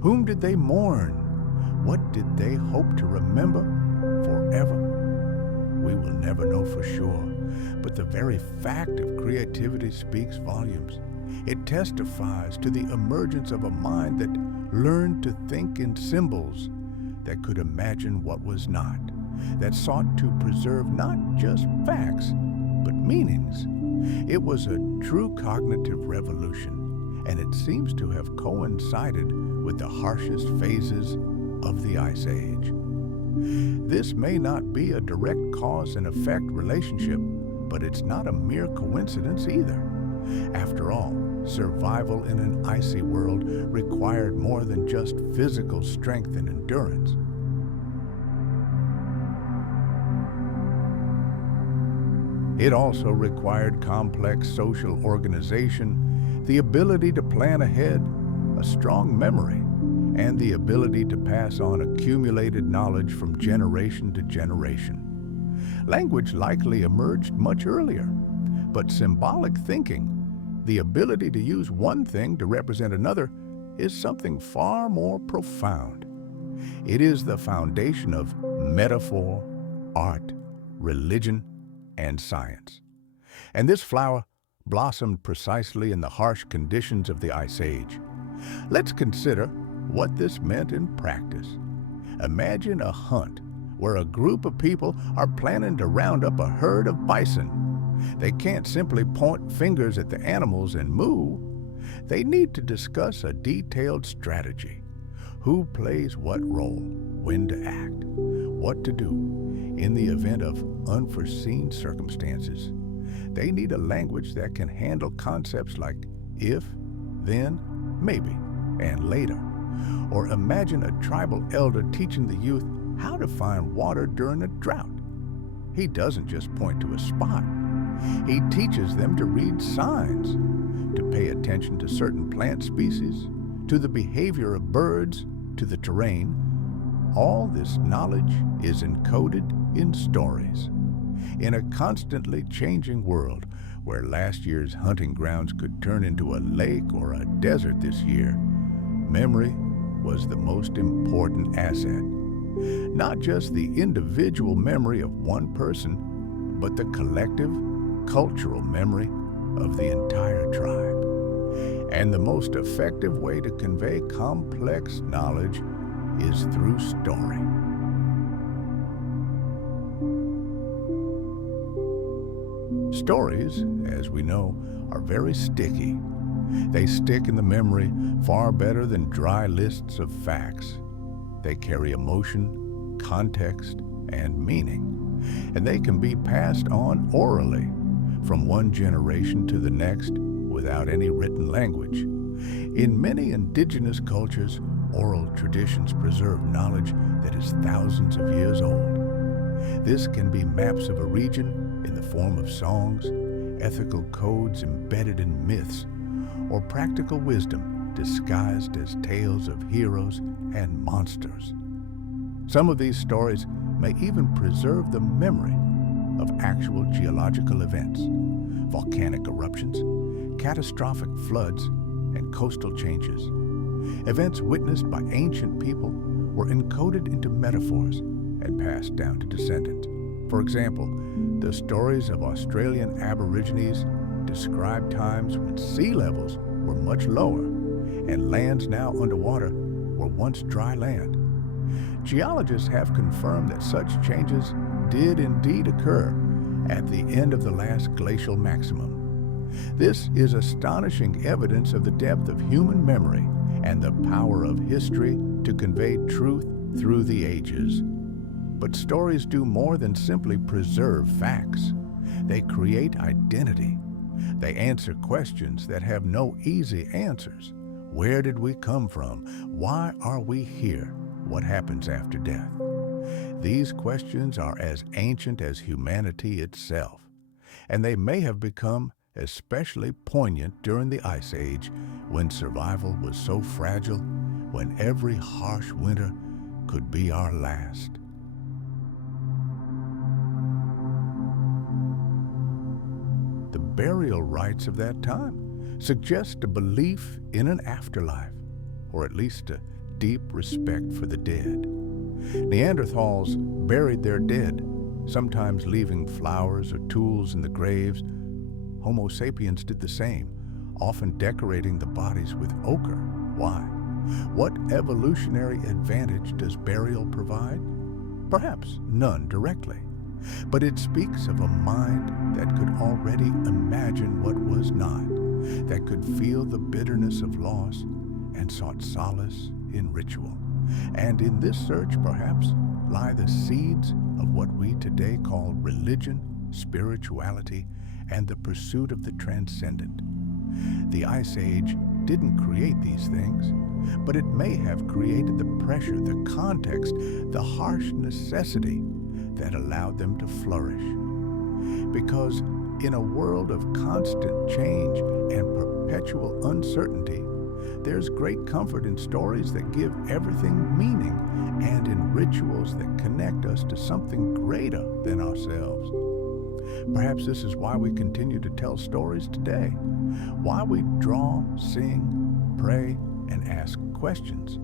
Whom did they mourn? What did they hope to remember forever? We will never know for sure, but the very fact of creativity speaks volumes. It testifies to the emergence of a mind that learned to think in symbols, that could imagine what was not, that sought to preserve not just facts, but meanings. It was a true cognitive revolution, and it seems to have coincided with the harshest phases of the Ice Age. This may not be a direct cause and effect relationship, but it's not a mere coincidence either. After all, survival in an icy world required more than just physical strength and endurance. It also required complex social organization, the ability to plan ahead, a strong memory, and the ability to pass on accumulated knowledge from generation to generation. Language likely emerged much earlier, but symbolic thinking, the ability to use one thing to represent another, is something far more profound. It is the foundation of metaphor, art, religion, and science. And this flower blossomed precisely in the harsh conditions of the Ice Age. Let's consider what this meant in practice. Imagine a hunt where a group of people are planning to round up a herd of bison. They can't simply point fingers at the animals and moo. They need to discuss a detailed strategy. Who plays what role, when to act, what to do in the event of unforeseen circumstances. They need a language that can handle concepts like if, then, maybe, and later. Or imagine a tribal elder teaching the youth how to find water during a drought. He doesn't just point to a spot. He teaches them to read signs, to pay attention to certain plant species, to the behavior of birds, to the terrain. All this knowledge is encoded in stories. In a constantly changing world, where last year's hunting grounds could turn into a lake or a desert this year, memory was the most important asset. Not just the individual memory of one person, but the collective, cultural memory of the entire tribe. And the most effective way to convey complex knowledge is through story. Stories, as we know, are very sticky. They stick in the memory far better than dry lists of facts. They carry emotion, context, and meaning, and they can be passed on orally from one generation to the next without any written language. In many indigenous cultures, oral traditions preserve knowledge that is thousands of years old. This can be maps of a region in the form of songs, ethical codes embedded in myths, or practical wisdom disguised as tales of heroes and monsters. Some of these stories may even preserve the memory of actual geological events, volcanic eruptions, catastrophic floods, and coastal changes. Events witnessed by ancient people were encoded into metaphors and passed down to descendants. For example, the stories of Australian Aborigines describe times when sea levels were much lower and lands now underwater were once dry land. Geologists have confirmed that such changes did indeed occur at the end of the last glacial maximum. This is astonishing evidence of the depth of human memory and the power of history to convey truth through the ages. But stories do more than simply preserve facts. They create identity. They answer questions that have no easy answers. Where did we come from? Why are we here? What happens after death? These questions are as ancient as humanity itself, and they may have become especially poignant during the Ice Age, when survival was so fragile, when every harsh winter could be our last. The burial rites of that time suggest a belief in an afterlife, or at least a deep respect for the dead. Neanderthals buried their dead, sometimes leaving flowers or tools in the graves. Homo sapiens did the same, often decorating the bodies with ochre. Why? What evolutionary advantage does burial provide? Perhaps none directly, but it speaks of a mind that could already imagine what was not, that could feel the bitterness of loss and sought solace in ritual. And in this search, perhaps, lie the seeds of what we today call religion, spirituality, and the pursuit of the transcendent. The Ice Age didn't create these things, but it may have created the pressure, the context, the harsh necessity that allowed them to flourish. Because in a world of constant change and perpetual uncertainty, there's great comfort in stories that give everything meaning and in rituals that connect us to something greater than ourselves. Perhaps this is why we continue to tell stories today, why we draw, sing, pray, and ask questions.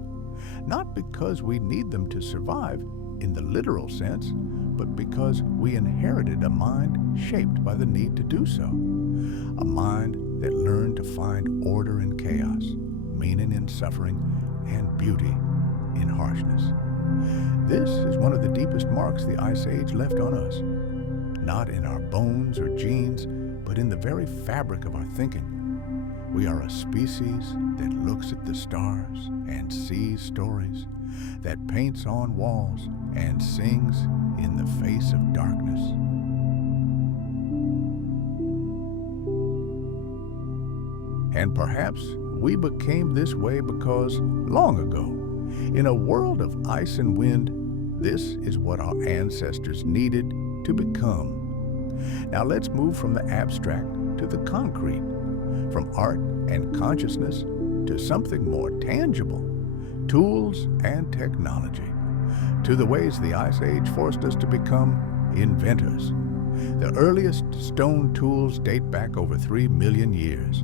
Not because we need them to survive in the literal sense, but because we inherited a mind shaped by the need to do so. A mind that learned to find order in chaos, meaning in suffering, and beauty in harshness. This is one of the deepest marks the Ice Age left on us. Not in our bones or genes, but in the very fabric of our thinking. We are a species that looks at the stars and sees stories, that paints on walls and sings in the face of darkness. And perhaps we became this way because, long ago, in a world of ice and wind, this is what our ancestors needed to become. Now let's move from the abstract to the concrete, from art and consciousness to something more tangible, tools and technology, to the ways the Ice Age forced us to become inventors. The earliest stone tools date back over 3 million years.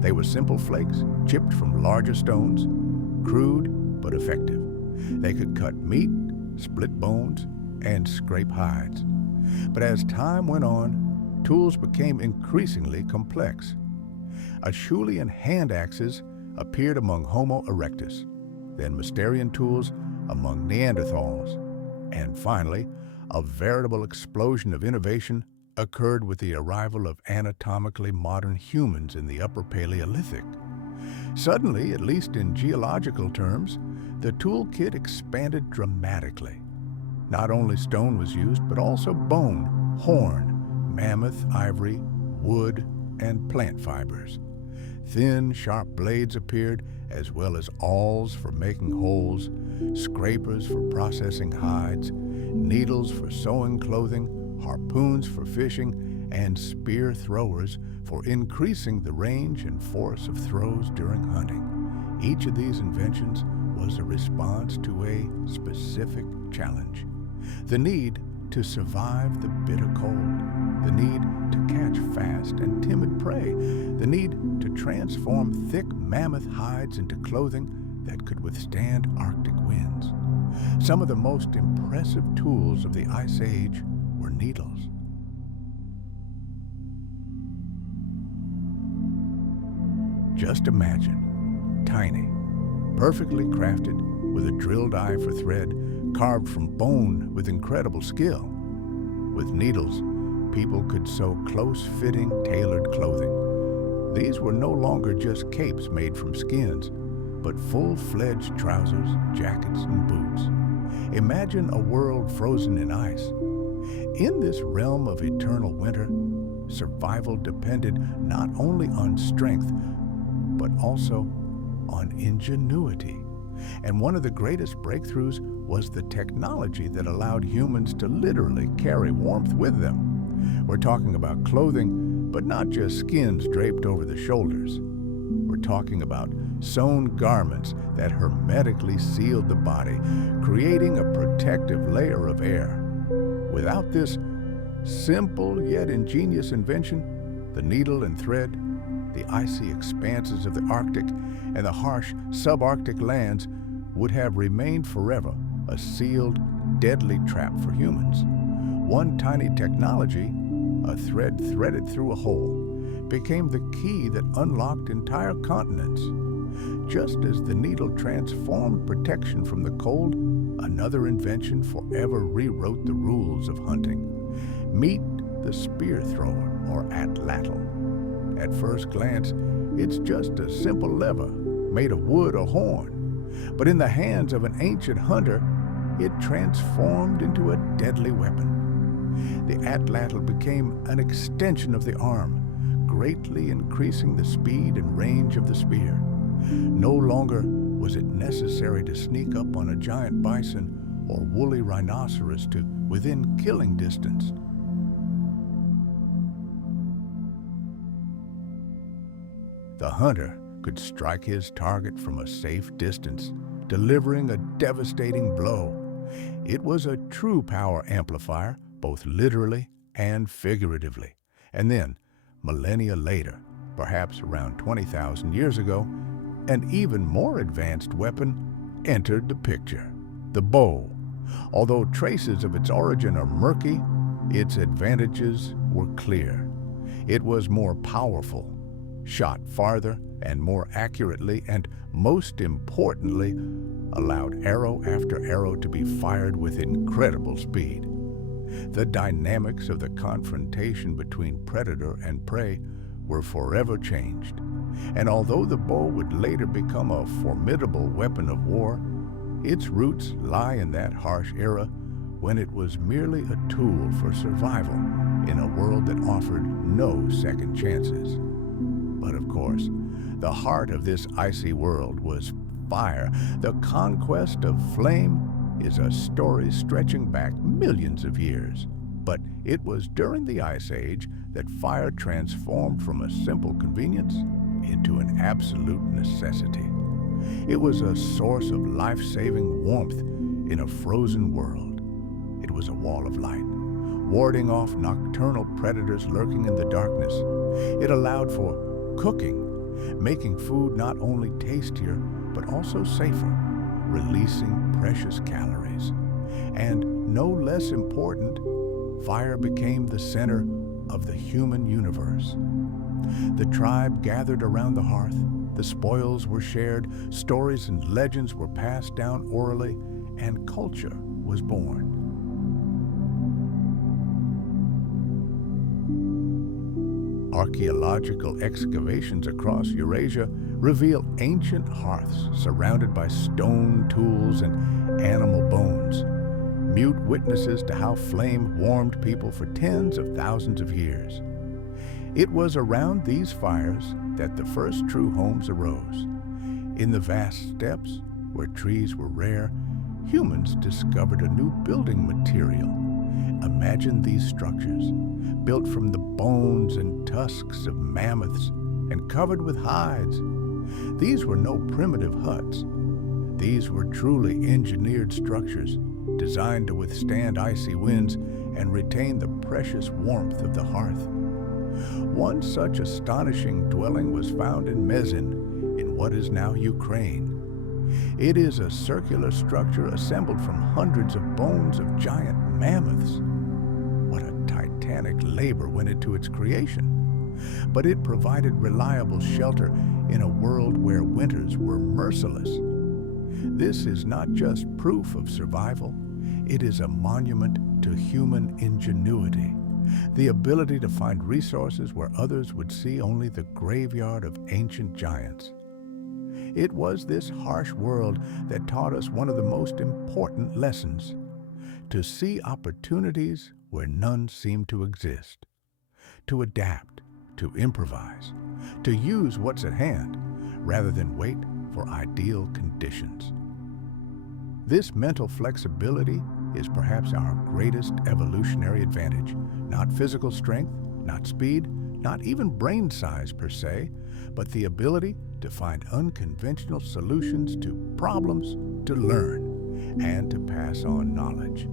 They were simple flakes chipped from larger stones, crude but effective. They could cut meat, split bones, and scrape hides. But as time went on, tools became increasingly complex. Acheulean hand axes appeared among Homo erectus, then Mousterian tools among Neanderthals, and finally, a veritable explosion of innovation occurred with the arrival of anatomically modern humans in the Upper Paleolithic. Suddenly, at least in geological terms, the toolkit expanded dramatically. Not only stone was used, but also bone, horn, mammoth, ivory, wood, and plant fibers. Thin, sharp blades appeared, as well as awls for making holes, scrapers for processing hides, needles for sewing clothing, harpoons for fishing, and spear throwers for increasing the range and force of throws during hunting. Each of these inventions was a response to a specific challenge. The need to survive the bitter cold, the need to catch fast and timid prey, the need to transform thick mammoth hides into clothing that could withstand Arctic winds. Some of the most impressive tools of the Ice Age were needles. Just imagine, tiny, perfectly crafted, with a drilled eye for thread, carved from bone with incredible skill. With needles, people could sew close-fitting, tailored clothing. These were no longer just capes made from skins, but full-fledged trousers, jackets, and boots. Imagine a world frozen in ice. In this realm of eternal winter, survival depended not only on strength, but also on ingenuity. And one of the greatest breakthroughs was the technology that allowed humans to literally carry warmth with them. We're talking about clothing, but not just skins draped over the shoulders. We're talking about sewn garments that hermetically sealed the body, creating a protective layer of air. Without this simple yet ingenious invention, the needle and thread, the icy expanses of the Arctic, and the harsh subarctic lands would have remained forever a sealed, deadly trap for humans. One tiny technology, a thread threaded through a hole, became the key that unlocked entire continents. Just as the needle transformed protection from the cold, another invention forever rewrote the rules of hunting. Meet the spear thrower, or atlatl. At first glance, it's just a simple lever made of wood or horn. But in the hands of an ancient hunter, it transformed into a deadly weapon. The atlatl became an extension of the arm, greatly increasing the speed and range of the spear. No longer was it necessary to sneak up on a giant bison or woolly rhinoceros to within killing distance. The hunter could strike his target from a safe distance, delivering a devastating blow. It was a true power amplifier, both literally and figuratively. And then, millennia later, perhaps around 20,000 years ago, an even more advanced weapon entered the picture: the bow. Although traces of its origin are murky, its advantages were clear. It was more powerful, shot farther and more accurately, and most importantly, allowed arrow after arrow to be fired with incredible speed. The dynamics of the confrontation between predator and prey were forever changed, and although the bow would later become a formidable weapon of war, its roots lie in that harsh era when it was merely a tool for survival in a world that offered no second chances. But of course, the heart of this icy world was fire. The conquest of flame is a story stretching back millions of years. But it was during the Ice Age that fire transformed from a simple convenience into an absolute necessity. It was a source of life-saving warmth in a frozen world. It was a wall of light, warding off nocturnal predators lurking in the darkness. It allowed for cooking, making food not only tastier, but also safer, releasing precious calories. And no less important, fire became the center of the human universe. The tribe gathered around the hearth, the spoils were shared, stories and legends were passed down orally, and culture was born. Archaeological excavations across Eurasia reveal ancient hearths surrounded by stone tools and animal bones, mute witnesses to how flame warmed people for tens of thousands of years. It was around these fires that the first true homes arose. In the vast steppes, where trees were rare, humans discovered a new building material. Imagine these structures, built from the bones and tusks of mammoths and covered with hides. These were no primitive huts. These were truly engineered structures designed to withstand icy winds and retain the precious warmth of the hearth. One such astonishing dwelling was found in Mezin, in what is now Ukraine. It is a circular structure assembled from hundreds of bones of giant mammoths. What a titanic labor went into its creation. But it provided reliable shelter in a world where winters were merciless. This is not just proof of survival, it is a monument to human ingenuity, the ability to find resources where others would see only the graveyard of ancient giants. It was this harsh world that taught us one of the most important lessons: to see opportunities where none seem to exist, to adapt, to improvise, to use what's at hand, rather than wait for ideal conditions. This mental flexibility is perhaps our greatest evolutionary advantage. Not physical strength, not speed, not even brain size per se, but the ability to find unconventional solutions to problems, to learn, and to pass on knowledge.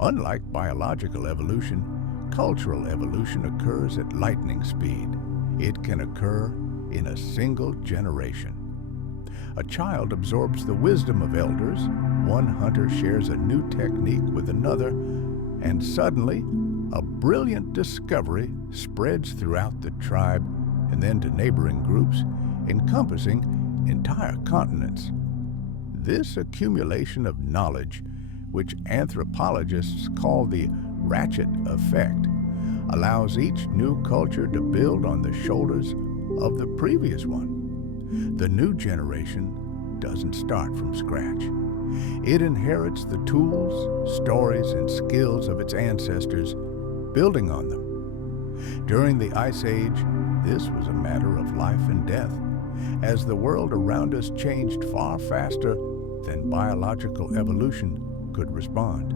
Unlike biological evolution, cultural evolution occurs at lightning speed. It can occur in a single generation. A child absorbs the wisdom of elders, one hunter shares a new technique with another, and suddenly, a brilliant discovery spreads throughout the tribe and then to neighboring groups, encompassing entire continents. This accumulation of knowledge, which anthropologists call the ratchet effect, allows each new culture to build on the shoulders of the previous one. The new generation doesn't start from scratch. It inherits the tools, stories, and skills of its ancestors, building on them. During the Ice Age, this was a matter of life and death, as the world around us changed far faster than biological evolution could respond.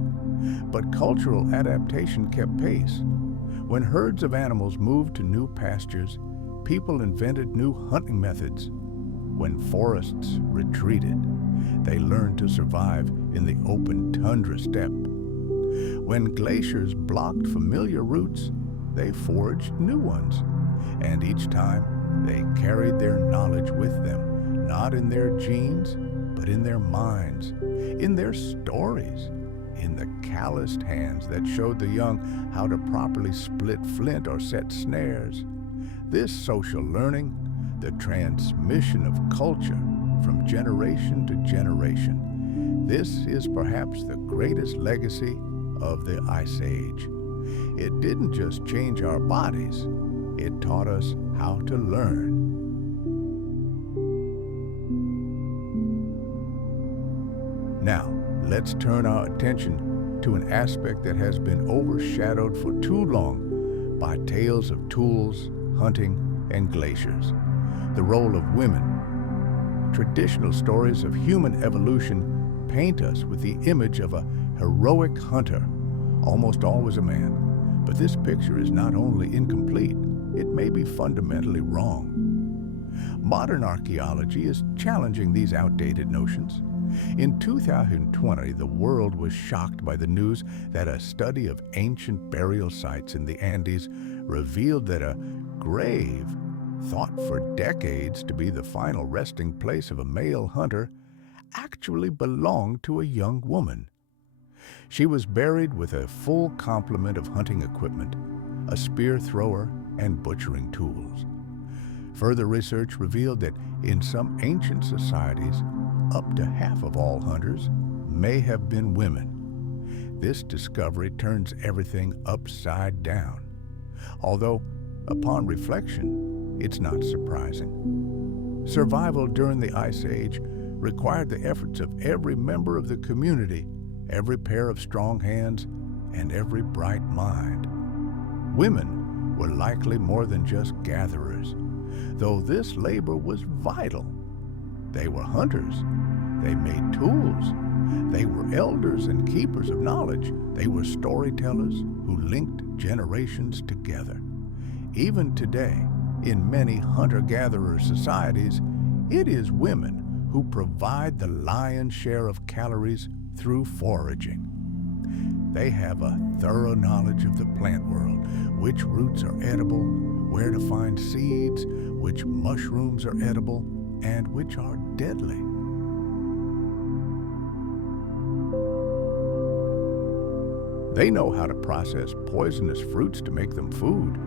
But cultural adaptation kept pace. When herds of animals moved to new pastures, people invented new hunting methods. When forests retreated, they learned to survive in the open tundra steppe. When glaciers blocked familiar routes, they forged new ones. And each time, they carried their knowledge with them, not in their genes, but in their minds, in their stories, in the calloused hands that showed the young how to properly split flint or set snares. This social learning, the transmission of culture from generation to generation, this is perhaps the greatest legacy of the Ice Age. It didn't just change our bodies, it taught us how to learn. Now, let's turn our attention to an aspect that has been overshadowed for too long by tales of tools, hunting, and glaciers: the role of women. Traditional stories of human evolution paint us with the image of a heroic hunter, almost always a man. But this picture is not only incomplete, it may be fundamentally wrong. Modern archaeology is challenging these outdated notions. In 2020, the world was shocked by the news that a study of ancient burial sites in the Andes revealed that a grave, thought for decades to be the final resting place of a male hunter, actually belonged to a young woman. She was buried with a full complement of hunting equipment, a spear thrower, and butchering tools. Further research revealed that in some ancient societies, up to half of all hunters may have been women. This discovery turns everything upside down. Although, upon reflection, it's not surprising. Survival during the Ice Age required the efforts of every member of the community, every pair of strong hands, and every bright mind. Women were likely more than just gatherers, though this labor was vital. They were hunters. They made tools. They were elders and keepers of knowledge. They were storytellers who linked generations together. Even today, in many hunter-gatherer societies, it is women who provide the lion's share of calories through foraging. They have a thorough knowledge of the plant world, which roots are edible, where to find seeds, which mushrooms are edible, and which are deadly. They know how to process poisonous fruits to make them food.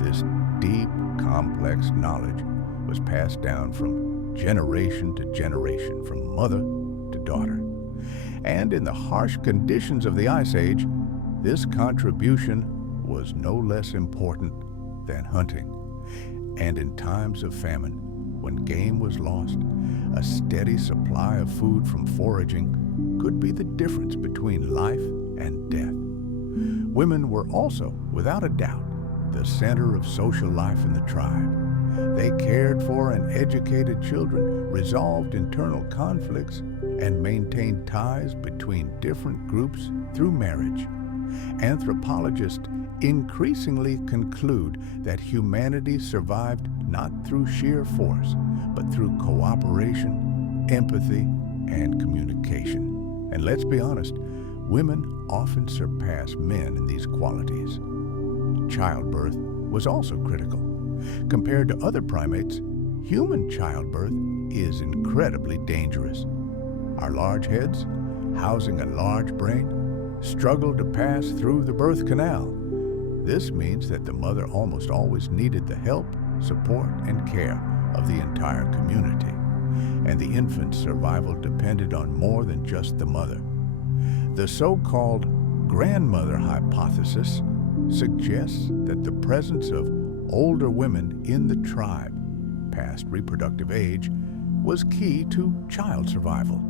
This deep, complex knowledge was passed down from generation to generation, from mother to daughter. And in the harsh conditions of the Ice Age, this contribution was no less important than hunting. And in times of famine, when game was lost, a steady supply of food from foraging could be the difference between life and death. Women were also, without a doubt, the center of social life in the tribe. They cared for and educated children, resolved internal conflicts, and maintained ties between different groups through marriage. Anthropologists increasingly conclude that humanity survived not through sheer force, but through cooperation, empathy, and communication. And let's be honest, women often surpass men in these qualities. Childbirth was also critical. Compared to other primates, human childbirth is incredibly dangerous. Our large heads, housing a large brain, struggle to pass through the birth canal. This means that the mother almost always needed the help, support, and care of the entire community, and the infant's survival depended on more than just the mother. The so-called grandmother hypothesis suggests that the presence of older women in the tribe, past reproductive age, was key to child survival.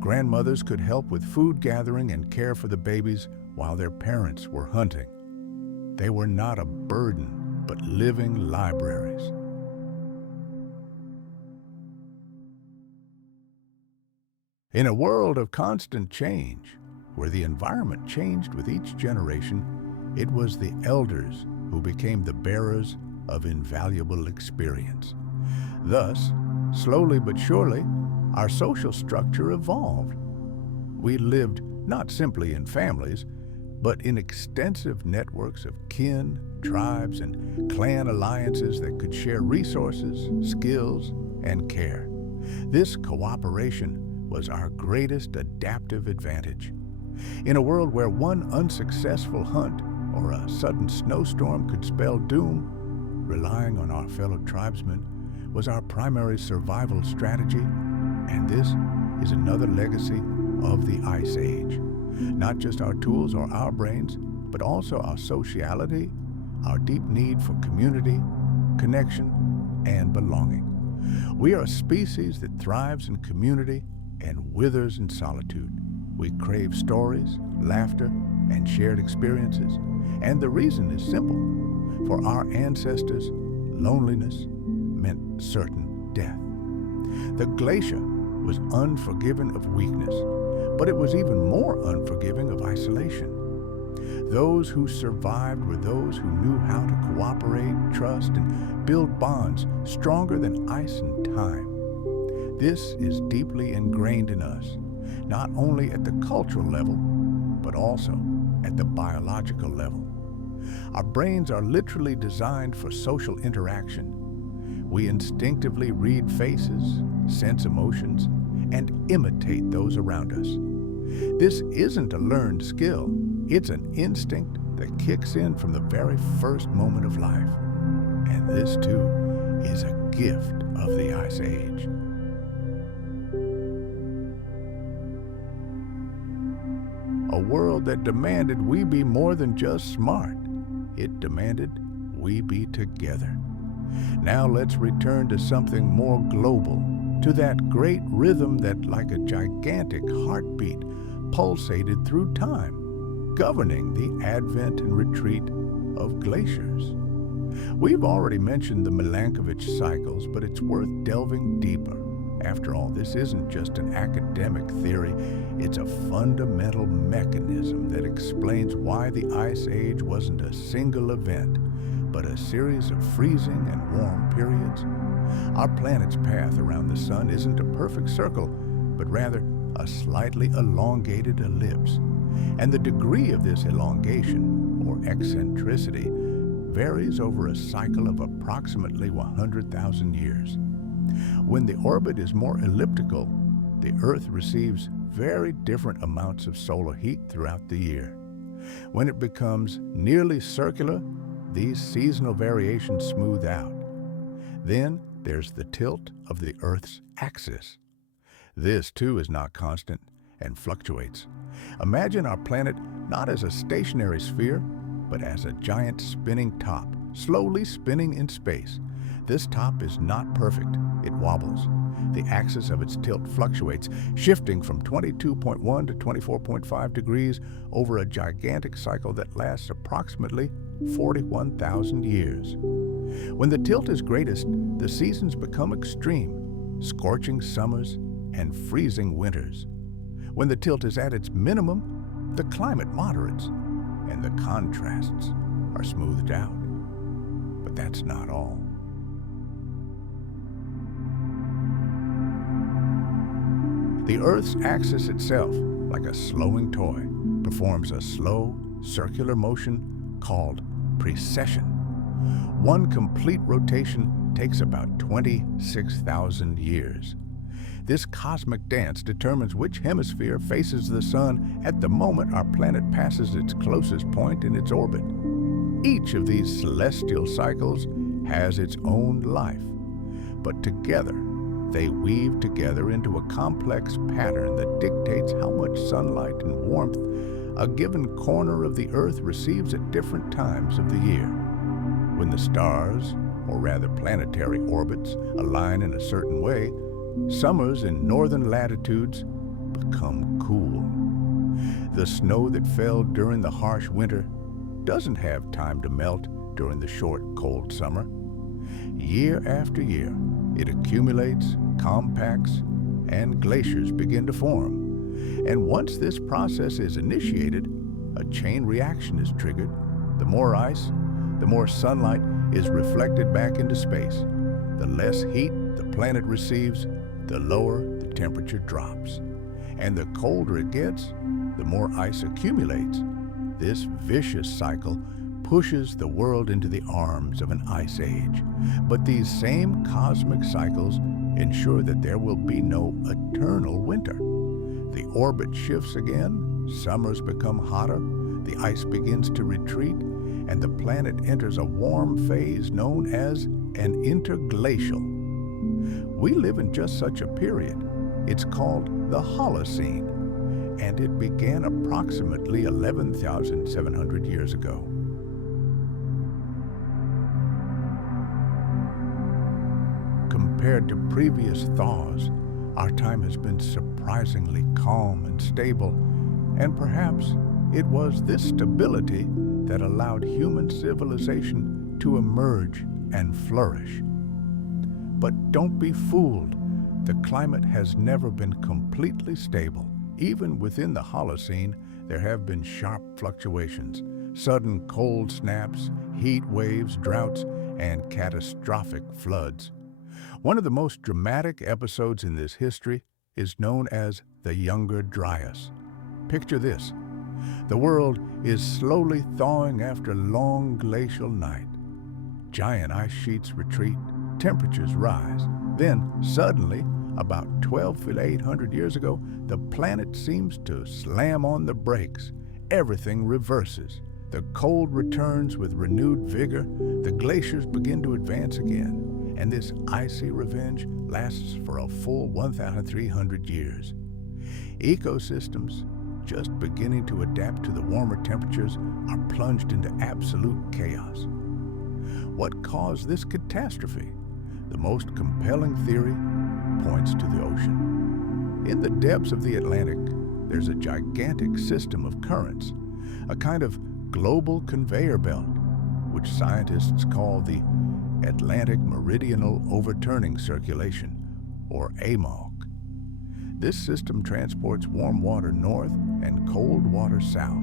Grandmothers could help with food gathering and care for the babies while their parents were hunting. They were not a burden, but living libraries. In a world of constant change, where the environment changed with each generation, it was the elders who became the bearers of invaluable experience. Thus, slowly but surely, our social structure evolved. We lived not simply in families, but in extensive networks of kin, tribes, and clan alliances that could share resources, skills, and care. This cooperation was our greatest adaptive advantage. In a world where one unsuccessful hunt or a sudden snowstorm could spell doom, relying on our fellow tribesmen was our primary survival strategy, and this is another legacy of the Ice Age. Not just our tools or our brains, but also our sociality, our deep need for community, connection, and belonging. We are a species that thrives in community and withers in solitude. We crave stories, laughter, and shared experiences. And the reason is simple. For our ancestors, loneliness meant certain death. The glacier was unforgiving of weakness, but it was even more unforgiving of isolation. Those who survived were those who knew how to cooperate, trust, and build bonds stronger than ice and time. This is deeply ingrained in us, not only at the cultural level, but also at the biological level. Our brains are literally designed for social interaction. We instinctively read faces, sense emotions, and imitate those around us. This isn't a learned skill. It's an instinct that kicks in from the very first moment of life. And this, too, is a gift of the Ice Age. A world that demanded we be more than just smart. It demanded we be together. Now let's return to something more global, to that great rhythm that, like a gigantic heartbeat, pulsated through time, governing the advent and retreat of glaciers. We've already mentioned the Milankovitch cycles, but it's worth delving deeper. After all, this isn't just an academic theory, it's a fundamental mechanism that explains why the Ice Age wasn't a single event, but a series of freezing and warm periods. Our planet's path around the sun isn't a perfect circle, but rather a slightly elongated ellipse. And the degree of this elongation, or eccentricity, varies over a cycle of approximately 100,000 years. When the orbit is more elliptical, the Earth receives very different amounts of solar heat throughout the year. When it becomes nearly circular, these seasonal variations smooth out. Then there's the tilt of the Earth's axis. This, too, is not constant and fluctuates. Imagine our planet not as a stationary sphere, but as a giant spinning top, slowly spinning in space. This top is not perfect. It wobbles. The axis of its tilt fluctuates, shifting from 22.1 to 24.5 degrees over a gigantic cycle that lasts approximately 41,000 years. When the tilt is greatest, the seasons become extreme, scorching summers and freezing winters. When the tilt is at its minimum, the climate moderates and the contrasts are smoothed out. But that's not all. The Earth's axis itself, like a slowing toy, performs a slow, circular motion called precession. One complete rotation takes about 26,000 years. This cosmic dance determines which hemisphere faces the sun at the moment our planet passes its closest point in its orbit. Each of these celestial cycles has its own life, but together they weave together into a complex pattern that dictates how much sunlight and warmth a given corner of the Earth receives at different times of the year. When the stars, or rather planetary orbits, align in a certain way, summers in northern latitudes become cool. The snow that fell during the harsh winter doesn't have time to melt during the short, cold summer. Year after year, it accumulates, compacts, and glaciers begin to form. And once this process is initiated, a chain reaction is triggered. The more ice, the more sunlight is reflected back into space. The less heat the planet receives, the lower the temperature drops. And the colder it gets, the more ice accumulates. This vicious cycle pushes the world into the arms of an ice age. But these same cosmic cycles ensure that there will be no eternal winter. The orbit shifts again, summers become hotter, the ice begins to retreat, and the planet enters a warm phase known as an interglacial. We live in just such a period. It's called the Holocene, and it began approximately 11,700 years ago. Compared to previous thaws, our time has been surprisingly calm and stable, and perhaps it was this stability that allowed human civilization to emerge and flourish. But don't be fooled. The climate has never been completely stable. Even within the Holocene, there have been sharp fluctuations, sudden cold snaps, heat waves, droughts, and catastrophic floods. One of the most dramatic episodes in this history is known as the Younger Dryas. Picture this. The world is slowly thawing after a long glacial night. Giant ice sheets retreat, temperatures rise. Then, suddenly, about 12,800 years ago, the planet seems to slam on the brakes. Everything reverses. The cold returns with renewed vigor. The glaciers begin to advance again. And this icy revenge lasts for a full 1,300 years. Ecosystems, just beginning to adapt to the warmer temperatures, are plunged into absolute chaos. What caused this catastrophe? The most compelling theory points to the ocean. In the depths of the Atlantic, there's a gigantic system of currents, a kind of global conveyor belt, which scientists call the Atlantic Meridional Overturning Circulation, or AMOC. This system transports warm water north and cold water south,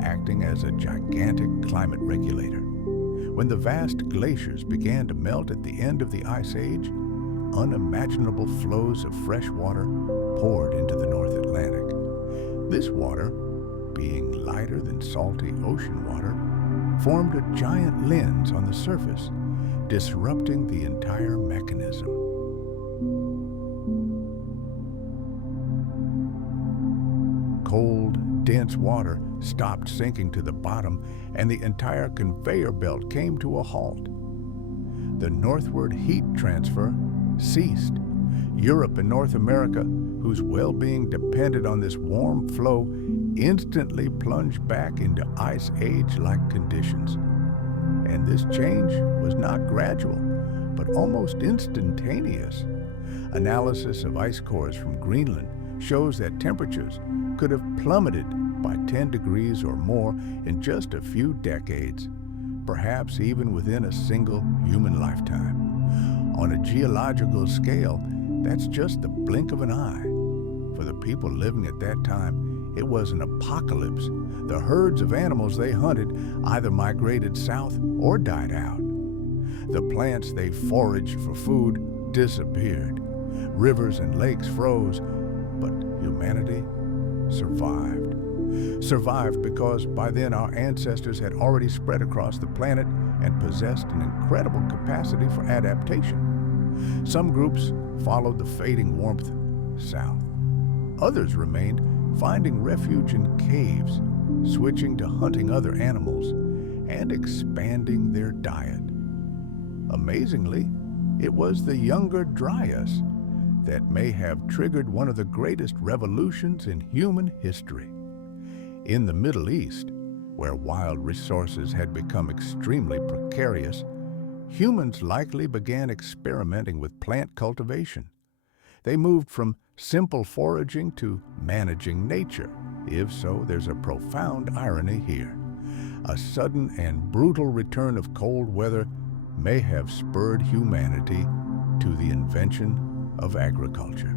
acting as a gigantic climate regulator. When the vast glaciers began to melt at the end of the Ice Age, unimaginable flows of fresh water poured into the North Atlantic. This water, being lighter than salty ocean water, formed a giant lens on the surface, disrupting the entire mechanism. Cold, dense water stopped sinking to the bottom, and the entire conveyor belt came to a halt. The northward heat transfer ceased. Europe and North America, whose well-being depended on this warm flow, instantly plunged back into Ice Age-like conditions. And this change was not gradual, but almost instantaneous. Analysis of ice cores from Greenland shows that temperatures could have plummeted by 10 degrees or more in just a few decades. perhaps even within a single human lifetime. On a geological scale, that's just the blink of an eye. For the people living at that time, it was an apocalypse. The herds of animals they hunted either migrated south or died out. The plants they foraged for food disappeared. Rivers and lakes froze, but humanity survived. Survived because by then our ancestors had already spread across the planet and possessed an incredible capacity for adaptation. Some groups followed the fading warmth south. Others remained, finding refuge in caves, switching to hunting other animals, and expanding their diet. Amazingly, it was the younger Dryas that may have triggered one of the greatest revolutions in human history. In the Middle East, where wild resources had become extremely precarious, humans likely began experimenting with plant cultivation. They moved from simple foraging to managing nature. If so, there's a profound irony here. A sudden and brutal return of cold weather may have spurred humanity to the invention of agriculture.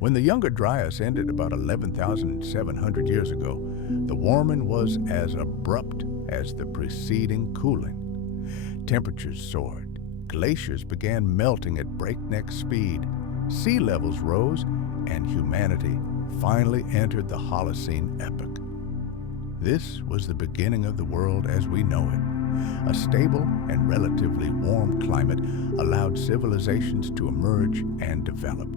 When the Younger Dryas ended about 11,700 years ago, the warming was as abrupt as the preceding cooling. Temperatures soared, glaciers began melting at breakneck speed, sea levels rose, and humanity finally entered the Holocene epoch. This was the beginning of the world as we know it. A stable and relatively warm climate allowed civilizations to emerge and develop.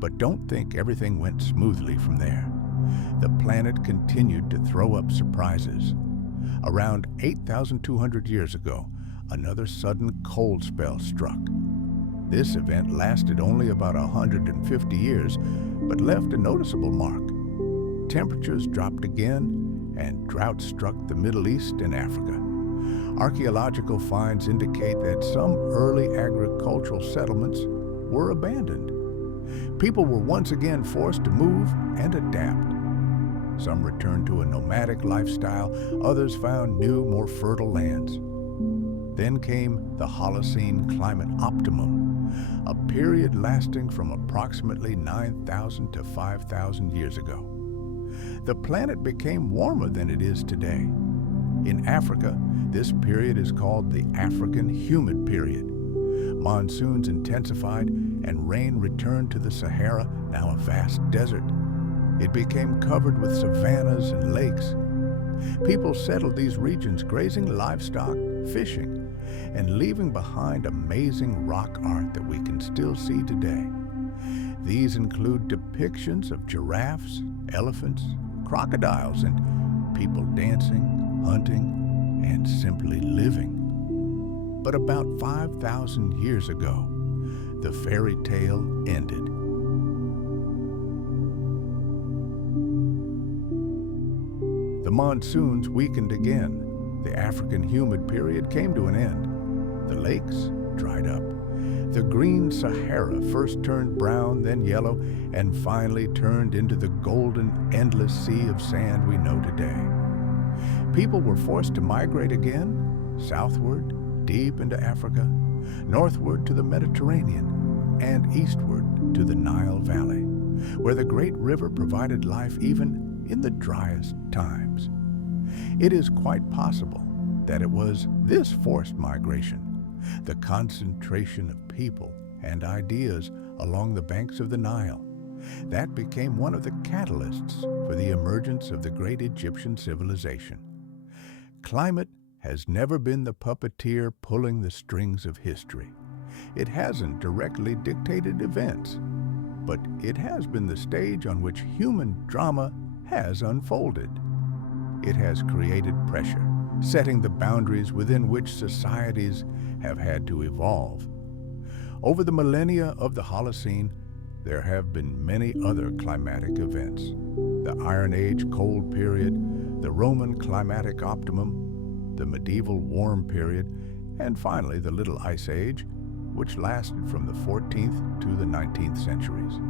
But don't think everything went smoothly from there. The planet continued to throw up surprises. Around 8,200 years ago, another sudden cold spell struck. This event lasted only about 150 years, but left a noticeable mark. Temperatures dropped again, and drought struck the Middle East and Africa. Archaeological finds indicate that some early agricultural settlements were abandoned. People were once again forced to move and adapt. Some returned to a nomadic lifestyle, others found new, more fertile lands. Then came the Holocene climate optimum, a period lasting from approximately 9,000 to 5,000 years ago. The planet became warmer than it is today. In Africa, this period is called the African humid period. Monsoons intensified and rain returned to the Sahara, now a vast desert. It became covered with savannas and lakes. People settled these regions grazing livestock, fishing, and leaving behind amazing rock art that we can still see today. These include depictions of giraffes, elephants, crocodiles, and people dancing, hunting, and simply living. But about 5,000 years ago, the fairy tale ended. The monsoons weakened again. The African humid period came to an end. The lakes dried up. The green Sahara first turned brown, then yellow, and finally turned into the golden, endless sea of sand we know today. People were forced to migrate again, southward, deep into Africa, northward to the Mediterranean, and eastward to the Nile Valley, where the great river provided life even in the driest times. It is quite possible that it was this forced migration, the concentration of people and ideas along the banks of the Nile, that became one of the catalysts for the emergence of the great Egyptian civilization. Climate has never been the puppeteer pulling the strings of history. It hasn't directly dictated events, but it has been the stage on which human drama has unfolded. It has created pressure, setting the boundaries within which societies have had to evolve. Over the millennia of the Holocene, there have been many other climatic events. The Iron Age cold period, the Roman climatic optimum, the medieval warm period, and finally the Little Ice Age, which lasted from the 14th to the 19th centuries.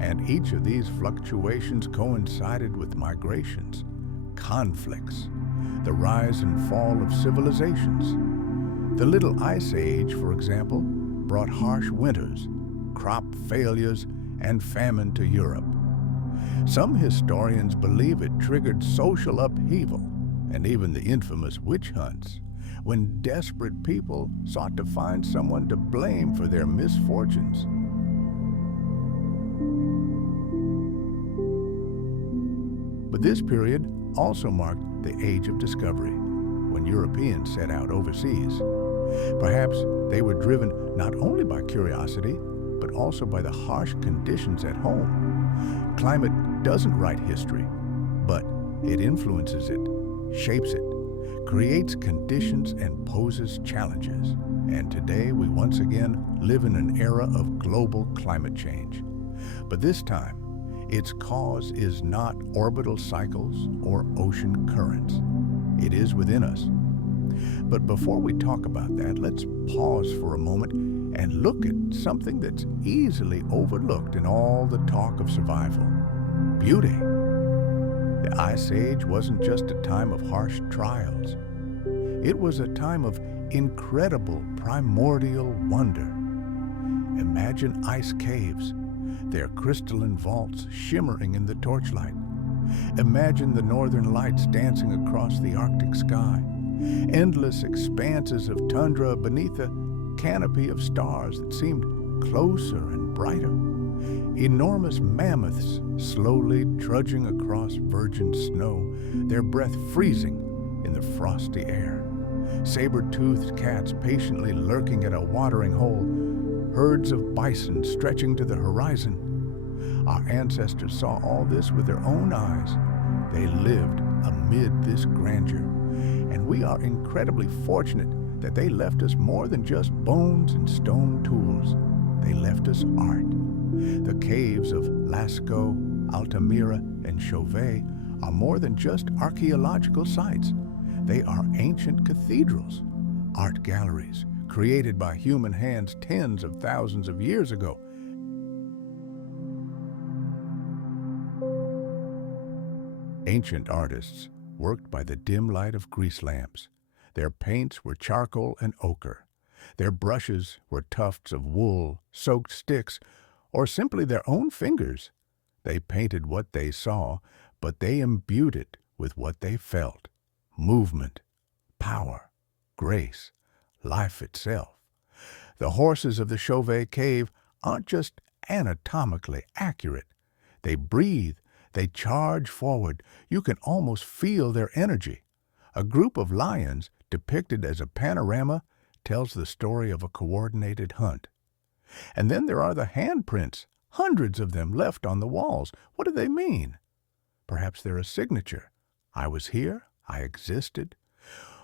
And each of these fluctuations coincided with migrations, conflicts, the rise and fall of civilizations. The Little Ice Age, for example, brought harsh winters, crop failures, and famine to Europe. Some historians believe it triggered social upheaval and even the infamous witch hunts, when desperate people sought to find someone to blame for their misfortunes. But this period also marked the Age of Discovery, when Europeans set out overseas. Perhaps they were driven not only by curiosity, but also by the harsh conditions at home. Climate doesn't write history, but it influences it, shapes it, creates conditions and poses challenges. And today we once again live in an era of global climate change. But this time, its cause is not orbital cycles or ocean currents. It is within us. But before we talk about that, let's pause for a moment and look at something that's easily overlooked in all the talk of survival: beauty. The Ice Age wasn't just a time of harsh trials. It was a time of incredible primordial wonder. Imagine ice caves, their crystalline vaults shimmering in the torchlight. Imagine the northern lights dancing across the Arctic sky, endless expanses of tundra beneath a canopy of stars that seemed closer and brighter. Enormous mammoths slowly trudging across virgin snow, their breath freezing in the frosty air. Saber-toothed cats patiently lurking at a watering hole, herds of bison stretching to the horizon. Our ancestors saw all this with their own eyes. They lived amid this grandeur, and we are incredibly fortunate that they left us more than just bones and stone tools. They left us art. The caves of Lascaux, Altamira, and Chauvet are more than just archaeological sites. They are ancient cathedrals, art galleries created by human hands tens of thousands of years ago. Ancient artists worked by the dim light of grease lamps. Their paints were charcoal and ochre. Their brushes were tufts of wool, soaked sticks, or simply their own fingers. They painted what they saw, but they imbued it with what they felt: movement, power, grace, life itself. The horses of the Chauvet cave aren't just anatomically accurate. They breathe, they charge forward. You can almost feel their energy. A group of lions, depicted as a panorama, tells the story of a coordinated hunt. And then there are the handprints, hundreds of them left on the walls. What do they mean? Perhaps they're a signature. I was here, I existed.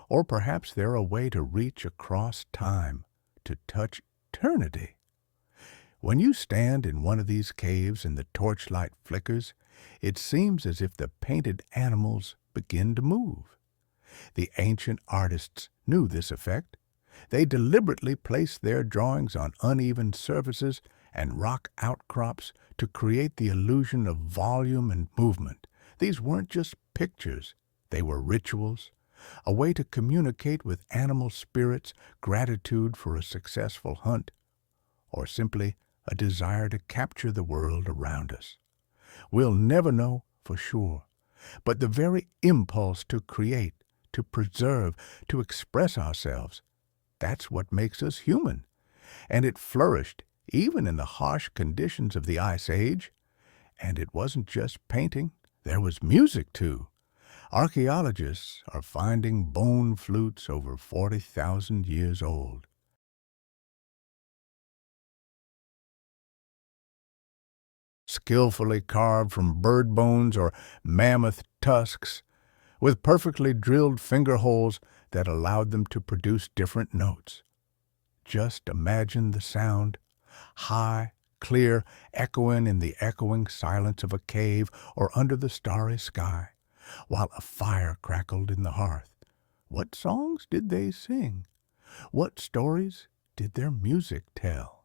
Or perhaps they're a way to reach across time, to touch eternity. When you stand in one of these caves and the torchlight flickers, it seems as if the painted animals begin to move. The ancient artists knew this effect. They deliberately placed their drawings on uneven surfaces and rock outcrops to create the illusion of volume and movement. These weren't just pictures, they were rituals, a way to communicate with animal spirits, gratitude for a successful hunt, or simply a desire to capture the world around us. We'll never know for sure, but the very impulse to create, to preserve, to express ourselves, that's what makes us human. And it flourished even in the harsh conditions of the Ice Age. And it wasn't just painting, there was music too. Archaeologists are finding bone flutes over 40,000 years old. Skillfully carved from bird bones or mammoth tusks, with perfectly drilled finger holes that allowed them to produce different notes. Just imagine the sound, high, clear, echoing in the echoing silence of a cave or under the starry sky, while a fire crackled in the hearth. What songs did they sing? What stories did their music tell?